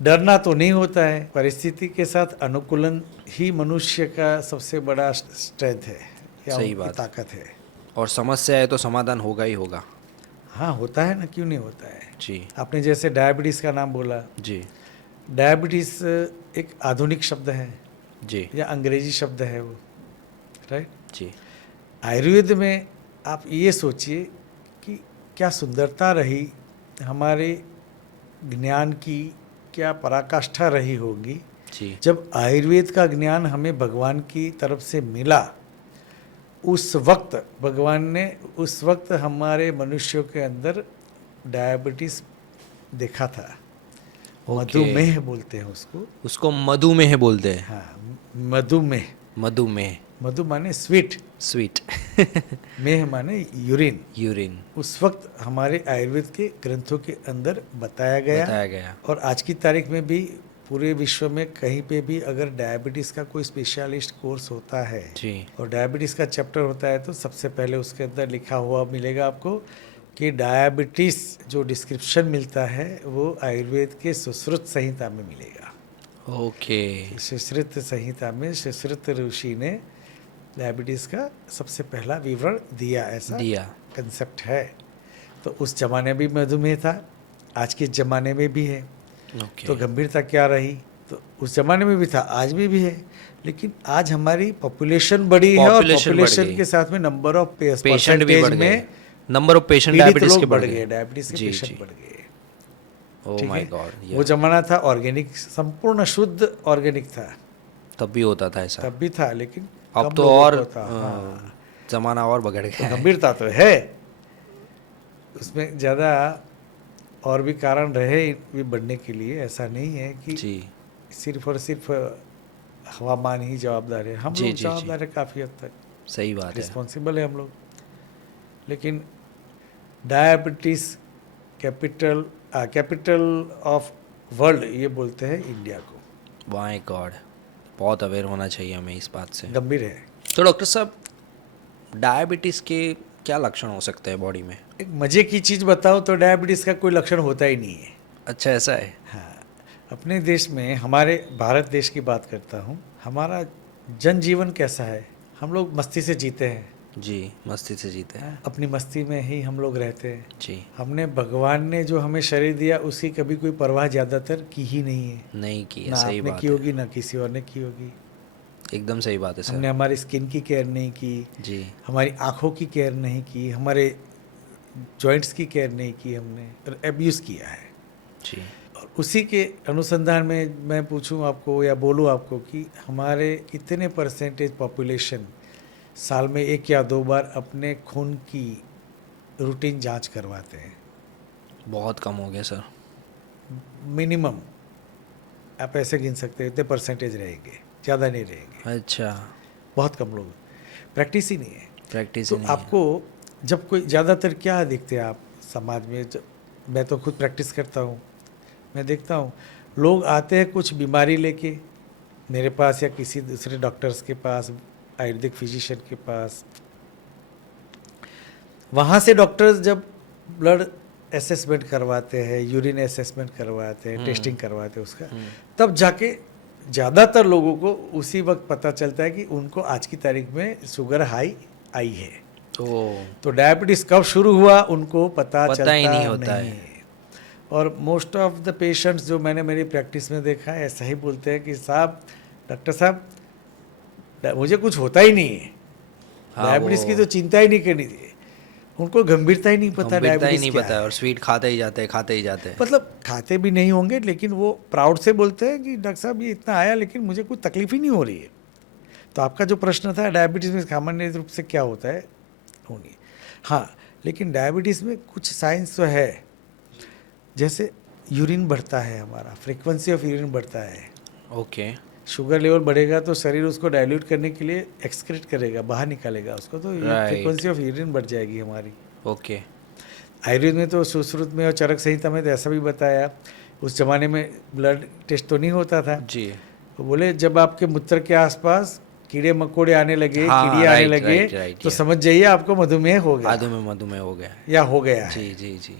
डरना तो नहीं होता है। परिस्थिति के साथ अनुकूलन ही मनुष्य का सबसे बड़ा स्ट्रेंथ है या सही उनकी बात। ताकत है। और समस्या है तो समाधान होगा ही होगा। हाँ, होता है ना, क्यों नहीं होता है। जी। आपने जैसे डायबिटीज़ का नाम बोला, जी। डायबिटीज़ एक आधुनिक शब्द है जी। या अंग्रेजी शब्द है वो, राइट। जी। आयुर्वेद में आप ये सोचिए कि क्या सुंदरता रही हमारे ज्ञान की, क्या पराकाष्ठा रही होगी जी। जब आयुर्वेद का ज्ञान हमें भगवान की तरफ से मिला। उस वक्त भगवान ने उस वक्त हमारे मनुष्यों के अंदर डायबिटीज़ देखा था। मधुमेह बोलते हैं उसको मधुमेह बोलते हैं। हाँ, मधुमेह। मधु माने स्वीट, मेह माने यूरिन। उस वक्त हमारे आयुर्वेद के ग्रंथों के अंदर बताया गया। और आज की तारीख में भी पूरे विश्व में कहीं पे भी अगर डायबिटीज़ का कोई स्पेशलिस्ट कोर्स होता है जी। और डायबिटीज़ का चैप्टर होता है तो सबसे पहले उसके अंदर लिखा हुआ मिलेगा आपको कि डायबिटीज़ जो डिस्क्रिप्शन मिलता है वो आयुर्वेद के सुश्रुत संहिता में मिलेगा। ओके। सुश्रुत संहिता में सुश्रुत ऋषि ने डायबिटीज़ का सबसे पहला विवरण दिया, ऐसा कंसेप्ट है। तो उस जमाने में भी मधुमेह था, आज के ज़माने में भी है। तो गंभीरता क्या रही, तो उस जमाने में भी था, आज भी है। लेकिन आज हमारी पॉपुलेशन बढ़ी है और पॉपुलेशन के साथ में नंबर ऑफ पेशेंट भी बढ़ गए। नंबर ऑफ पेशेंट डायबिटीज के बढ़ गए। डायबिटीज के पेशेंट बढ़ गए। Oh my God. वो जमाना था ऑर्गेनिक, संपूर्ण शुद्ध ऑर्गेनिक था। तब भी होता था ऐसा। तब भी था, लेकिन अब तो और जमाना और बढ़ गया। गंभीरता तो है उसमें, ज़्यादा और भी कारण रहे भी बढ़ने के लिए। ऐसा नहीं है कि सिर्फ और सिर्फ हवामान ही जवाबदार है। हम लोग जवाबदार है काफ़ी हद तक। सही बात है, रिस्पॉन्सिबल है हम लोग। लेकिन डायबिटीज़ कैपिटल ऑफ वर्ल्ड ये बोलते हैं इंडिया को। माय गॉड, बहुत अवेयर होना चाहिए हमें इस बात से। गंभीर है। तो डॉक्टर साहब, डायबिटीज़ के क्या लक्षण हो सकते हैं बॉडी में? एक मज़े की चीज़ बताओ तो डायबिटीज़ का कोई लक्षण होता ही नहीं है। अच्छा, ऐसा है? हाँ, अपने देश में, हमारे भारत देश की बात करता हूँ, हमारा जनजीवन कैसा है? हम लोग मस्ती से जीते हैं, जी, मस्ती से जीते हैं। अपनी मस्ती में ही हम लोग रहते हैं। जी, हमने भगवान ने जो हमें शरीर दिया उसकी कभी कोई परवाह ज़्यादातर की ही नहीं है। नहीं की है, ना सही आपने बात की है। होगी ना किसी और ने की होगी। एकदम सही बात है हमने सर। हमारी स्किन की केयर नहीं की, जी, हमारी आँखों की केयर नहीं की, हमारे जॉइंट्स की केयर नहीं की हमने, और एब्यूज़ किया है। जी, और उसी के अनुसंधान में मैं पूछूं आपको या बोलूं आपको कि हमारे कितने परसेंटेज पॉपुलेशन साल में 1 या 2 बार अपने खून की रूटीन जांच करवाते हैं। बहुत कम हो गया सर। मिनिमम आप ऐसे गिन सकते हैं, इतने परसेंटेज रहेंगे, ज़्यादा नहीं रहेंगे। अच्छा, बहुत कम लोग, प्रैक्टिस ही नहीं है। प्रैक्टिस तो ही नहीं है। आपको जब कोई ज़्यादातर क्या देखते हैं आप समाज में, जब मैं तो खुद प्रैक्टिस करता हूँ, मैं देखता हूँ लोग आते हैं कुछ बीमारी लेके मेरे पास या किसी दूसरे डॉक्टर्स के पास, आयुर्वेदिक फिजिशियन के पास। वहाँ से डॉक्टर्स जब ब्लड असेसमेंट करवाते हैं, यूरिन असेसमेंट करवाते हैं, टेस्टिंग करवाते हैं उसका, तब जाके ज़्यादातर लोगों को उसी वक्त पता चलता है कि उनको आज की तारीख में शुगर हाई आई है। ओह, तो डायबिटीज़ कब शुरू हुआ उनको पता पता चलता ही नहीं होता नहीं है। है। और मोस्ट ऑफ द पेशेंट्स जो मैंने मेरी प्रैक्टिस में देखा है ऐसा ही बोलते हैं कि साहब, डॉक्टर साहब, मुझे कुछ होता ही नहीं है, हाँ, डायबिटीज़ की वो तो चिंता ही नहीं करनी चाहिए। उनको गंभीरता ही नहीं पता गंभीरता ही डायबिटीज़ नहीं क्या पता है है। और स्वीट खाते ही जाते हैं, खाते ही जाते हैं। मतलब खाते भी नहीं होंगे, लेकिन वो प्राउड से बोलते हैं कि डॉक्टर साहब ये इतना आया लेकिन मुझे कोई तकलीफ ही नहीं हो रही है। तो आपका जो प्रश्न था डायबिटीज़ में सामान्य रूप से क्या होता है, होनी, हाँ, लेकिन डायबिटीज़ में कुछ साइंस तो है। जैसे यूरिन बढ़ता है, हमारा फ्रीक्वेंसी ऑफ यूरिन बढ़ता है। ओके, शुगर लेवल बढ़ेगा तो शरीर उसको डाइल्यूट करने के लिए एक्सक्रीट करेगा, बाहर निकालेगा उसको, तो ये राइट, फ्रीक्वेंसी ऑफ यूरिन बढ़ जाएगी हमारी। ओके, आयुर्वेद में तो सुश्रुत में और चरक संहिता में तो ऐसा भी बताया, उस जमाने में ब्लड टेस्ट तो नहीं होता था, जी, तो बोले जब आपके मूत्र के आसपास कीड़े मकोड़े आने लगे, हाँ, कीड़े आने राइट, लगे, राइट, राइट, तो या समझ जाइए आपको मधुमेह हो गया आधे में मधुमेह हो गया है। या हो गया है। जी, जी, जी,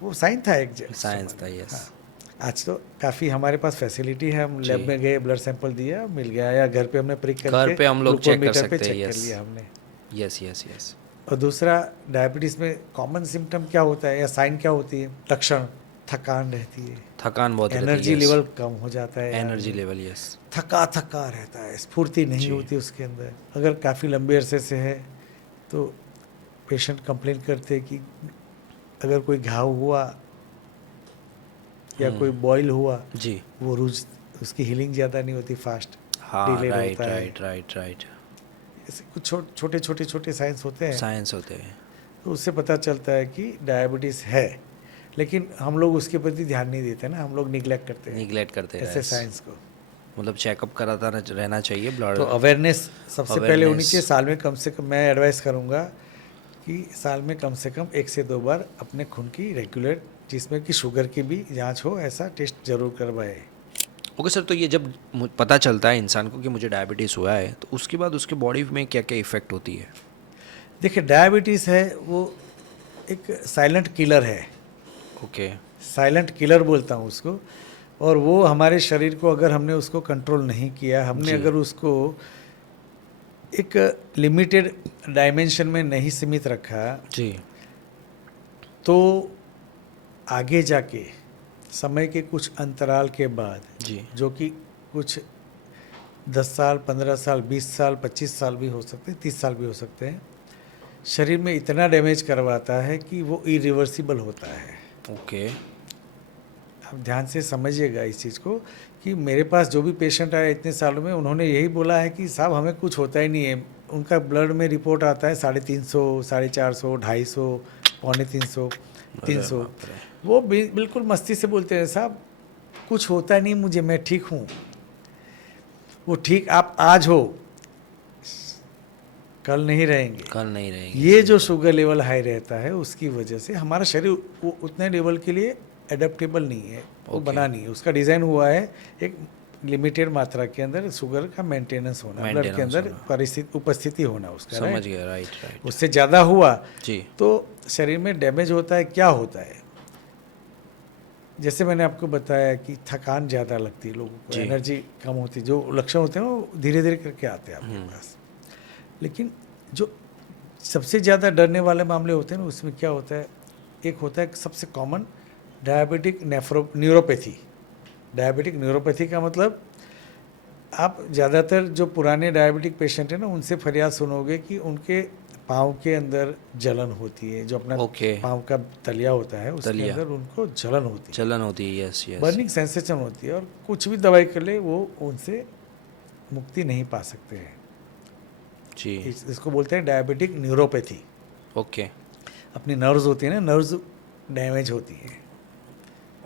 वो साइन था एक साइंस था, समय। यस। हाँ, आज तो काफ़ी हमारे पास फैसिलिटी है, हम जी। लैब में गए, ब्लड सैंपल दिया, मिल गया, या घर पे हमने प्रिक घर करके पे हम लोग चेक कर ग्लूकोमीटर पे सकते हैं, चेक कर यस, लिया हमने। Yes, yes, yes. और दूसरा, डायबिटीज़ में कॉमन सिम्टम क्या होता है या साइन क्या होती है, लक्षण, थकान रहती है, थकान बहुत रहती है, एनर्जी यस। लेवल कम हो जाता है, एनर्जी आदमी लेवल, यस। थका थका रहता है, स्फूर्ति नहीं जी। होती उसके अंदर। अगर काफ़ी लंबे अरसे से है तो पेशेंट कंप्लेन करते हैं कि अगर कोई घाव हुआ या कोई बॉयल हुआ, जी, वो रोज उसकी हीलिंग ज़्यादा नहीं होती, फास्ट हाँ, डिलेड राइट, होता है। Right, right, right. ऐसे कुछ छोटे छोटे छोटे साइंस होते हैं, साइंस होते हैं। तो उससे पता चलता है कि डायबिटीज़ है। लेकिन हम लोग उसके प्रति ध्यान नहीं देते ना, हम लोग निगलेक्ट करते हैं निगलेक्ट करते ऐसे हैं, साइंस को। मतलब चेकअप कराता रहना चाहिए ब्लड। तो अवेयरनेस सबसे पहले होनी Awareness। चाहिए। साल में कम से कम, मैं एडवाइस करूँगा कि साल में कम से कम 1 से 2 बार अपने खून की रेगुलर, जिसमें कि शुगर की भी जांच हो, ऐसा टेस्ट जरूर करवाए। ओके सर, तो ये जब पता चलता है इंसान को कि मुझे डायबिटीज़ हुआ है, तो उसके बाद उसके बॉडी में क्या क्या इफ़ेक्ट होती है? देखिए, डायबिटीज़ है वो एक साइलेंट किलर है, ओके, साइलेंट किलर बोलता हूँ उसको। और वो हमारे शरीर को, अगर हमने उसको कंट्रोल नहीं किया, हमने जी। अगर उसको एक लिमिटेड डायमेंशन में नहीं सीमित रखा, जी, तो आगे जाके समय के कुछ अंतराल के बाद, जी, जो कि कुछ 10 साल, 15 साल, 20 साल, 25 साल भी हो सकते हैं, 30 साल भी हो सकते हैं, शरीर में इतना डैमेज करवाता है कि वो इरिवर्सिबल होता है। ओके, आप ध्यान से समझिएगा इस चीज़ को कि मेरे पास जो भी पेशेंट आए इतने सालों में, उन्होंने यही बोला है कि साहब हमें कुछ होता ही नहीं है। उनका ब्लड में रिपोर्ट आता है 350, 450, 250, 350, 300। बाप रे। वो बिल्कुल मस्ती से बोलते हैं, साहब कुछ होता नहीं मुझे, मैं ठीक हूँ। वो ठीक आप आज हो, कल नहीं रहेंगे। कल नहीं रहेगी। ये जो शुगर लेवल हाई रहता है उसकी वजह से हमारा शरीर वो उतने लेवल के लिए एडेप्टेबल नहीं है, वो Okay. बना नहीं है। उसका डिज़ाइन हुआ है एक लिमिटेड मात्रा के अंदर शुगर का मेंटेनेंस होना, ब्लड के Maintenance अंदर होना। परिस्थिति उपस्थिति होना उसका, समझ right? गया, राइट, राइट। उससे ज़्यादा हुआ जी, तो शरीर में डैमेज होता है। क्या होता है, जैसे मैंने आपको बताया कि थकान ज़्यादा लगती है लोगों को, जी। एनर्जी कम होती, जो लक्षण होते हैं वो धीरे धीरे करके आते हैं आपके पास। लेकिन जो सबसे ज़्यादा डरने वाले मामले होते हैं ना, उसमें क्या होता है, एक होता है सबसे common diabetic neuropathy. Diabetic neuropathy का मतलब, आप ज़्यादातर जो पुराने डायबिटिक पेशेंट हैं ना, उनसे फरियाद सुनोगे कि उनके पाँव के अंदर जलन होती है, जो अपना ओके। पाँव का तलिया होता है उसके तलिया। अंदर उनको जलन होती है, चलन होती है, यस यस। बर्निंग सेंसेशन होती है, और कुछ भी दवाई कर ले वो उनसे मुक्ति नहीं पा सकते हैं। जी। इसको बोलते हैं डायबिटिक न्यूरोपैथी। ओके अपनी नर्व्स होती है ना, नर्व्स डैमेज होती है,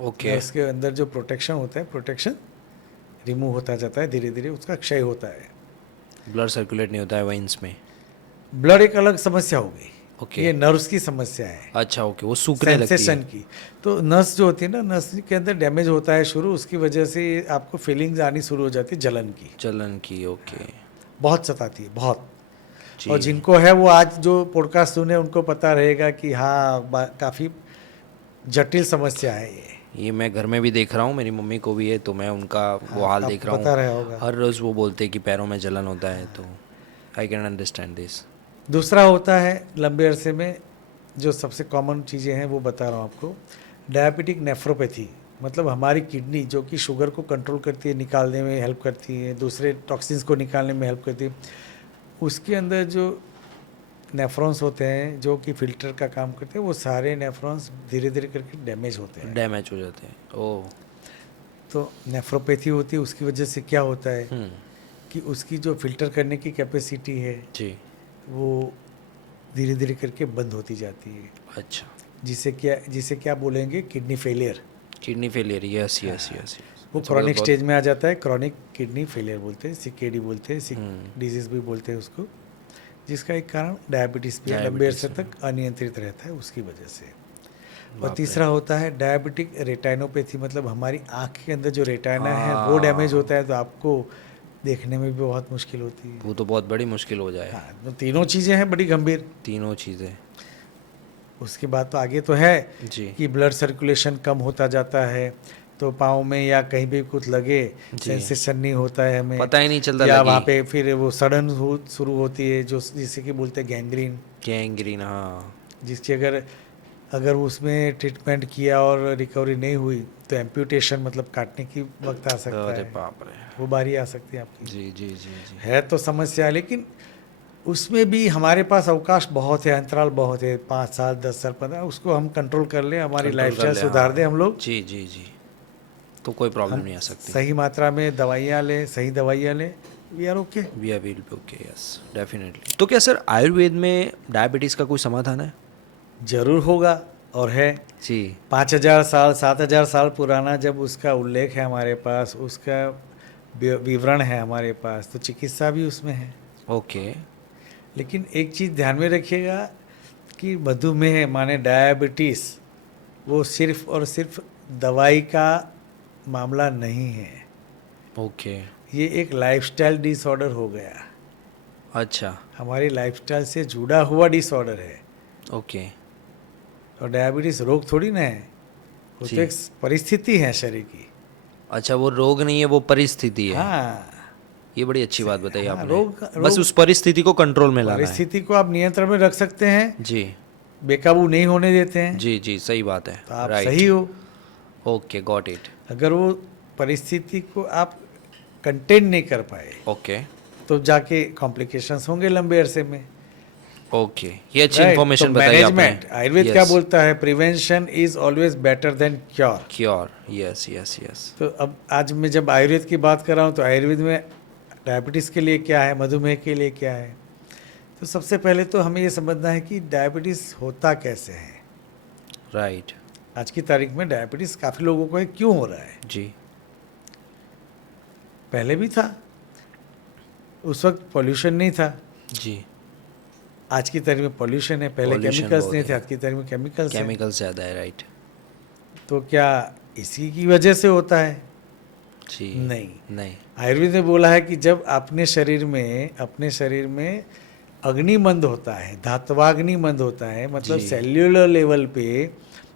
ओके नर्व्स के अंदर जो प्रोटेक्शन होता है, प्रोटेक्शन रिमूव होता जाता है, धीरे धीरे उसका क्षय होता है। ब्लड सर्कुलेट नहीं होता है वेन्स में। ब्लड एक अलग समस्या हो गई, ओके। ये नर्व्स की समस्या है, अच्छा ओके, वो सूखने लगती सेंसेशन है। की। तो नर्व्स जो होती है ना, नर्व्स के अंदर डैमेज होता है शुरू, उसकी वजह से आपको फीलिंग्स आनी शुरू हो जाती है जलन की, चलन की, ओके बहुत सताती है, बहुत। जी। और जिनको है वो आज जो पॉडकास्ट सुने उनको पता रहेगा कि हाँ काफ़ी जटिल समस्या है ये मैं घर में भी देख रहा हूँ, मेरी मम्मी को भी है, तो मैं उनका वो हाल आपको देख रहा पता रहा हूँ। होगा। हर रोज़ वो बोलते हैं कि पैरों में जलन होता है, तो आई कैन अंडरस्टैंड दिस। दूसरा होता है लंबे अरसे में जो सबसे कॉमन चीज़ें हैं वो बता रहा हूँ आपको, डायबिटिक नेफ्रोपैथी। मतलब हमारी किडनी जो कि शुगर को कंट्रोल करती है, निकालने में हेल्प करती है, दूसरे टॉक्सिन्स को निकालने में हेल्प करती है, उसके अंदर जो नेफ्रॉन्स होते हैं जो कि फिल्टर का काम करते हैं, वो सारे नेफ्रॉन्स धीरे धीरे करके डैमेज होते हैं, डैमेज हो जाते हैं। ओह। तो नेफ्रोपैथी होती है। उसकी वजह से क्या होता है कि उसकी जो फिल्टर करने की कैपेसिटी है जी। वो धीरे धीरे करके बंद होती जाती है, अच्छा, जिसे क्या बोलेंगे, kidney failure. Kidney failure, yes yes yes. वो क्रॉनिक स्टेज में आ जाता है, क्रॉनिक किडनी फेलियर बोलते हैं, सीकेडी बोलते हैं, सिक डिजीज भी बोलते हैं उसको, जिसका एक कारण डायबिटीज़ भी है, लंबे अरसे तक अनियंत्रित रहता है उसकी वजह से। और तीसरा होता है डायबिटिक रेटाइनोपैथी। मतलब हमारी आँख के अंदर जो रेटाइना है वो डैमेज होता है, तो आपको देखने में भी बहुत मुश्किल होती है। वो तो बहुत बड़ी मुश्किल हो जाए। हाँ, तो तीनों चीज़ें हैं बड़ी गंभीर। तीनों चीज़ें। उसके बाद तो आगे तो है जी। कि ब्लड सर्कुलेशन कम होता जाता है, तो पाँव में या कहीं भी कुछ लगे सेंसेशन नहीं होता है हमें, पता ही नहीं चलता या लगी। वहाँ पे फिर वो सडन शुरू होती है, जो जिसे कि बोलते हैं गैंग्रीन। गैंग्रीन, हाँ। जिसकी अगर उसमें ट्रीटमेंट किया और रिकवरी नहीं हुई तो एम्प्यूटेशन, मतलब काटने की वक्त आ सकता अरे है, बाप रे। वो बारी आ सकती है आपकी। जी जी जी जी। है तो समस्या, लेकिन उसमें भी हमारे पास अवकाश बहुत है, अंतराल बहुत है, 5 साल 10 साल 15, उसको हम कंट्रोल कर लें, हमारी कंट्रोल लाइफस्टाइल कर ले, सुधार हाँ। दें हम लोग, जी जी जी, तो कोई प्रॉब्लम नहीं आ सकती। सही मात्रा में दवाइयाँ लें, सही दवाइयाँ लें, we are okay. We are will be okay, yes definitely. तो क्या सर आयुर्वेद में डायबिटीज़ का कोई समाधान है? जरूर होगा और है। जी। 5000 साल 7000 साल पुराना जब उसका उल्लेख है हमारे पास, उसका विवरण है हमारे पास, तो चिकित्सा भी उसमें है। ओके। लेकिन एक चीज़ ध्यान में रखिएगा कि मधुमेह माने डायबिटीज़ वो सिर्फ और सिर्फ दवाई का मामला नहीं है, ओके। ये एक लाइफस्टाइल डिसऑर्डर हो गया, अच्छा। हमारी लाइफस्टाइल से जुड़ा हुआ डिसऑर्डर है। ओके। और डायबिटीज़ रोग थोड़ी ना है, वो जी। तो एक परिस्थिति है शरीर की। अच्छा, वो रोग नहीं है, वो परिस्थिति है। हाँ, ये बड़ी अच्छी बात बताई हाँ, आपने। रोग बस उस परिस्थिति को कंट्रोल में लाना है। परिस्थिति को आप नियंत्रण में रख सकते हैं, जी बेकाबू नहीं होने देते हैं, जी जी, सही बात है। तो आप राइट। सही हो। Okay, got it. अगर वो परिस्थिति को आप कंटेन नहीं कर पाए ओके तो जाके कॉम्प्लिकेशंस होंगे लंबे अरसे में। ओके, ये अच्छी Right? इन्फॉर्मेशन तो बताई आपने। मैनेजमेंट, आयुर्वेद क्या बोलता है, prevention is always better than cure. Cure, yes yes yes. तो अब आज मैं जब आयुर्वेद की बात कर रहा हूँ तो आयुर्वेद में डायबिटीज़ के लिए क्या है, मधुमेह के लिए क्या है, तो सबसे पहले तो हमें ये समझना है कि डायबिटीज़ होता कैसे है। राइट। आज की तारीख में डायबिटीज़ काफ़ी लोगों को है, क्यों हो रहा है? जी। पहले भी था, उस वक्त पॉल्यूशन नहीं था। जी। आज की तारीख में पॉल्यूशन है, पहले Pollution केमिकल्स बहुत नहीं है। थे, आज की तारीख में केमिकल्स हैं। केमिकल ज़्यादा है, राइट। तो क्या इसी की वजह से होता है? जी। नहीं। नहीं। आयुर्वेद ने बोला है कि जब अपने शरीर में अग्निमंद होता है, धात्वाग्निमंद होता है, मतलब जी। सेल्यूलर लेवल पे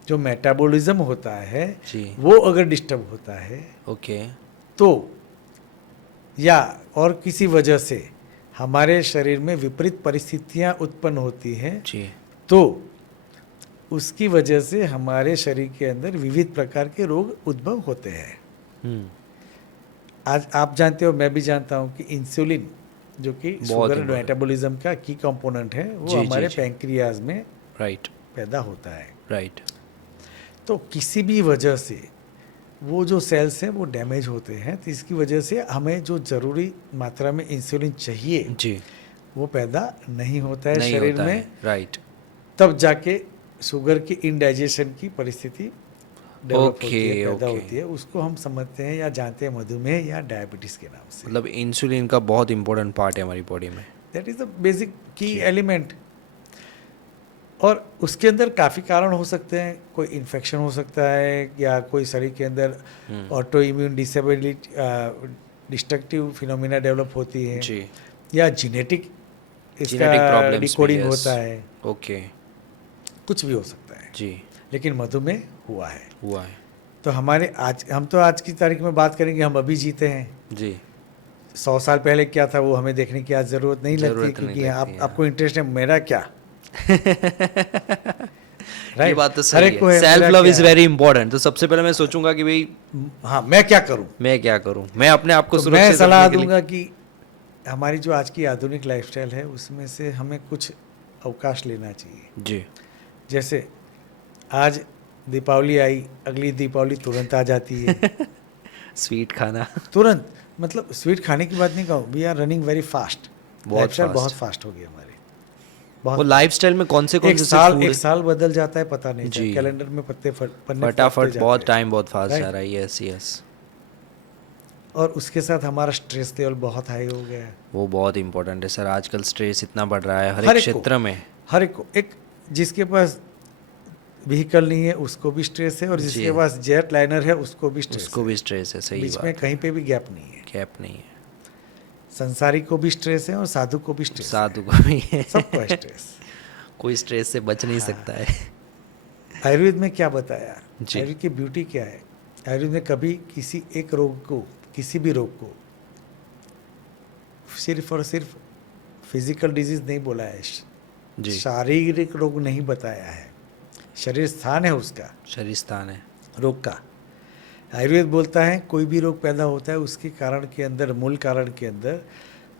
जो मेटाबॉलिज्म होता है जी। वो अगर डिस्टर्ब होता है ओके। तो, या और किसी वजह से हमारे शरीर में विपरीत परिस्थितियां उत्पन्न होती हैं, जी तो उसकी वजह से हमारे शरीर के अंदर विविध प्रकार के रोग उद्भव होते हैं। हम्म, आज आप जानते हो, मैं भी जानता हूँ कि इंसुलिन जो कि बहुत शुगर important। मेटाबॉलिज्म का की कंपोनेंट है, वो जी, जी, हमारे जी। पैंक्रियाज में राइट पैदा होता है। राइट तो किसी भी वजह से वो जो सेल्स हैं वो डैमेज होते हैं, तो इसकी वजह से हमें जो ज़रूरी मात्रा में इंसुलिन चाहिए जी वो पैदा नहीं होता है नहीं शरीर होता में। है, राइट। तब जाके शुगर की इंडाइजेशन की परिस्थिति डेवलप होती है, ओके पैदा ओके, होती है। उसको हम समझते हैं या जानते हैं मधुमेह या डायबिटीज़ के नाम से। मतलब इंसुलिन का बहुत इंपॉर्टेंट पार्ट है हमारी बॉडी में। दैट इज़ द बेसिक की जी। एलिमेंट। और उसके अंदर काफ़ी कारण हो सकते हैं, कोई इन्फेक्शन हो सकता है, या कोई शरीर के अंदर auto immune disability destructive phenomena develop होती है, जी, या जेनेटिक इसका जेनेटिक प्रॉब्लम्स भी, डिकोडिंग yes। होता है, ओके, कुछ भी हो सकता है। जी लेकिन मधुमेह हुआ है हुआ है, तो हम तो आज की तारीख में बात करेंगे, हम अभी जीते हैं। जी 100 साल पहले क्या था वो हमें देखने की आज ज़रूरत नहीं लगती, ज़रूरत नहीं क्योंकि लगती है। आपको इंटरेस्ट है मेरा क्या। ये Right? बात तो हर सही एक को है। सेल्फ मेरा लव क्या इज है। Very important. तो सबसे पहले मैं सोचूंगा कि भाई हाँ, मैं क्या करूं। मैं क्या करूं, मैं अपने आप को तो मैं सुरक्षित सलाह रखने के लिए। दूंगा कि हमारी जो आज की आधुनिक लाइफस्टाइल है उसमें से हमें कुछ अवकाश लेना चाहिए। जी जैसे आज दीपावली आई, अगली दीपावली तुरंत आ जाती है। स्वीट खाना तुरंत, मतलब स्वीट खाने की बात नहीं कहूँ, we are running very fast. बहुत लाइफस्टाइल fast। बहुत फास्ट हो गई हमारी, वो बहुत। लाइफस्टाइल में कौन से एक से साल फूड एक साल बदल जाता है, पता नहीं जी। चलता। कैलेंडर में पन्ने फटते फटाफट जाते बहुत हैं। टाइम बहुत फास्ट Right? जा रहा है। यस यस, और उसके साथ हमारा स्ट्रेस लेवल बहुत हाई हो गया है। वो बहुत इंपॉर्टेंट है सर। आजकल स्ट्रेस इतना बढ़ रहा है हर एक हर एक को। क्षेत्र में। हर एक को, एक जिसके पास व्हीकल नहीं है उसको भी स्ट्रेस है, और जी। जिसके पास जेट लाइनर है उसको भी स्ट्रेस उसको है। भी स्ट्रेस है, सही बीच में बात। कहीं पे भी गैप नहीं है। गैप नहीं है, संसारी को भी स्ट्रेस है और साधु को भी स्ट्रेस साधु को भी है। है, सबको है स्ट्रेस। कोई स्ट्रेस से बच नहीं हाँ। सकता है। आयुर्वेद में क्या बताया, जी। आयुर्वेद की ब्यूटी क्या है। आयुर्वेद ने कभी किसी एक रोग को, किसी भी रोग को सिर्फ और सिर्फ फिजिकल डिजीज नहीं बोला है, जी, शारीरिक रोग नहीं बताया है। शरीर स्थान है उसका, शरीर स्थान है। रोग का। आयुर्वेद बोलता है कोई भी रोग पैदा होता है उसके कारण के अंदर, मूल कारण के अंदर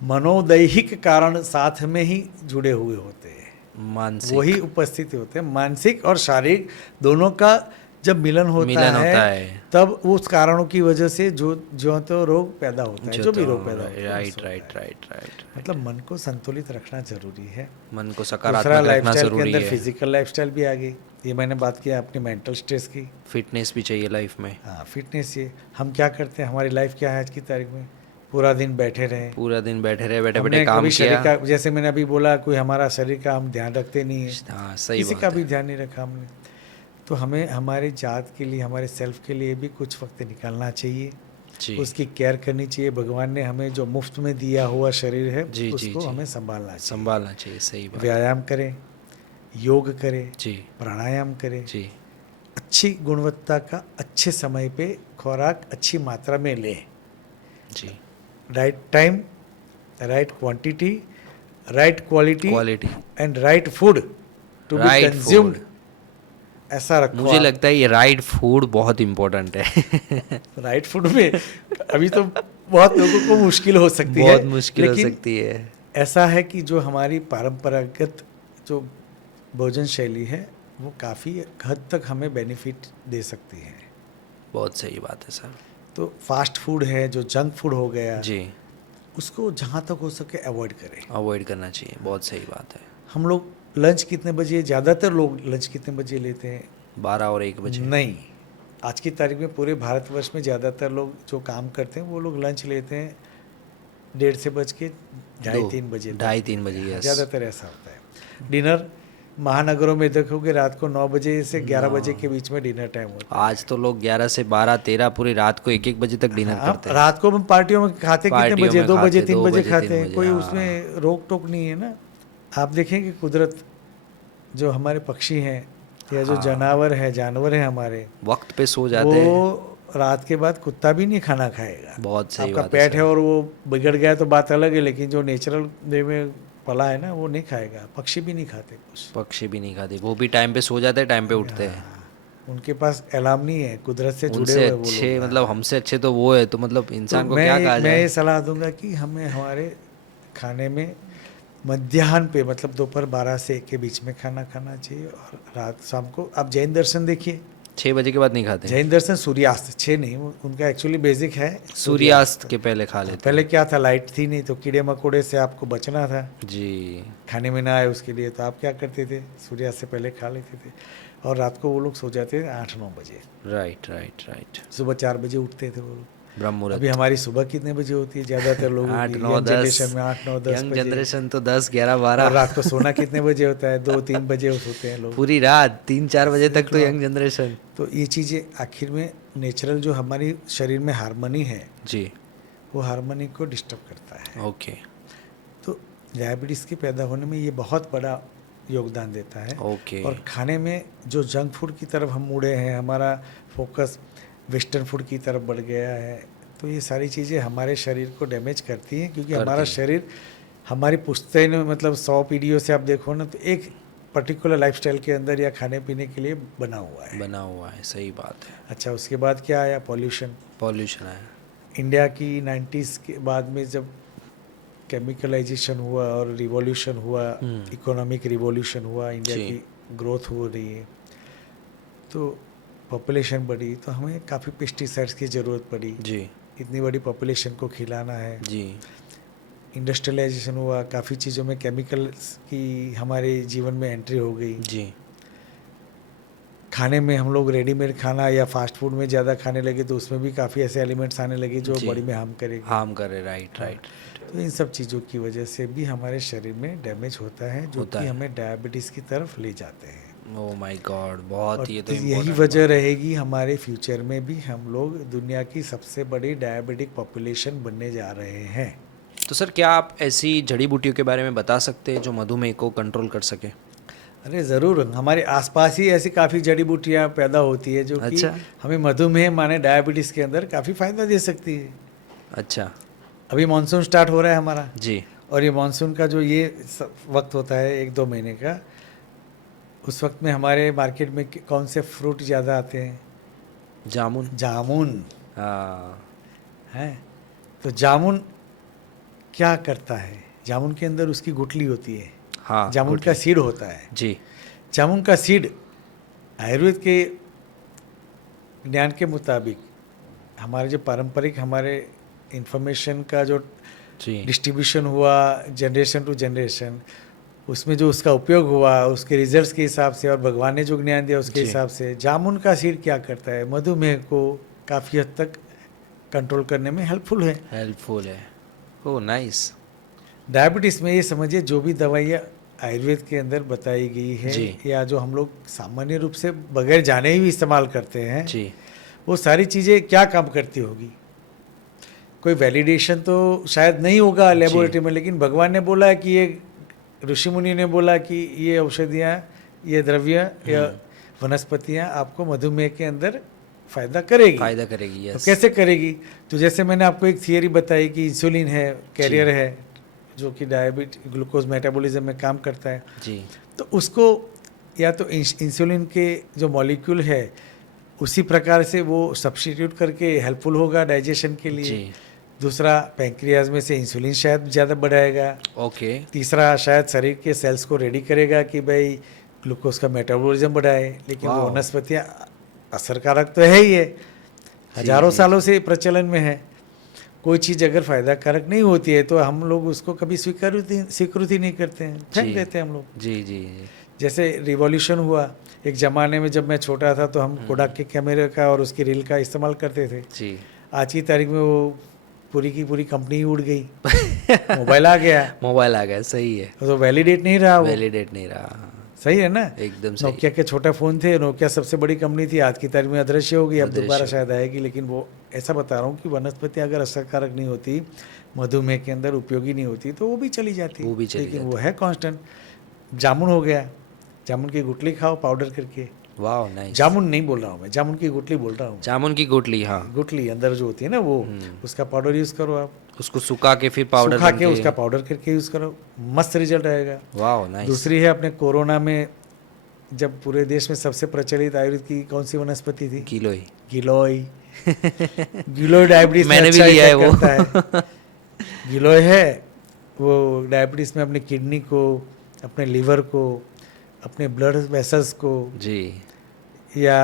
मनोदैहिक कारण साथ में ही जुड़े हुए होते हैं, मानसिक वही उपस्थित होते हैं। मानसिक और शारीरिक दोनों का जब मिलन होता है तब उस कारणों की वजह से जो तो रोग पैदा होता है, जो भी रोग पैदा होता है। Right right right right. मतलब मन को संतुलित रखना जरूरी है। मन को दूसरा सकारात्मक रखना लाइफस्टाइल के जरूरी अंदर है। फिजिकल लाइफस्टाइल भी आ गई। ये मैंने बात किया अपनी मेंटल स्ट्रेस की। फिटनेस भी चाहिए लाइफ में। हाँ, फिटनेस। ये हम क्या करते हैं, हमारी लाइफ क्या है आज की तारीख में, पूरा दिन बैठे रहे, पूरा दिन बैठे रहे, बैठे हमने बैठे काम कभी शरीर किया। का, जैसे मैंने अभी बोला, कोई हमारा शरीर का हम ध्यान रखते नहीं है, हाँ सही किसी बात का है। भी ध्यान नहीं रखा हमने। तो हमें हमारे जात के लिए, हमारे सेल्फ के लिए भी कुछ वक्त निकालना चाहिए, जी उसकी केयर करनी चाहिए। भगवान ने हमें जो मुफ्त में दिया हुआ शरीर है जी, जी, उसको जी। हमें संभालना चाहिए। संभालना चाहिए, सही बात। व्यायाम करें, योग करें, जी प्राणायाम करें, जी अच्छी गुणवत्ता का अच्छे समय पे खुराक अच्छी मात्रा में लें, जी। Right time, right quantity, right quality quality, and right food to be Right consumed. food। ऐसा रखो। मुझे लगता है ये राइट फूड बहुत इंपॉर्टेंट है। राइट फूड में अभी तो बहुत लोगों को मुश्किल हो सकती है, बहुत मुश्किल हो लेकिन सकती है। ऐसा है कि जो हमारी परंपरागत जो भोजन शैली है वो काफ़ी हद तक हमें बेनिफिट दे सकती है। बहुत सही बात है सर। तो फास्ट फूड है, जो जंक फूड हो गया, जी, उसको जहाँ तक हो सके अवॉइड करें। अवॉइड करना चाहिए, बहुत सही बात है। हम लोग लंच कितने बजे, ज़्यादातर लोग लंच कितने बजे लेते हैं? 12 और 1 बजे। नहीं, आज की तारीख में पूरे भारतवर्ष में ज़्यादातर लोग जो काम करते हैं वो लोग लंच लेते हैं 1:30 से बज के 2:30-3 बजे। 2:30-3 बजे, yes। ज़्यादातर ऐसा होता है। डिनर महानगरों में देखोगे रात को 9 बजे से 11 बजे के बीच में डिनर टाइम होता है। आज तो लोग 11 से 12, 13 पूरी रात को 1-1 बजे तक डिनर हाँ, करते हैं। रात को हम पार्टियों में खाते कितने पार्टियों बजे? में 2 बजे, खाते, 3 2 बजे बजे, खाते 3 हैं। बजे, कोई हाँ। उसमें रोक टोक नहीं है ना। आप देखेंगे कुदरत, जो हमारे पक्षी हैं या जो हाँ। जानवर है हमारे, वक्त पे सो जाते हैं। वो रात के बाद कुत्ता भी नहीं खाना खाएगा। बहुत सही आपका बात है पेट सर। है और वो बिगड़ गया तो बात अलग है, लेकिन जो नेचुरल वे में पला है ना वो नहीं खाएगा। पक्षी भी नहीं खाते कुछ। पक्षी भी नहीं खाते, वो भी टाइम पे सो जाते हैं, टाइम पे उठते हैं। उनके पास अलार्म नहीं है, कुदरत से जुड़े उनसे हुए वो अच्छे लोग। मतलब हमसे अच्छे तो वो है, तो मतलब तो इंसान को क्या कहा मैं जाए। ये सलाह दूंगा कि हमें हमारे खाने में मध्याह्न पे मतलब दोपहर 12 से 1 के बीच में खाना खाना चाहिए, और रात शाम को आप जैन दर्शन देखिए। 6 बजे के बाद नहीं खाते। जैन दर्शन सूर्यास्त 6 नहीं, उनका एक्चुअली बेसिक है सूर्यास्त के पहले खा लेते पहले क्या था, लाइट थी नहीं तो कीड़े मकोड़े से आपको बचना था, हैं। जी। खाने में ना आए उसके लिए, तो आप क्या करते थे, सूर्यास्त से पहले खा लेते थे। और रात को वो लोग सो जाते थे 8-9 बजे, राइट राइट राइट। सुबह 4 बजे उठते थे वो लोग। ब्रह्म अभी मुहूर्त। हमारी सुबह कितने बजे होती है ज़्यादातर लोगों 8 की, 9 यंग 10। जनरेशन में 8-9-10 यंग बजे। जनरेशन तो 10 11 और 12। रात को सोना कितने बजे होता है, 2-3 बजे सोते हैं लोग। पूरी रात 3 4 बजे तक तो हाँ। Young generation. तो ये चीज़ें आखिर में नेचुरल जो हमारी शरीर में हार्मनी है, जी। वो हार्मनी को डिस्टर्ब करता है। ओके। तो डायबिटीज़ के पैदा होने में ये बहुत बड़ा योगदान देता है। ओके। और खाने में जो जंक फूड की तरफ हम मुड़े हैं, हमारा फोकस वेस्टर्न फूड की तरफ बढ़ गया है, तो ये सारी चीज़ें हमारे शरीर को डैमेज करती हैं, क्योंकि हमारा करती हैं। शरीर हमारी पुश्तैन में मतलब 100 पीढ़ियों से आप देखो ना, तो एक पर्टिकुलर लाइफस्टाइल के अंदर या खाने पीने के लिए बना हुआ है। बना हुआ है, सही बात है। अच्छा, उसके बाद क्या आया, पॉल्यूशन। पॉल्यूशन है। इंडिया की 90s के बाद में जब केमिकलाइजेशन हुआ और रिवॉल्यूशन हुआ, इकोनॉमिक रिवॉल्यूशन हुआ, इंडिया जी। की ग्रोथ हो रही है, तो पॉपुलेशन बढ़ी, तो हमें काफ़ी पेस्टिसाइड्स की ज़रूरत पड़ी। जी। इतनी बड़ी पॉपुलेशन को खिलाना है। जी। इंडस्ट्रियलाइजेशन हुआ, काफ़ी चीज़ों में केमिकल्स की हमारे जीवन में एंट्री हो गई। जी। खाने में हम लोग रेडीमेड खाना या फास्ट फूड में ज़्यादा खाने लगे, तो उसमें भी काफ़ी ऐसे एलिमेंट्स आने लगे जो जी। बॉडी में हार्म करेंगे। हार्म करे, राइट राइट। तो इन सब चीज़ों की वजह से भी हमारे शरीर में डैमेज होता है, जो होता कि है। हमें डायबिटीज़ की तरफ ले जाते हैं। ओ माय गॉड, बहुत और ये तो यही इम्पोर्टेंट वजह रहेगी हमारे फ्यूचर में भी, हम लोग दुनिया की सबसे बड़ी डायबिटिक पॉपुलेशन बनने जा रहे हैं। तो सर, क्या आप ऐसी जड़ी बूटियों के बारे में बता सकते हैं जो मधुमेह को कंट्रोल कर सके। अरे ज़रूर, हमारे आसपास ही ऐसी काफ़ी जड़ी बूटियाँ पैदा होती है जो कि अच्छा। हमें मधुमेह माने डायबिटीज़ के अंदर काफ़ी फ़ायदा दे सकती है। अच्छा। अभी मानसून स्टार्ट हो रहा है हमारा, जी। और ये मानसून का जो ये वक्त होता है 1-2 महीने का, उस वक्त में हमारे मार्केट में कौन से फ्रूट ज़्यादा आते हैं? जामुन। जामुन। हाँ। हैं, तो जामुन क्या करता है, जामुन के अंदर उसकी गुठली होती है। हाँ। जामुन का सीड होता है। जी। जामुन का सीड आयुर्वेद के ज्ञान के मुताबिक, हमारे जो पारंपरिक हमारे इंफॉर्मेशन का जो जी। डिस्ट्रीब्यूशन हुआ जनरेशन टू जनरेशन, उसमें जो उसका उपयोग हुआ उसके रिजल्ट्स के हिसाब से, और भगवान ने जो ज्ञान दिया उसके जी। हिसाब से, जामुन का सीड क्या करता है, मधुमेह को काफ़ी हद तक कंट्रोल करने में हेल्पफुल है। हेल्पफुल है। Oh nice. डायबिटीज़ में ये समझिए, जो भी दवाइयाँ आयुर्वेद के अंदर बताई गई है, जी। या जो हम लोग सामान्य रूप से बगैर जाने ही भी इस्तेमाल करते हैं, जी। वो सारी चीज़ें क्या काम करती होगी। कोई वैलिडेशन तो शायद नहीं होगा लेबोरेटरी में, लेकिन भगवान ने बोला है कि ये, ऋषि मुनि ने बोला कि ये औषधियाँ, ये द्रव्य या वनस्पतियाँ आपको मधुमेह के अंदर फ़ायदा करेगी। फायदा करेगी, तो यस। कैसे करेगी? तो जैसे मैंने आपको एक थियरी बताई कि इंसुलिन है, कैरियर है, जो कि ग्लूकोज मेटाबॉलिज्म में काम करता है। जी। तो उसको या तो इंसुलिन के जो मॉलिक्यूल है उसी प्रकार से वो सब्स्टिट्यूट करके हेल्पफुल होगा डाइजेशन के लिए। जी। दूसरा, पैंक्रियाज में से इंसुलिन शायद ज़्यादा बढ़ाएगा। ओके। तीसरा, शायद शरीर के सेल्स को रेडी करेगा कि भाई ग्लूकोज का मेटाबॉलिज्म बढ़ाए। लेकिन वो वाह। वनस्पतियाँ असरकारक तो है ही है, हजारों सालों से प्रचलन में है। कोई चीज़ अगर फ़ायदा कारक नहीं होती है तो हम लोग उसको कभी स्वीकृति नहीं करते हैं, फेंक देते हैं हम लोग। जी। जी। जी। जैसे रिवॉल्यूशन हुआ एक ज़माने में, जब मैं छोटा था तो हम कोडाक के कैमरे का और उसकी रील का इस्तेमाल करते थे। जी। आज की तारीख में वो पूरी की पूरी कंपनी ही उड़ गई। मोबाइल आ गया, मोबाइल आ गया, सही है। तो वैलिडेट नहीं रहा वो। वैलिडेट नहीं रहा। सही है ना? एकदम सही। नोकिया के छोटा फ़ोन थे, नोकिया सबसे बड़ी कंपनी थी, आज की तारीख में अदृश्य होगी, अब दोबारा शायद आएगी। लेकिन वो ऐसा बता रहा हूँ कि वनस्पति अगर असरकारक नहीं होती, मधुमेह के अंदर उपयोगी नहीं होती, तो वो भी चली जाती। वो भी चली लेकिन जाती। वो है कांस्टेंट। जामुन हो गया, जामुन की गुठली खाओ पाउडर करके, वाह नाइस। जामुन नहीं बोल रहा हूँ मैं, जामुन की गुठली बोल रहा हूँ। जामुन की गुठली, हाँ, गुठली अंदर जो होती है ना वो, उसका पाउडर यूज़ करो आप, उसको सुखा के फिर पाउडर सुखा बन के उसका पाउडर करके यूज़ करो, मस्त रिजल्ट आएगा। वाह नाइस। दूसरी है अपने कोरोना में जब पूरे देश में सबसे प्रचलित आयुर्वेद की कौन सी वनस्पति थी? गिलोय। गिलोय। गिलोय डायबिटीज में मैंने भी अच्छा लिया है इफेक्ट वो। करता है। गिलोय है वो डायबिटीज में अपने किडनी को, अपने लीवर को, अपने ब्लड वेसल्स को, जी, या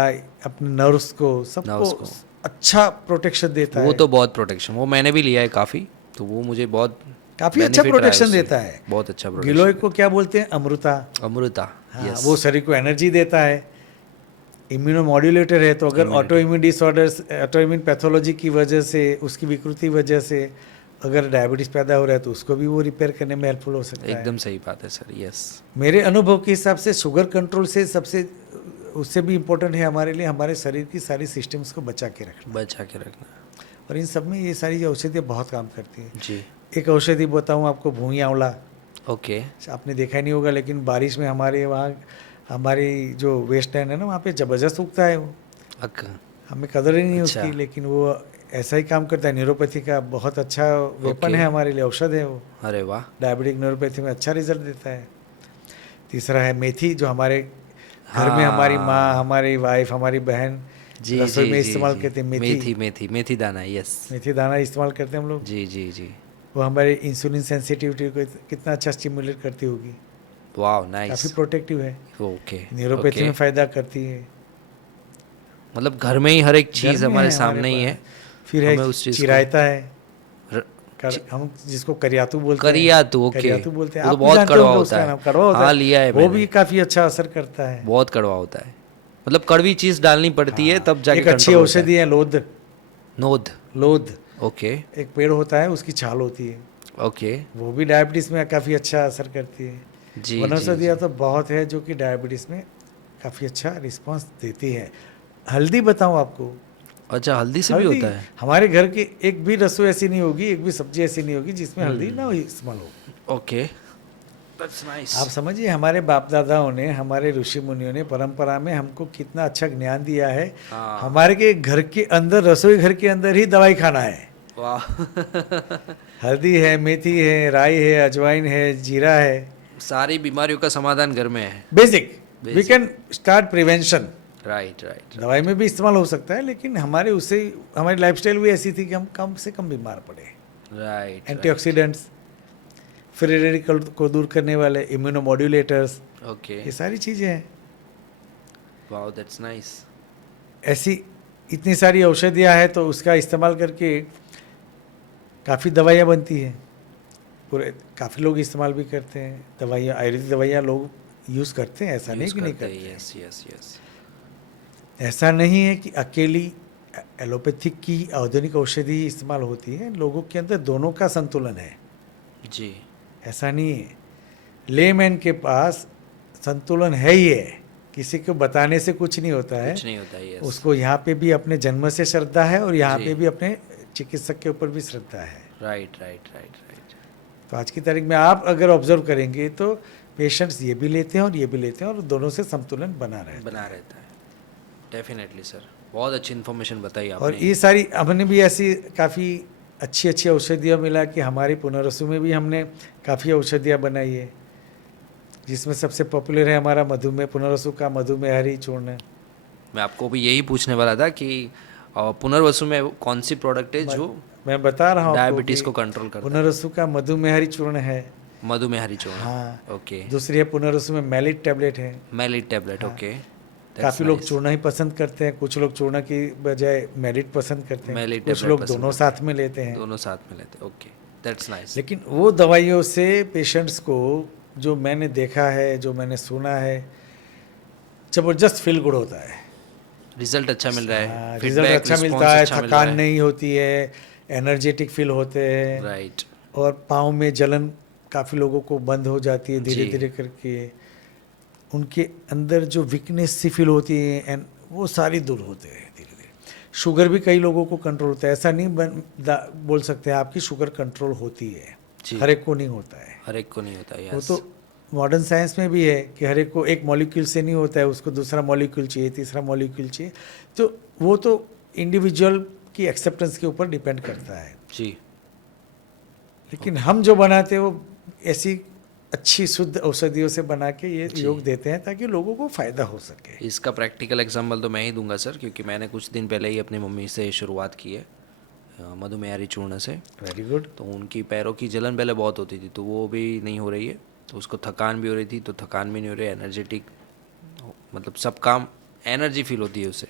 अपने नर्व्स को, Nerves सबको को। अच्छा प्रोटेक्शन देता वो है। तो बहुत प्रोटेक्शन, वो मैंने भी लिया है काफ़ी, तो वो मुझे बहुत काफी अच्छा benefit रहा है प्रोटेक्शन उससे। देता है। बहुत अच्छा गिलोय प्रोटेक्शन। को क्या बोलते हैं? अमृता। अमृता, हाँ, यस। वो शरीर को एनर्जी देता है, इम्यूनोमॉड्यूलेटर है। तो अगर auto immune disorders, auto immune pathology की वजह से, उसकी विकृति वजह से अगर डायबिटीज़ पैदा हो रहा है तो उसको भी वो रिपेयर करने में हेल्पफुल हो सकता है। एकदम सही बात है सर, यस। मेरे अनुभव के हिसाब से शुगर कंट्रोल से सबसे, उससे भी इम्पोर्टेंट है हमारे लिए हमारे शरीर की सारी सिस्टम्स को बचा के रखना। बचा के रखना, और इन सब में ये सारी औषधियाँ बहुत काम करती हैं। जी। एक औषधि बताऊँ आपको, भूई आंवला। ओके, आपने देखा ही नहीं होगा, लेकिन बारिश में हमारे वहाँ, हमारी जो वेस्ट लैंड है ना, वहाँ पे ज़बरदस्त उगता है वो। अक हमें कदर ही नहीं अच्छा। उसकी, लेकिन वो ऐसा ही काम करता है। न्यूरोपैथी का बहुत अच्छा वेपन है हमारे लिए, औषध है वो। अरे वाह, डायबिटिक न्यूरोपैथी में अच्छा रिजल्ट देता है। तीसरा है मेथी, जो हमारे घर में हमारी माँ, हमारी वाइफ, हमारी बहन जी रसोई जी में जी इस्तेमाल जी। करते हैं। मेथी मेथी मेथी दाना, यस। मेथी दाना इस्तेमाल करते हैं हम लोग। जी जी जी। वो हमारे इंसुलिन सेंसिटिविटी को कितना अच्छा स्टिमुलेट करती होगी। वाह काफ़ी नाइस। प्रोटेक्टिव है। Okay, neuropathy okay. में फ़ायदा करती है। मतलब घर में ही हर एक चीज़ घर में हमारे है सामने ही है, पास। फिर है हमें उस चीज़ को चिरायता है, र- हम जिसको करियातू बोलते हैं। करियातू, ओके। करियातू बोलते हैं, वो तो आप भी बहुत जानते कड़वा होंगे होता उसका है। नाम, कड़वा होता हाँ, है। लिया है वो मैंने। भी काफ़ी अच्छा असर करता है। बहुत कड़वा होता है, मतलब कड़वी चीज़ डालनी पड़ती है हाँ, तब जाके एक अच्छी कंट्रोल होता है। औषधि है लोध। नोद, लोध ओके एक पेड़ होता है, उसकी छाल होती है, ओके। वो भी डायबिटीज़ में काफ़ी अच्छा असर करती है। जी जी वनौषधियाँ जी। तो बहुत है जो कि डायबिटीज़ में काफ़ी अच्छा रिस्पांस देती है। हल्दी बताऊँ आपको, अच्छा, हल्दी से भी हल्दी होता है? हमारे घर की एक भी रसोई ऐसी नहीं होगी, एक भी सब्जी ऐसी नहीं होगी जिसमें हल्दी ना हो, इस्तेमाल हो। Okay, that's nice. आप समझिए, हमारे बाप दादाओं ने, हमारे ऋषि मुनियों ने परंपरा में हमको कितना अच्छा ज्ञान दिया है। हाँ। हमारे के घर के अंदर, रसोई घर के अंदर ही दवाई खाना है। वाह। हल्दी है, मेथी है, राई है, अजवाइन है, जीरा है। सारी बीमारियों का समाधान घर में है। Basic we Basic. Can start prevention. Right right. दवाई में भी इस्तेमाल हो सकता है, लेकिन हमारे उससे, हमारी लाइफस्टाइल भी ऐसी थी कि हम कम से कम बीमार पड़े। राइट। एंटीऑक्सीडेंट्स, फ्री रेडिकल को दूर करने वाले इम्यूनोमॉड्यूलेटर्स, ओके, ये सारी चीज़ें हैं। Wow that's nice. ऐसी इतनी सारी औषधियाँ हैं, तो उसका इस्तेमाल करके काफ़ी दवाइयाँ बनती हैं। पूरे काफ़ी लोग इस्तेमाल भी करते हैं दवाइयाँ, आयुर्वेदिक दवाइयाँ लोग यूज़ करते हैं, ऐसा नहीं कि नहीं करते हैं। Yes yes yes. ऐसा नहीं है कि अकेली एलोपैथिक की आधुनिक औषधि ही इस्तेमाल होती है, लोगों के अंदर दोनों का संतुलन है। जी, ऐसा नहीं है, लेमैन के पास संतुलन है ही है, किसी को बताने से कुछ नहीं होता है। कुछ नहीं होता है, यस। उसको यहाँ पे भी अपने जन्म से श्रद्धा है, और यहाँ जी। पे भी अपने चिकित्सक के ऊपर भी श्रद्धा है। Right right right right. तो आज की तारीख में आप अगर ऑब्जर्व करेंगे तो पेशेंट्स ये भी लेते हैं और ये भी लेते हैं, और दोनों से संतुलन बना रहता है। बना रहता है। डेफिनेटली सर, बहुत अच्छी इन्फॉर्मेशन बताई आपने। और ये सारी हमने भी ऐसी काफ़ी अच्छी अच्छी औषधियाँ मिला कि हमारी पुनर्वसु में भी हमने काफ़ी औषधियाँ बनाई है, जिसमें सबसे पॉपुलर है हमारा मधुमेह, पुनर्वसु का मधुमेहरी चूर्ण। मैं आपको भी यही पूछने वाला था कि पुनर्वसु में कौन सी प्रोडक्ट है जो मैं बता रहा हूँ आपको डायबिटीज कि को कंट्रोल करता है? पुनर्वसु का मधुमेहरी चूर्ण है। मधुमेहरी चूर्ण। हाँ। ओके। दूसरी है पुनर्वसु में मैलिट टैबलेट है। मैलिट टैबलेट, ओके। काफ़ी लोग चूर्ण ही पसंद करते हैं, कुछ लोग चूर्ण की बजाय मैलिट पसंद करते हैं, मैलिट कुछ tablet लोग पसंद दोनों करते साथ में लेते हैं। दोनों साथ में लेते, ओके, दैट्स नाइस। लेकिन वो दवाइयों से पेशेंट्स को, जो मैंने देखा है, जो मैंने सुना है, जबरदस्त फील गुड होता है। रिजल्ट अच्छा मिल रहा है, रिजल्ट अच्छा मिलता है, थकान नहीं होती है, एनर्जेटिक फील होते हैं, राइट। और पाँव में जलन काफ़ी लोगों को बंद हो जाती है धीरे जी। धीरे करके। उनके अंदर जो वीकनेस सी फील होती है, एंड वो सारी दूर होते हैं धीरे धीरे। शुगर भी कई लोगों को कंट्रोल होता है, ऐसा नहीं बोल सकते हैं आपकी शुगर कंट्रोल होती है, जी। हर एक को नहीं होता है। हर एक को नहीं होता, वो यस। तो मॉडर्न साइंस में भी है कि हर एक को एक मॉलिक्यूल से नहीं होता है, उसको दूसरा मॉलिक्यूल चाहिए, तीसरा मॉलिक्यूल चाहिए, तो वो तो इंडिविजुअल की एक्सेप्टेंस के ऊपर डिपेंड करता है। जी। लेकिन हम जो बनाते हैं वो ऐसी अच्छी शुद्ध औषधियों से बना के ये योग देते हैं ताकि लोगों को फ़ायदा हो सके। इसका प्रैक्टिकल एग्जांपल तो मैं ही दूंगा सर, क्योंकि मैंने कुछ दिन पहले ही अपनी मम्मी से शुरुआत की है मधुमेहारी चूर्ण से। Very good. तो उनकी पैरों की जलन पहले बहुत होती थी, तो वो भी नहीं हो रही है। तो उसको थकान भी हो रही थी, तो थकान भी नहीं हो रही है, एनर्जेटिक, मतलब सब काम एनर्जी फील होती है उससे।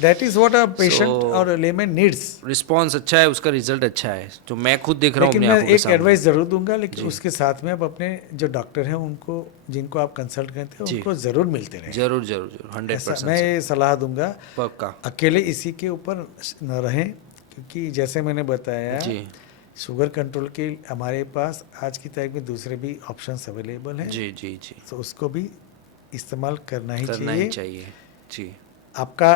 That is what a patient और लेमैन नीड्स। रिस्पॉन्स अच्छा है, उसका रिजल्ट अच्छा है, जो मैं खुद देख रहा हूँ लेकिन अपनी मैं आंखों के एक सामने। एडवाइस ज़रूर दूंगा, लेकिन उसके साथ में आप अपने जो डॉक्टर हैं उनको, जिनको आप कंसल्ट करते हैं, जी। उनको ज़रूर मिलते रहें। जरूर जरूर जरूर, 100% मैं ये सलाह दूंगा, पक्का। अकेले इसी के ऊपर न रहें, क्योंकि जैसे मैंने बताया जी शुगर कंट्रोल के हमारे पास आज की तारीख में दूसरे भी ऑप्शंस अवेलेबल हैं, जी जी जी, तो उसको भी इस्तेमाल करना ही करना ही चाहिए। जी आपका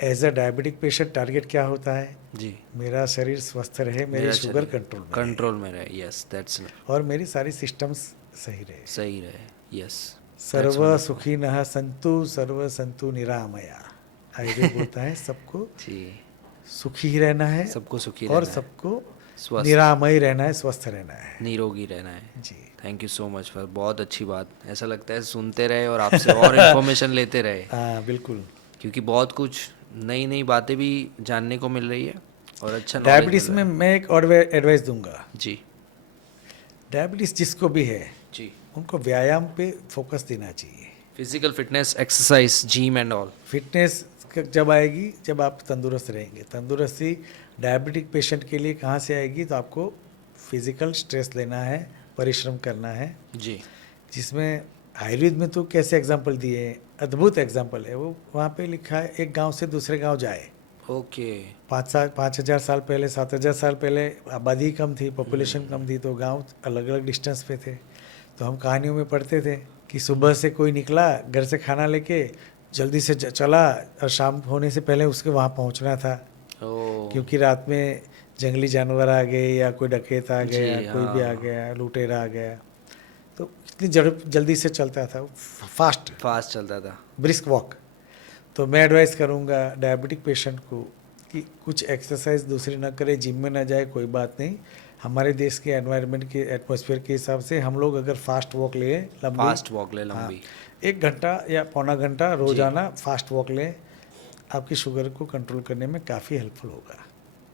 as a diabetic patient target क्या होता है? जी, मेरा शरीर स्वस्थ रहे, मेरी मेरा शुगर शरीर कंट्रोल में कंट्रोल में रहे, यस दैट्स रहे, और मेरी सारी सिस्टम्स सही रहे। सही रहे, यस। सर्व सुखी नः संतु सर्व संतु निरामया, आयुर्वेद बोलता है सबको जी, सुखी ही रहना है, सबको सुखी और रहना है, सबको स्वस्थ निरामय रहना है, स्वस्थ रहना है। निरोगी रहना है। जी thank you so much for, बहुत अच्छी बात। ऐसा लगता है सुनते रहे और आपसे और इन्फॉर्मेशन लेते रहे, हाँ बिल्कुल। क्योंकि बहुत कुछ नई नई बातें भी जानने को मिल रही है और अच्छा knowledge डायबिटीज़ मिल में रहा मैं एक और एडवाइस दूंगा। है। जी डायबिटीज़ जिसको भी है जी, उनको व्यायाम पे फोकस देना चाहिए। Physical fitness, exercise, gym and all. Fitness जब आएगी जब आप तंदुरुस्त रहेंगे। तंदुरुस्ती डायबिटिक पेशेंट के लिए कहाँ से आएगी? तो आपको फिजिकल स्ट्रेस लेना है, परिश्रम करना है, जी जिसमें आयुर्वेद में तो कैसे एग्जाम्पल दिए हैं, अद्भुत एग्जाम्पल है वो। वहाँ पे लिखा है एक गांव से दूसरे गांव जाए। ओके 5,000 साल पहले, 7,000 साल पहले आबादी कम थी, पॉपुलेशन कम थी, तो गांव अलग अलग डिस्टेंस पे थे। तो हम कहानियों में पढ़ते थे कि सुबह से कोई निकला घर से खाना लेके, जल्दी से चला, और शाम होने से पहले उसके वहाँ पहुँचना था, ओ क्योंकि रात में जंगली जानवर आ गए या कोई डकैत आ जी, गया, कोई भी आ हाँ। गया, लुटेरा आ गया, तो इतनी जल्दी से चलता था, फास्ट फास्ट चलता था। Brisk walk. तो मैं एडवाइस करूँगा डायबिटिक पेशेंट को कि कुछ एक्सरसाइज दूसरी ना करे, जिम में ना जाए, कोई बात नहीं। हमारे देश के एनवायरनमेंट के एटमॉस्फेयर के हिसाब से हम लोग अगर फास्ट वॉक ले लंबी, फास्ट वॉक ले लंबी, हाँ, 1 घंटा या पौना घंटा रोजाना फास्ट वॉक लें, आपकी शुगर को कंट्रोल करने में काफ़ी हेल्पफुल होगा।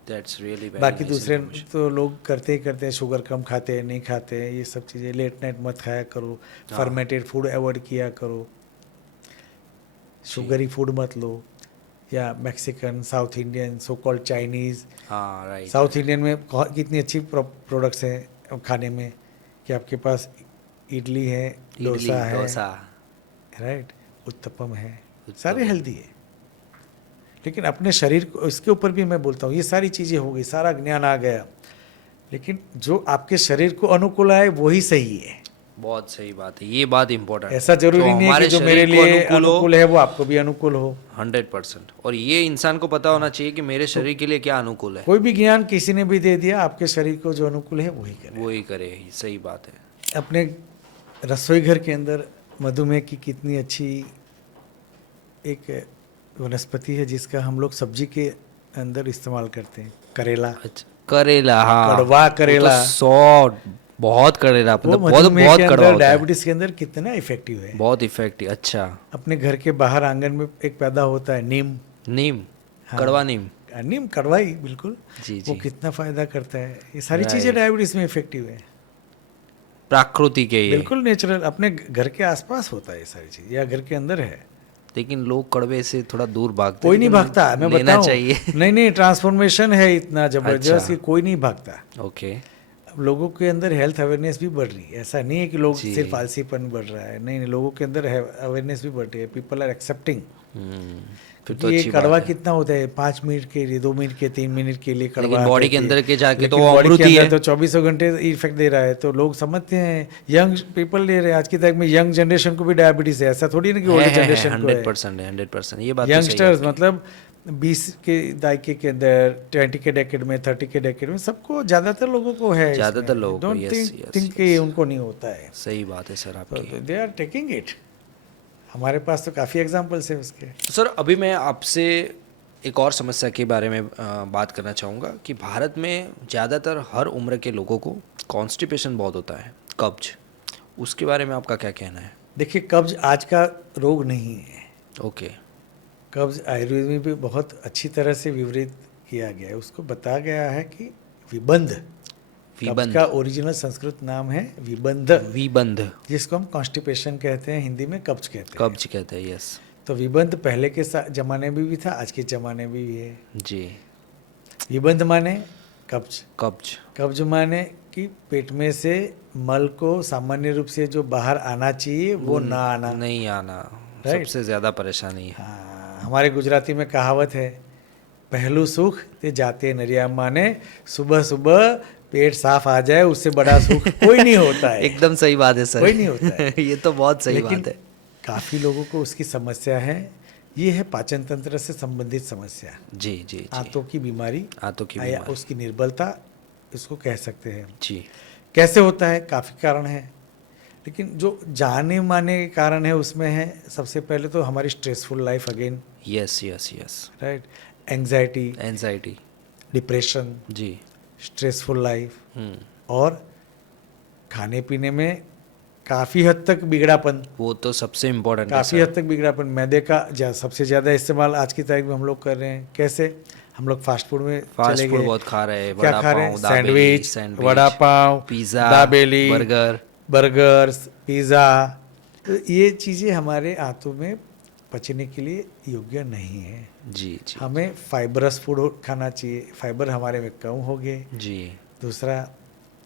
दैट्स रियली बाकी दूसरे तो लोग करते ही करते हैं, शुगर कम खाते हैं, नहीं खाते हैं, ये सब चीज़ें। लेट नाइट मत खाया करो, फर्मेंटेड फूड अवॉइड किया करो, शुगरी फूड मत लो, या Mexican, south Indian, so called Chinese. हाँ राइट, साउथ इंडियन में कितनी अच्छी प्रोडक्ट्स हैं खाने में, कि आपके पास इडली है, डोसा है, राइट, उत्तपम है, सारे हेल्दी है। लेकिन अपने शरीर को, इसके ऊपर भी मैं बोलता हूँ, ये सारी चीज़ें हो गई, सारा ज्ञान आ गया, लेकिन जो आपके शरीर को अनुकूल आए वही सही है। बहुत सही बात है, ये बात इम्पोर्टेंट। ऐसा जरूरी नहीं है कि जो मेरे लिए अनुकूल है वो आपको भी अनुकूल हो। 100%। और ये इंसान को पता होना चाहिए कि मेरे शरीर के लिए क्या अनुकूल है। कोई भी ज्ञान किसी ने भी दे दिया, आपके शरीर को जो अनुकूल है वही करे, वही करे, सही बात है। अपने रसोई घर के अंदर मधुमेह की कितनी अच्छी एक वनस्पति है जिसका हम लोग सब्जी के अंदर इस्तेमाल करते हैं, करेला। अच्छा, करेला, हाँ, कड़वा करेला, 100 बहुत करेला, वो मतलब बहुत मधुमेह बहुत के कड़वा अंदर, होता है, डायबिटीज के अंदर कितना इफेक्टिव है। बहुत इफेक्टिव। अच्छा, अपने घर के बाहर आंगन में एक पैदा होता है नीम, नीम, हाँ, कड़वा नीम, नीम कड़वा ही बिल्कुल, जी वो जी, कितना फायदा करता है। ये सारी Right. चीजें डायबिटीज में इफेक्टिव है, प्राकृतिक के ये, बिल्कुल नेचुरल, अपने घर के आसपास होता है ये सारी चीज, या घर के अंदर है। लेकिन लोग कड़वे से थोड़ा दूर भागते, कोई नहीं लेकिन भागता, मैं लेना बताऊं, चाहिए। नहीं, ट्रांसफॉर्मेशन है इतना जबरदस्त अच्छा। कि कोई नहीं भागता। ओके, अब लोगों के अंदर हेल्थ अवेयरनेस भी बढ़ रही है, ऐसा नहीं है कि लोग जी। सिर्फ आलसीपन बढ़ रहा है, नहीं, लोगों के अंदर अवेयरनेस भी बढ़ रही है, पीपल आर एक्सेप्टिंग। फिर तो ये अच्छी कड़वा बात है। कितना होता है, 5 मिनट के लिए, 2 मिनट के, 3 मिनट के लिए कड़वा, लेकिन बॉडी के करके, अंदर के जाके तो लेकिन वो बॉडी अमृत के ही अंदर है। तो 24 घंटे इफेक्ट दे रहा है। तो लोग समझते हैं, यंग पीपल ले रहे हैं, आज की तारीख में यंग जनरेशन को भी डायबिटीज है, ऐसा थोड़ी ना कि ओल्ड जनरेशन को है। 100% है, 100%, ये बात तो सही है यंगस्टर्स आपकी। मतलब 20 के दायके के अंदर, 20 के डेकेड में, 30 के डेकेड में, सबको ज़्यादातर लोगों को है। ज़्यादातर लोगों को, डोंट yes, थिंक yes, कि उनको नहीं होता है। सही बात है सर आपकी। They are taking it. हमारे पास तो काफ़ी एग्जांपल्स हैं उसके। तो सर अभी मैं आपसे एक और समस्या के बारे में बात करना चाहूँगा कि भारत में ज़्यादातर हर उम्र के लोगों को कॉन्स्टिपेशन बहुत होता है, कब्ज। उसके बारे में आपका क्या कहना है? देखिए, कब्ज आज का रोग नहीं है। ओके। कब्ज आयुर्वेद में भी बहुत अच्छी तरह से विवरित किया गया है। उसको बताया गया है कि विबंध, कब्ज विबंध, का ओरिजिनल संस्कृत नाम है विबंध, विबंध, जिसको हम कॉन्स्टिपेशन कहते हैं, हिंदी में कब्ज कहते हैं। कब्ज कहते हैं, यस तो विबंध पहले के जमाने में भी था, आज के जमाने में भी है। जी। विबंध माने कब्ज, कब्ज, कब्ज माने कि पेट में से मल को सामान्य रूप से जो बाहर आना चाहिए वो ना आना। नहीं आना, Right? सबसे ज़्यादा परेशानी है। हाँ, हमारे गुजराती में कहावत है, पहलू सुख ते जाते नरिया, माने सुबह सुबह पेट साफ आ जाए उससे बड़ा सुख कोई नहीं होता है। एकदम सही बात है सर, कोई नहीं होता है। ये तो बहुत सही लेकिन बात है। काफ़ी लोगों को उसकी समस्या है। ये है पाचन तंत्र से संबंधित समस्या, जी जी जी, आंतों की बीमारी, आंतों की या बीमारी, उसकी निर्बलता, इसको कह सकते हैं। जी कैसे होता है? काफ़ी कारण है, लेकिन जो जाने माने कारण है उसमें है सबसे पहले तो हमारी stressful life again, yes yes yes, right. Anxiety, anxiety, depression, जी, स्ट्रेसफुल लाइफ, और खाने पीने में काफ़ी हद तक बिगड़ापन, वो तो सबसे इम्पोर्टेंट है काफ़ी सर। हद तक बिगड़ापन। मैदे का सबसे ज़्यादा इस्तेमाल आज की तारीख में हम लोग कर रहे हैं। कैसे? हम लोग फास्ट फूड में फास्ट चले फूड गए। बहुत खा रहे हैं, क्या वड़ा खा रहे हैं? Pav, dabeli, sandwich, vada pav, pizza, dabeli, burger, burgers, pizza. तो ये चीज़ें हमारे आंतों में पचने के लिए योग्य नहीं है। जी जी हमें फाइबरस फूड खाना चाहिए, फाइबर हमारे में कम हो गए। जी दूसरा,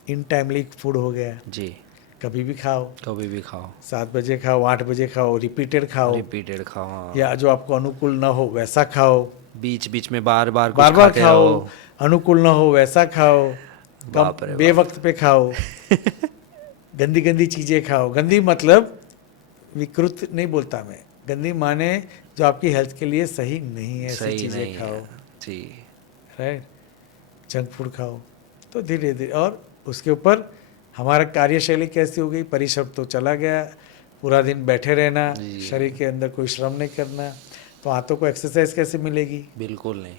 इनटाइमली फूड हो गया, जी, कभी भी खाओ, कभी भी खाओ, 7 बजे खाओ, 8 बजे खाओ, रिपीटेड खाओ, रिपीटेड खाओ, हाँ। या जो आपको अनुकूल ना हो वैसा खाओ, बीच बीच में बार बार बार बार खाते खाओ, रहो। अनुकूल ना हो वैसा खाओ, बाप कब रे बाप। बेवक्त पे खाओ, गंदी गंदी चीज़ें खाओ। गंदी मतलब विकृत नहीं बोलता मैं, गंदी माने जो आपकी हेल्थ के लिए सही नहीं है, ऐसी सही चीज़ें नहीं खाओ, है, जी राइट। जंक फूड खाओ। तो धीरे धीरे, और उसके ऊपर हमारा कार्यशैली कैसी हो गई, परिश्रम तो चला गया, पूरा दिन बैठे रहना, जी। शरीर के अंदर कोई श्रम नहीं करना, तो हाथों को एक्सरसाइज कैसे मिलेगी? बिल्कुल नहीं।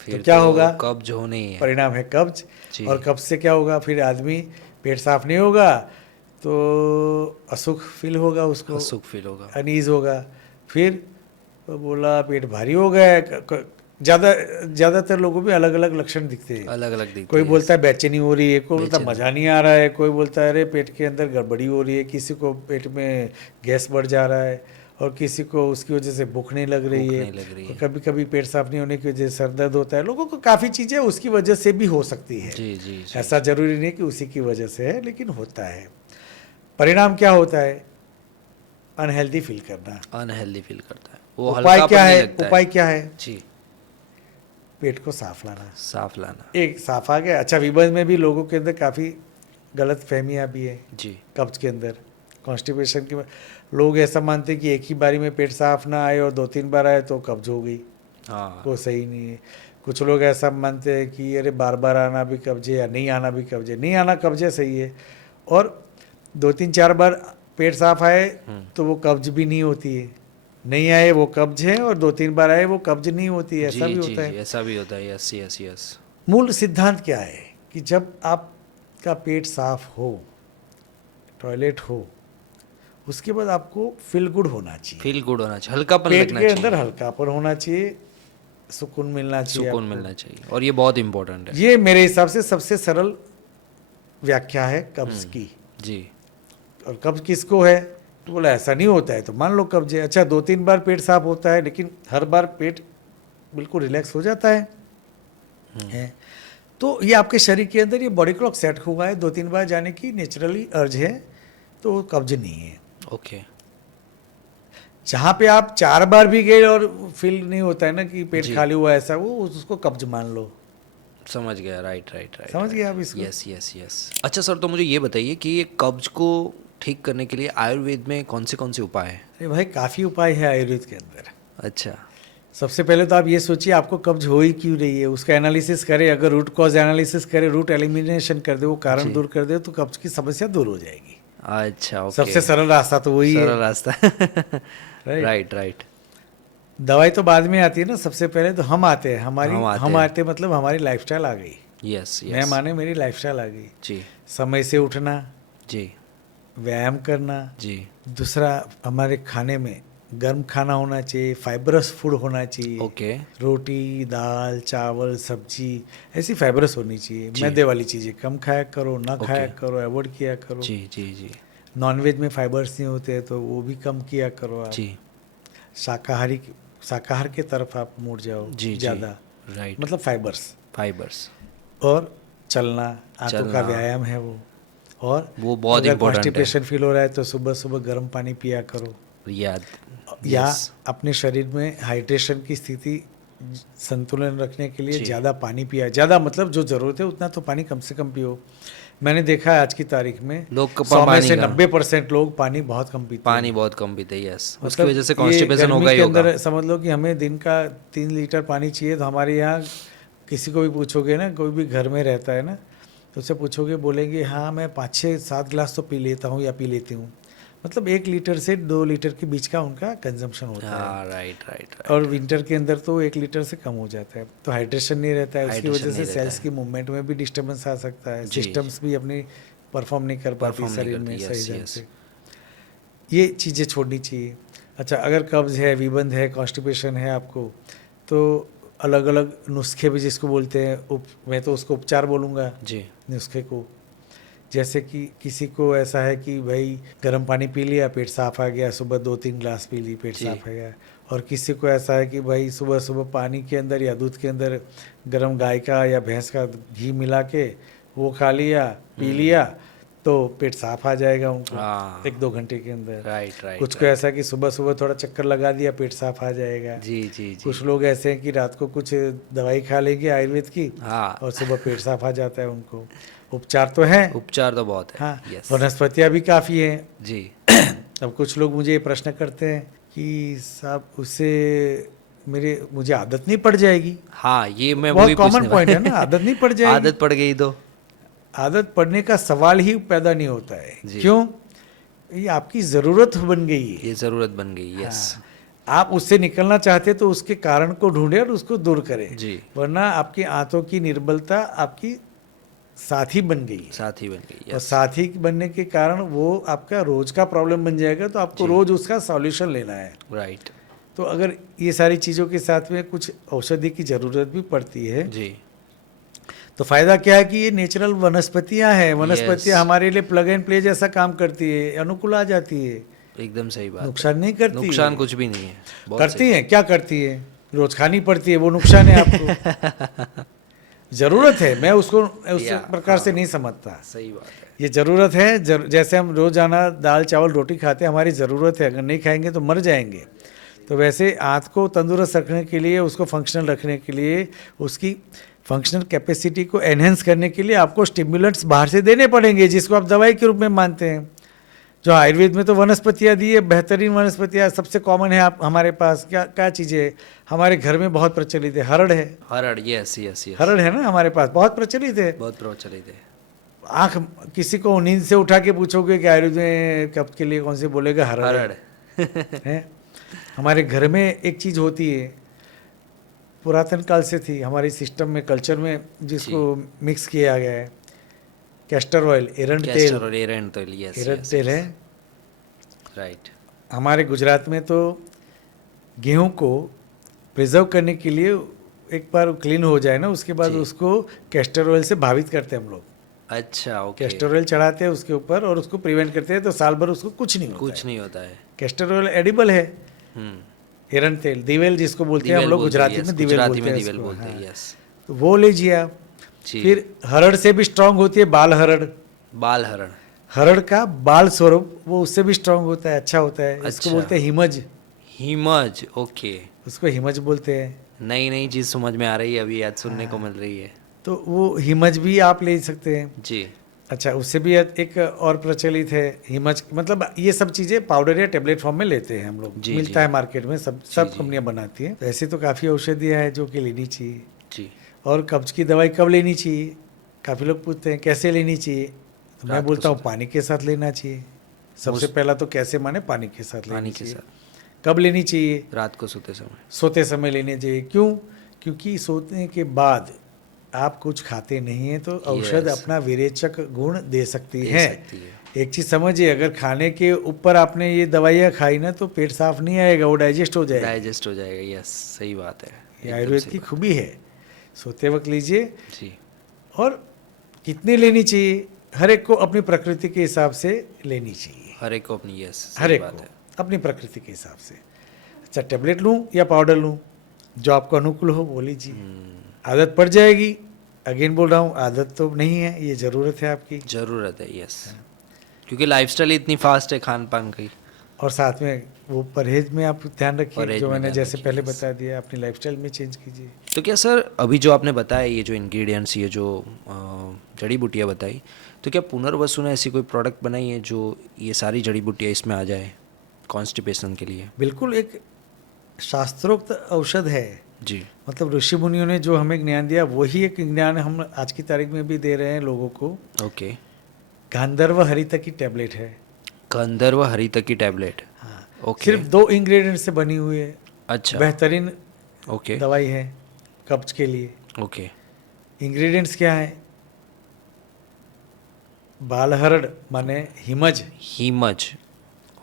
फिर क्या होगा? कब्ज होने ही है। परिणाम है कब्ज। जी। और कब्ज से क्या होगा? फिर आदमी, पेट साफ नहीं होगा तो असुख फील होगा उसको, सुख फील होगा, अनईज होगा। फिर तो बोला पेट भारी हो गया है। ज़्यादातर लोगों में अलग अलग लक्षण दिखते हैं। अलग अलग दिखती कोई है। बोलता है बेचैनी हो रही है, कोई बोलता है बेचैनी। मज़ा नहीं आ रहा है, कोई बोलता है अरे पेट के अंदर गड़बड़ी हो रही है, किसी को पेट में गैस बढ़ जा रहा है, और किसी को उसकी वजह से भूख नहीं लग रही भूख है, नहीं लग रही है। कभी कभी पेट साफ नहीं होने की वजह से सर दर्द होता है। लोगों को काफ़ी चीज़ें उसकी वजह से भी हो सकती है। जी जी जी, ऐसा जरूरी नहीं कि उसी की वजह से है, लेकिन होता है। परिणाम क्या होता है? अनहेल्दी फील करना। अनहेल्दी फील करता है वो, उपाय हल्कापन क्या नहीं है? लगता उपाय क्या है? जी, पेट को साफ लाना। साफ लाना, एक साफ आ गया। अच्छा, विबंध में भी लोगों के अंदर काफ़ी गलत फहमियाँ भी है। जी कब्ज के अंदर, कॉन्स्टिपेशन के, लोग ऐसा मानते हैं कि एक ही बारी में पेट साफ ना आए और 2-3 बार आए तो कब्ज हो गई। हाँ, वो सही नहीं है। कुछ लोग ऐसा मानते हैं कि अरे बार बार आना भी कब्ज है, या नहीं आना भी कब्ज है। नहीं आना कब्ज है, सही है, और 2-3-4 बार पेट साफ आए तो वो कब्ज भी नहीं होती है। नहीं आए वो कब्ज है, और 2-3 बार आए वो कब्ज नहीं होती है, ऐसा भी जी होता जी, है। ऐसा भी होता है, यस यस यस। मूल सिद्धांत क्या है कि जब आपका पेट साफ हो, टॉयलेट हो, उसके बाद आपको फील गुड होना चाहिए। फील गुड होना चाहिए, हल्कापन पेट लगना के चाहिए, अंदर हल्कापन होना चाहिए, सुकून मिलना चाहिए, सुकून आपको। मिलना चाहिए, और ये बहुत इम्पोर्टेंट है। ये मेरे हिसाब से सबसे सरल व्याख्या है कब्ज की। जी और कब्ज किसको है? तो बोला ऐसा नहीं होता है तो मान लो कब्ज है। अच्छा, 2-3 बार पेट साफ होता है, लेकिन हर बार पेट बिल्कुल रिलैक्स हो जाता है। तो ये आपके शरीर के अंदर ये बॉडी क्लॉक सेट हुआ है, 2-3 बार जाने की नेचुरली अर्ज है, तो वो कब्ज नहीं है। ओके, जहाँ पे आप 4 बार भी गए और फील नहीं होता है ना कि पेट जी। खाली हुआ है, ऐसा, वो उसको कब्ज मान लो। समझ गया, राइट राइट राइट, समझ गए आप इसको? Yes yes yes. अच्छा सर, तो मुझे ये बताइए कि ये कब्ज को ठीक करने के लिए आयुर्वेद में कौन से उपाय हैं? अरे भाई, काफ़ी उपाय है आयुर्वेद के अंदर। अच्छा, सबसे पहले तो आप ये सोचिए आपको कब्ज हो ही क्यों रही है, उसका एनालिसिस करें। अगर रूट कॉज एनालिसिस करें, रूट एलिमिनेशन कर दे, वो कारण जी। दूर कर दे, तो कब्ज की समस्या दूर हो जाएगी। अच्छा, ओके। सबसे सरल रास्ता तो वही है। सरल रास्ता। राइट। Right, right. दवाई तो बाद में आती है ना, सबसे पहले तो हम आते हैं। हम आते मतलब हमारी लाइफस्टाइल आ गई। यस, मैं यस। माने मेरी लाइफस्टाइल आ गई। जी, समय से उठना, जी, व्यायाम करना। जी। दूसरा, हमारे खाने में गर्म खाना होना चाहिए, फाइबरस फूड होना चाहिए। ओके। रोटी, दाल, चावल, सब्जी ऐसी फाइबरस होनी चाहिए। जी। मैदे वाली चीज़ें कम खाया करो, ना खाया ओके। करो, अवॉइड किया करो। जी, जी, जी, नॉनवेज में फाइबर्स नहीं होते हैं तो वो भी कम किया करो आप। जी, शाकाहार की तरफ आप मुड़ जाओ जी, जी। ज़्यादा, राइट। मतलब फाइबर्स। फाइबर्स। और चलना, आंतों का चलना। व्यायाम है वो। और वो बहुत अगर इम्पोर्टेंट है। कॉन्स्टिपेशन फील हो रहा है तो सुबह सुबह गर्म पानी पिया करो। याद। या यस। अपने शरीर में हाइड्रेशन की स्थिति संतुलन रखने के लिए जी। ज़्यादा पानी पिया। ज़्यादा मतलब जो ज़रूरत है उतना तो पानी कम से कम पियो। मैंने देखा है आज की तारीख में लोग 100 में पानी से का 90% लोग पानी बहुत कम पीते पानी हैं। बहुत कम पीते हैं, यस। उसकी मतलब वजह से ये कॉन्स्टिपेशन गर्मी होगा ही के होगा। अंदर समझ लो कि हमें दिन का 3 लीटर पानी चाहिए। तो हमारे यहाँ किसी को भी पूछोगे ना, कोई भी घर में रहता है ना, तो उससे पूछोगे, बोलेंगे हाँ मैं 5-6-7 गिलास तो पी लेता हूँ या पी लेती हूँ। मतलब 1 लीटर से 2 लीटर के बीच का उनका कंजम्पशन होता है। हाँ, राइट, राइट, राइट। और विंटर के अंदर तो 1 लीटर से कम हो जाता है। तो हाइड्रेशन नहीं रहता है, उसकी हाइड्रेशन वजह से नहीं रहता सेल्स है। की मूवमेंट में भी डिस्टर्बेंस आ सकता है। जी। सिस्टम्स भी अपनी परफॉर्म नहीं कर पाती परफॉर्म नहीं शरीर करती, में सही यस, ढंग यस। से। ये चीज़ें छोड़नी चाहिए। अच्छा, अगर कब्ज़ है, विबंध है, कॉन्स्टिपेशन है आपको, तो अलग अलग नुस्खे भी जिसको बोलते हैं, मैं तो उसको उपचार बोलूँगा जी, नुस्खे को। जैसे कि किसी को ऐसा है कि भाई गर्म पानी पी लिया, पेट साफ आ गया, सुबह 2-3 गिलास पी ली, पेट जी। साफ आ गया। और किसी को ऐसा है कि भाई सुबह सुबह पानी के अंदर या दूध के अंदर गर्म गाय का या भैंस का घी मिला के वो खा लिया, पी लिया, तो पेट साफ आ जाएगा उनको हाँ। 1-2 घंटे के अंदर। राइट, राइट, कुछ को राइट। ऐसा कि सुबह सुबह थोड़ा चक्कर लगा दिया, पेट साफ आ जाएगा। जी, जी, जी। कुछ लोग ऐसे हैं कि रात को कुछ दवाई खा लेंगे आयुर्वेद की, हाँ। और सुबह पेट साफ आ जाता है उनको। उपचार तो है। उपचार तो बहुत है। हाँ, यस। वनस्पतियाँ भी काफ़ी हैं। जी। अब कुछ लोग मुझे ये प्रश्न करते हैं कि साहब उससे मुझे आदत नहीं पड़ जाएगी। हाँ, ये मैं बहुत वही कॉमन पूछने पॉइंट है ना, आदत नहीं पड़ जाएगी। आदत पड़ गई तो। आदत पड़ने का सवाल ही पैदा नहीं होता है। जी। क्यों? ये आपकी ज़रूरत बन गई है। ये ज़रूरत बन गई, यस। हाँ, आप उससे निकलना चाहते तो उसके कारण को ढूंढें और उसको दूर करें। जी। वरना आपकी आंतों की निर्बलता आपकी साथी बन गई है। साथी बन गई, और यस। साथी बनने के कारण वो आपका रोज का प्रॉब्लम बन जाएगा। तो आपको जी। रोज उसका सॉल्यूशन लेना है। राइट। तो अगर ये सारी चीज़ों के साथ में कुछ औषधि की ज़रूरत भी पड़ती है, जी। तो फायदा क्या है कि ये नेचुरल वनस्पतियां हैं। वनस्पतियां Yes. हमारे लिए प्लग एंड प्ले जैसा काम करती है, अनुकूल आ जाती है, एकदम सही बात है। नुकसान नहीं करती। नुकसान कुछ भी नहीं है। बहुत करती सही। है, क्या करती है? रोज खानी पड़ती है, वो नुकसान है आपको। जरूरत है, मैं उसको उस या, प्रकार से हाँ। नहीं समझता। सही बात है। ये ज़रूरत है। जैसे हम रोज़ाना दाल चावल रोटी खाते हैं, हमारी ज़रूरत है। अगर नहीं खाएंगे तो मर जाएंगे। तो वैसे आंत को तंदुरुस्त रखने के लिए, उसको फंक्शनल रखने के लिए, उसकी फंक्शनल कैपेसिटी को एनहेंस करने के लिए आपको स्टिमुलेंट्स बाहर से देने पड़ेंगे, जिसको आप दवाई के रूप में मानते हैं। जो आयुर्वेद में तो वनस्पतियाँ दी है, बेहतरीन वनस्पतियाँ सबसे कॉमन है। आप हमारे पास क्या क्या चीज़ें हमारे घर में बहुत प्रचलित है? हरड़ है। हरड़, यस, यस, यस। हरड़ है ना हमारे पास, बहुत प्रचलित है। बहुत प्रचलित है। आँख किसी को नींद से उठा के पूछोगे कि आयुर्वेद में कब्ज के लिए कौन से, बोलेगा हरड़ हरड़। है। हमारे घर में एक चीज़ होती है, पुरातन काल से थी हमारी सिस्टम में, कल्चर में, जिसको मिक्स किया गया है, कैस्टर ऑयल, एरंड तेल। कैस्टर और एरंड तेल, यस, एरंड यस, तेल यस। है। राइट। हमारे गुजरात में तो गेहूं को प्रिजर्व करने के लिए एक बार क्लीन हो जाए ना, उसके बाद जी। उसको कैस्टर ऑयल से भावित करते हैं हम लोग। अच्छा, ओके। कैस्टर ऑयल चढ़ाते हैं उसके ऊपर और उसको प्रिवेंट करते हैं, तो साल भर उसको कुछ नहीं होता कुछ है। नहीं होता है। कैस्टर ऑयल एडिबल है। हम्म। एरंड तेल, दिवेल जिसको बोलते हैं हम दिवेल लोग, बोलते हैं, गुजराती yes, में दिवेल गुजराती बोलते में हैं दिवेल इसको, बोलते हैं, हाँ। यस। तो वो लीजिए आप। जी। फिर हरड़ से भी स्ट्रांग होती है बाल हरड़। बाल हरड़। हरड़ का बाल स्वरूप वो उससे भी स्ट्रांग होता है, अच्छा होता है। इसको अच्छा। बोलते हैं हिमज। हिमज, ओके। उसको हिमज बोलते हैं। नई नई चीज़ समझ में आ रही है, अभी आज सुनने को मिल रही है। तो वो हिमज भी आप ले सकते हैं। जी। अच्छा, उससे भी एक और प्रचलित है हिमज, मतलब ये सब चीज़ें पाउडर या टेबलेट फॉर्म में लेते हैं हम लोग, जी, मिलता जी। है मार्केट में, सब कंपनियां बनाती हैं। वैसे तो काफ़ी औषधियाँ हैं जो कि लेनी चाहिए। जी, और कब्ज की दवाई कब लेनी चाहिए, काफ़ी लोग पूछते हैं कैसे लेनी चाहिए, तो मैं रात को बोलता हूँ सोते- पानी के साथ लेना चाहिए। सबसे पहला तो कैसे माने पानी के साथ लेनी पानी के चाहिए। साथ कब लेनी चाहिए, रात को सोते समय। सोते समय लेनी चाहिए। क्यों? क्योंकि सोने के बाद आप कुछ खाते नहीं हैं तो औषध Yes, अपना विरेचक गुण दे सकती दे है। सकती है। एक चीज़ समझिए, अगर खाने के ऊपर आपने ये दवाइयाँ खाई ना तो पेट साफ नहीं आएगा, वो डाइजेस्ट हो जाएगी। डाइजेस्ट हो जाएगा, यस, सही बात है, ये एकदम आयुर्वेद सही की बात। खूबी है। सोते वक्त लीजिए। जी, और कितनी लेनी चाहिए, हर एक को अपनी प्रकृति के हिसाब से लेनी चाहिए। हर एक को अपनी, यस, हर सही एक बात को है। अपनी प्रकृति के हिसाब से। अच्छा, टेबलेट लूँ या पाउडर लूँ, जो आपको अनुकूल हो वो लीजिए। आदत पड़ जाएगी, अगेन बोल रहा हूँ, आदत तो नहीं है, ये ज़रूरत है आपकी। ज़रूरत है, यस, क्योंकि लाइफस्टाइल इतनी फास्ट है खान पान की। और साथ में वो परहेज में आप ध्यान रखिए, परहेज जो में मैंने ध्यान जैसे रखिए, पहले yes। बता दिया, अपनी लाइफस्टाइल में चेंज कीजिए। तो क्या सर, अभी जो आपने बताया ये जो इंग्रेडिएंट्स, ये जो जड़ी बूटियाँ बताई, तो क्या पुनर्वसु ने ऐसी कोई प्रोडक्ट बनाई है जो ये सारी जड़ी बूटियाँ इसमें आ जाए कॉन्स्टिपेशन के लिए? बिल्कुल, एक शास्त्रोक्त औषध है। जी, मतलब ऋषि मुनियों ने जो हमें ज्ञान दिया वही एक ज्ञान हम आज की तारीख में भी दे रहे हैं लोगों को। ओके। गांधर्व हरित की टैबलेट है। गंधर्व हरित की टैबलेट। हाँ, ओके। सिर्फ 2 इंग्रेडिएंट से बनी हुई है। अच्छा। बेहतरीन ओके, दवाई है कब्ज के लिए। ओके। इंग्रेडिएंट्स क्या है? बालहरड़ माने हिमज, हीमज।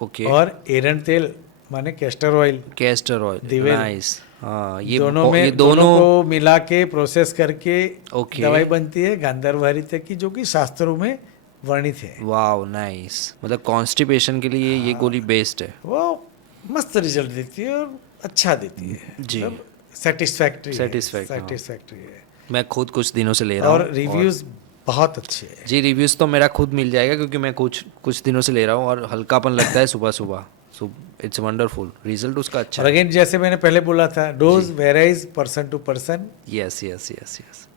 ओके। और एरंड तेल माने कैस्टर ऑयल। कैस्टर ऑयल, दिवेल। नाइस। हाँ, ये दोनों में ये दोनों दोनों। को मिला के प्रोसेस करके ओके। दवाई बनती है गांधर्व हरित की, जो कि शास्त्रों में वर्णित है। Wow, nice. मतलब कॉन्स्टिपेशन के लिए ये गोली बेस्ट है। वो मस्त रिजल्ट देती है और अच्छा देती है, जी। मतलब सेटिस्फैक्ट्री है। Satisfact, हाँ। सेटिस्फैक्ट्री है। मैं खुद कुछ दिनों से ले रहा हूँ और रिव्यूज बहुत अच्छे हैं। जी, रिव्यूज़ तो मेरा खुद मिल जाएगा क्योंकि मैं कुछ कुछ दिनों से ले रहा हूँ और हल्कापन लगता है सुबह सुबह। सो इट्स वंडरफुल, रिजल्ट उसका अच्छा और है। अगेन जैसे मैंने पहले बोला था, dose varies person to person. Yes, yes, yes, yes.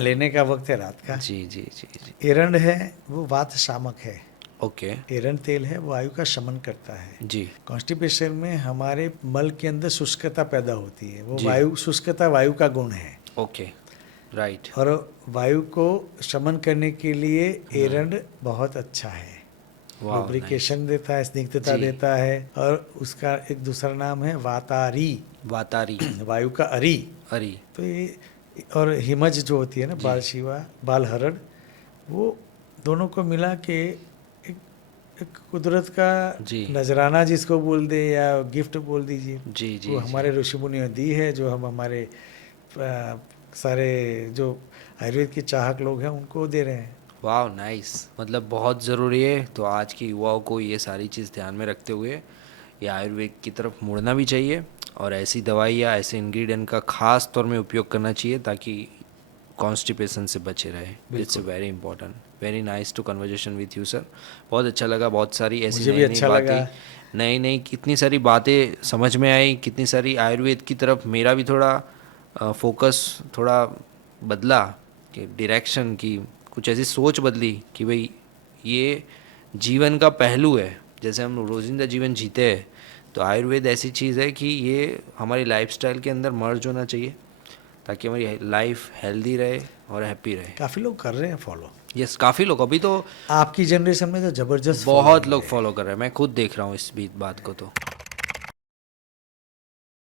लेने का वक्त है रात का। जी, जी, जी, जी। एरंड है वो वात शामक है। ओके। एरंड तेल है वो वायु का शमन करता है। जी, कॉन्स्टिपेशन में हमारे मल के अंदर शुष्कता पैदा होती है, वो जी। वायु, शुष्कता वायु का गुण है। Okay, right. और वायु को शमन करने के लिए एरंड बहुत अच्छा है। वाह, लुब्रिकेशन देता है, स्निग्धता जी। देता है। और उसका एक दूसरा नाम है वातारी, वातारी। वायु का अरी। अरी। तो ये, और हिमज जो होती है ना, बाल शिवा, बाल हरड़, वो दोनों को मिला के एक कुदरत का जी। नजराना जिसको बोल दे या गिफ्ट बोल दीजिए, जी, जी, वो जी। हमारे ऋषि मुनियों ने दी है, जो हम हमारे सारे जो आयुर्वेद के चाहक लोग हैं उनको दे रहे हैं। वाह, नाइस। मतलब बहुत ज़रूरी है, तो आज के युवाओं को ये सारी चीज़ ध्यान में रखते हुए ये आयुर्वेद की तरफ मुड़ना भी चाहिए और ऐसी दवाई या ऐसे इंग्रेडिएंट का खास तौर में उपयोग करना चाहिए ताकि कॉन्स्टिपेशन से बचे रहे। It's very important. Very nice to conversation with you sir. बहुत अच्छा लगा, बहुत सारी ऐसी मुझे भी नई नई अच्छा लगा। बातें, नई नई कितनी सारी बातें समझ में आई, कितनी सारी आयुर्वेद की तरफ मेरा भी थोड़ा फोकस थोड़ा बदला, कि डायरेक्शन की कुछ ऐसी सोच बदली कि भाई ये जीवन का पहलू है। जैसे हम रोज़िंदा जीवन जीते हैं तो आयुर्वेद ऐसी चीज़ है कि ये हमारी लाइफस्टाइल के अंदर मर्ज होना चाहिए ताकि हमारी लाइफ हेल्दी रहे और हैप्पी रहे। काफ़ी लोग कर रहे हैं फॉलो। यस, काफ़ी लोग अभी तो आपकी जनरेशन में तो जबरदस्त बहुत लोग फॉलो कर रहे हैं, मैं खुद देख रहा हूँ इस बात को। तो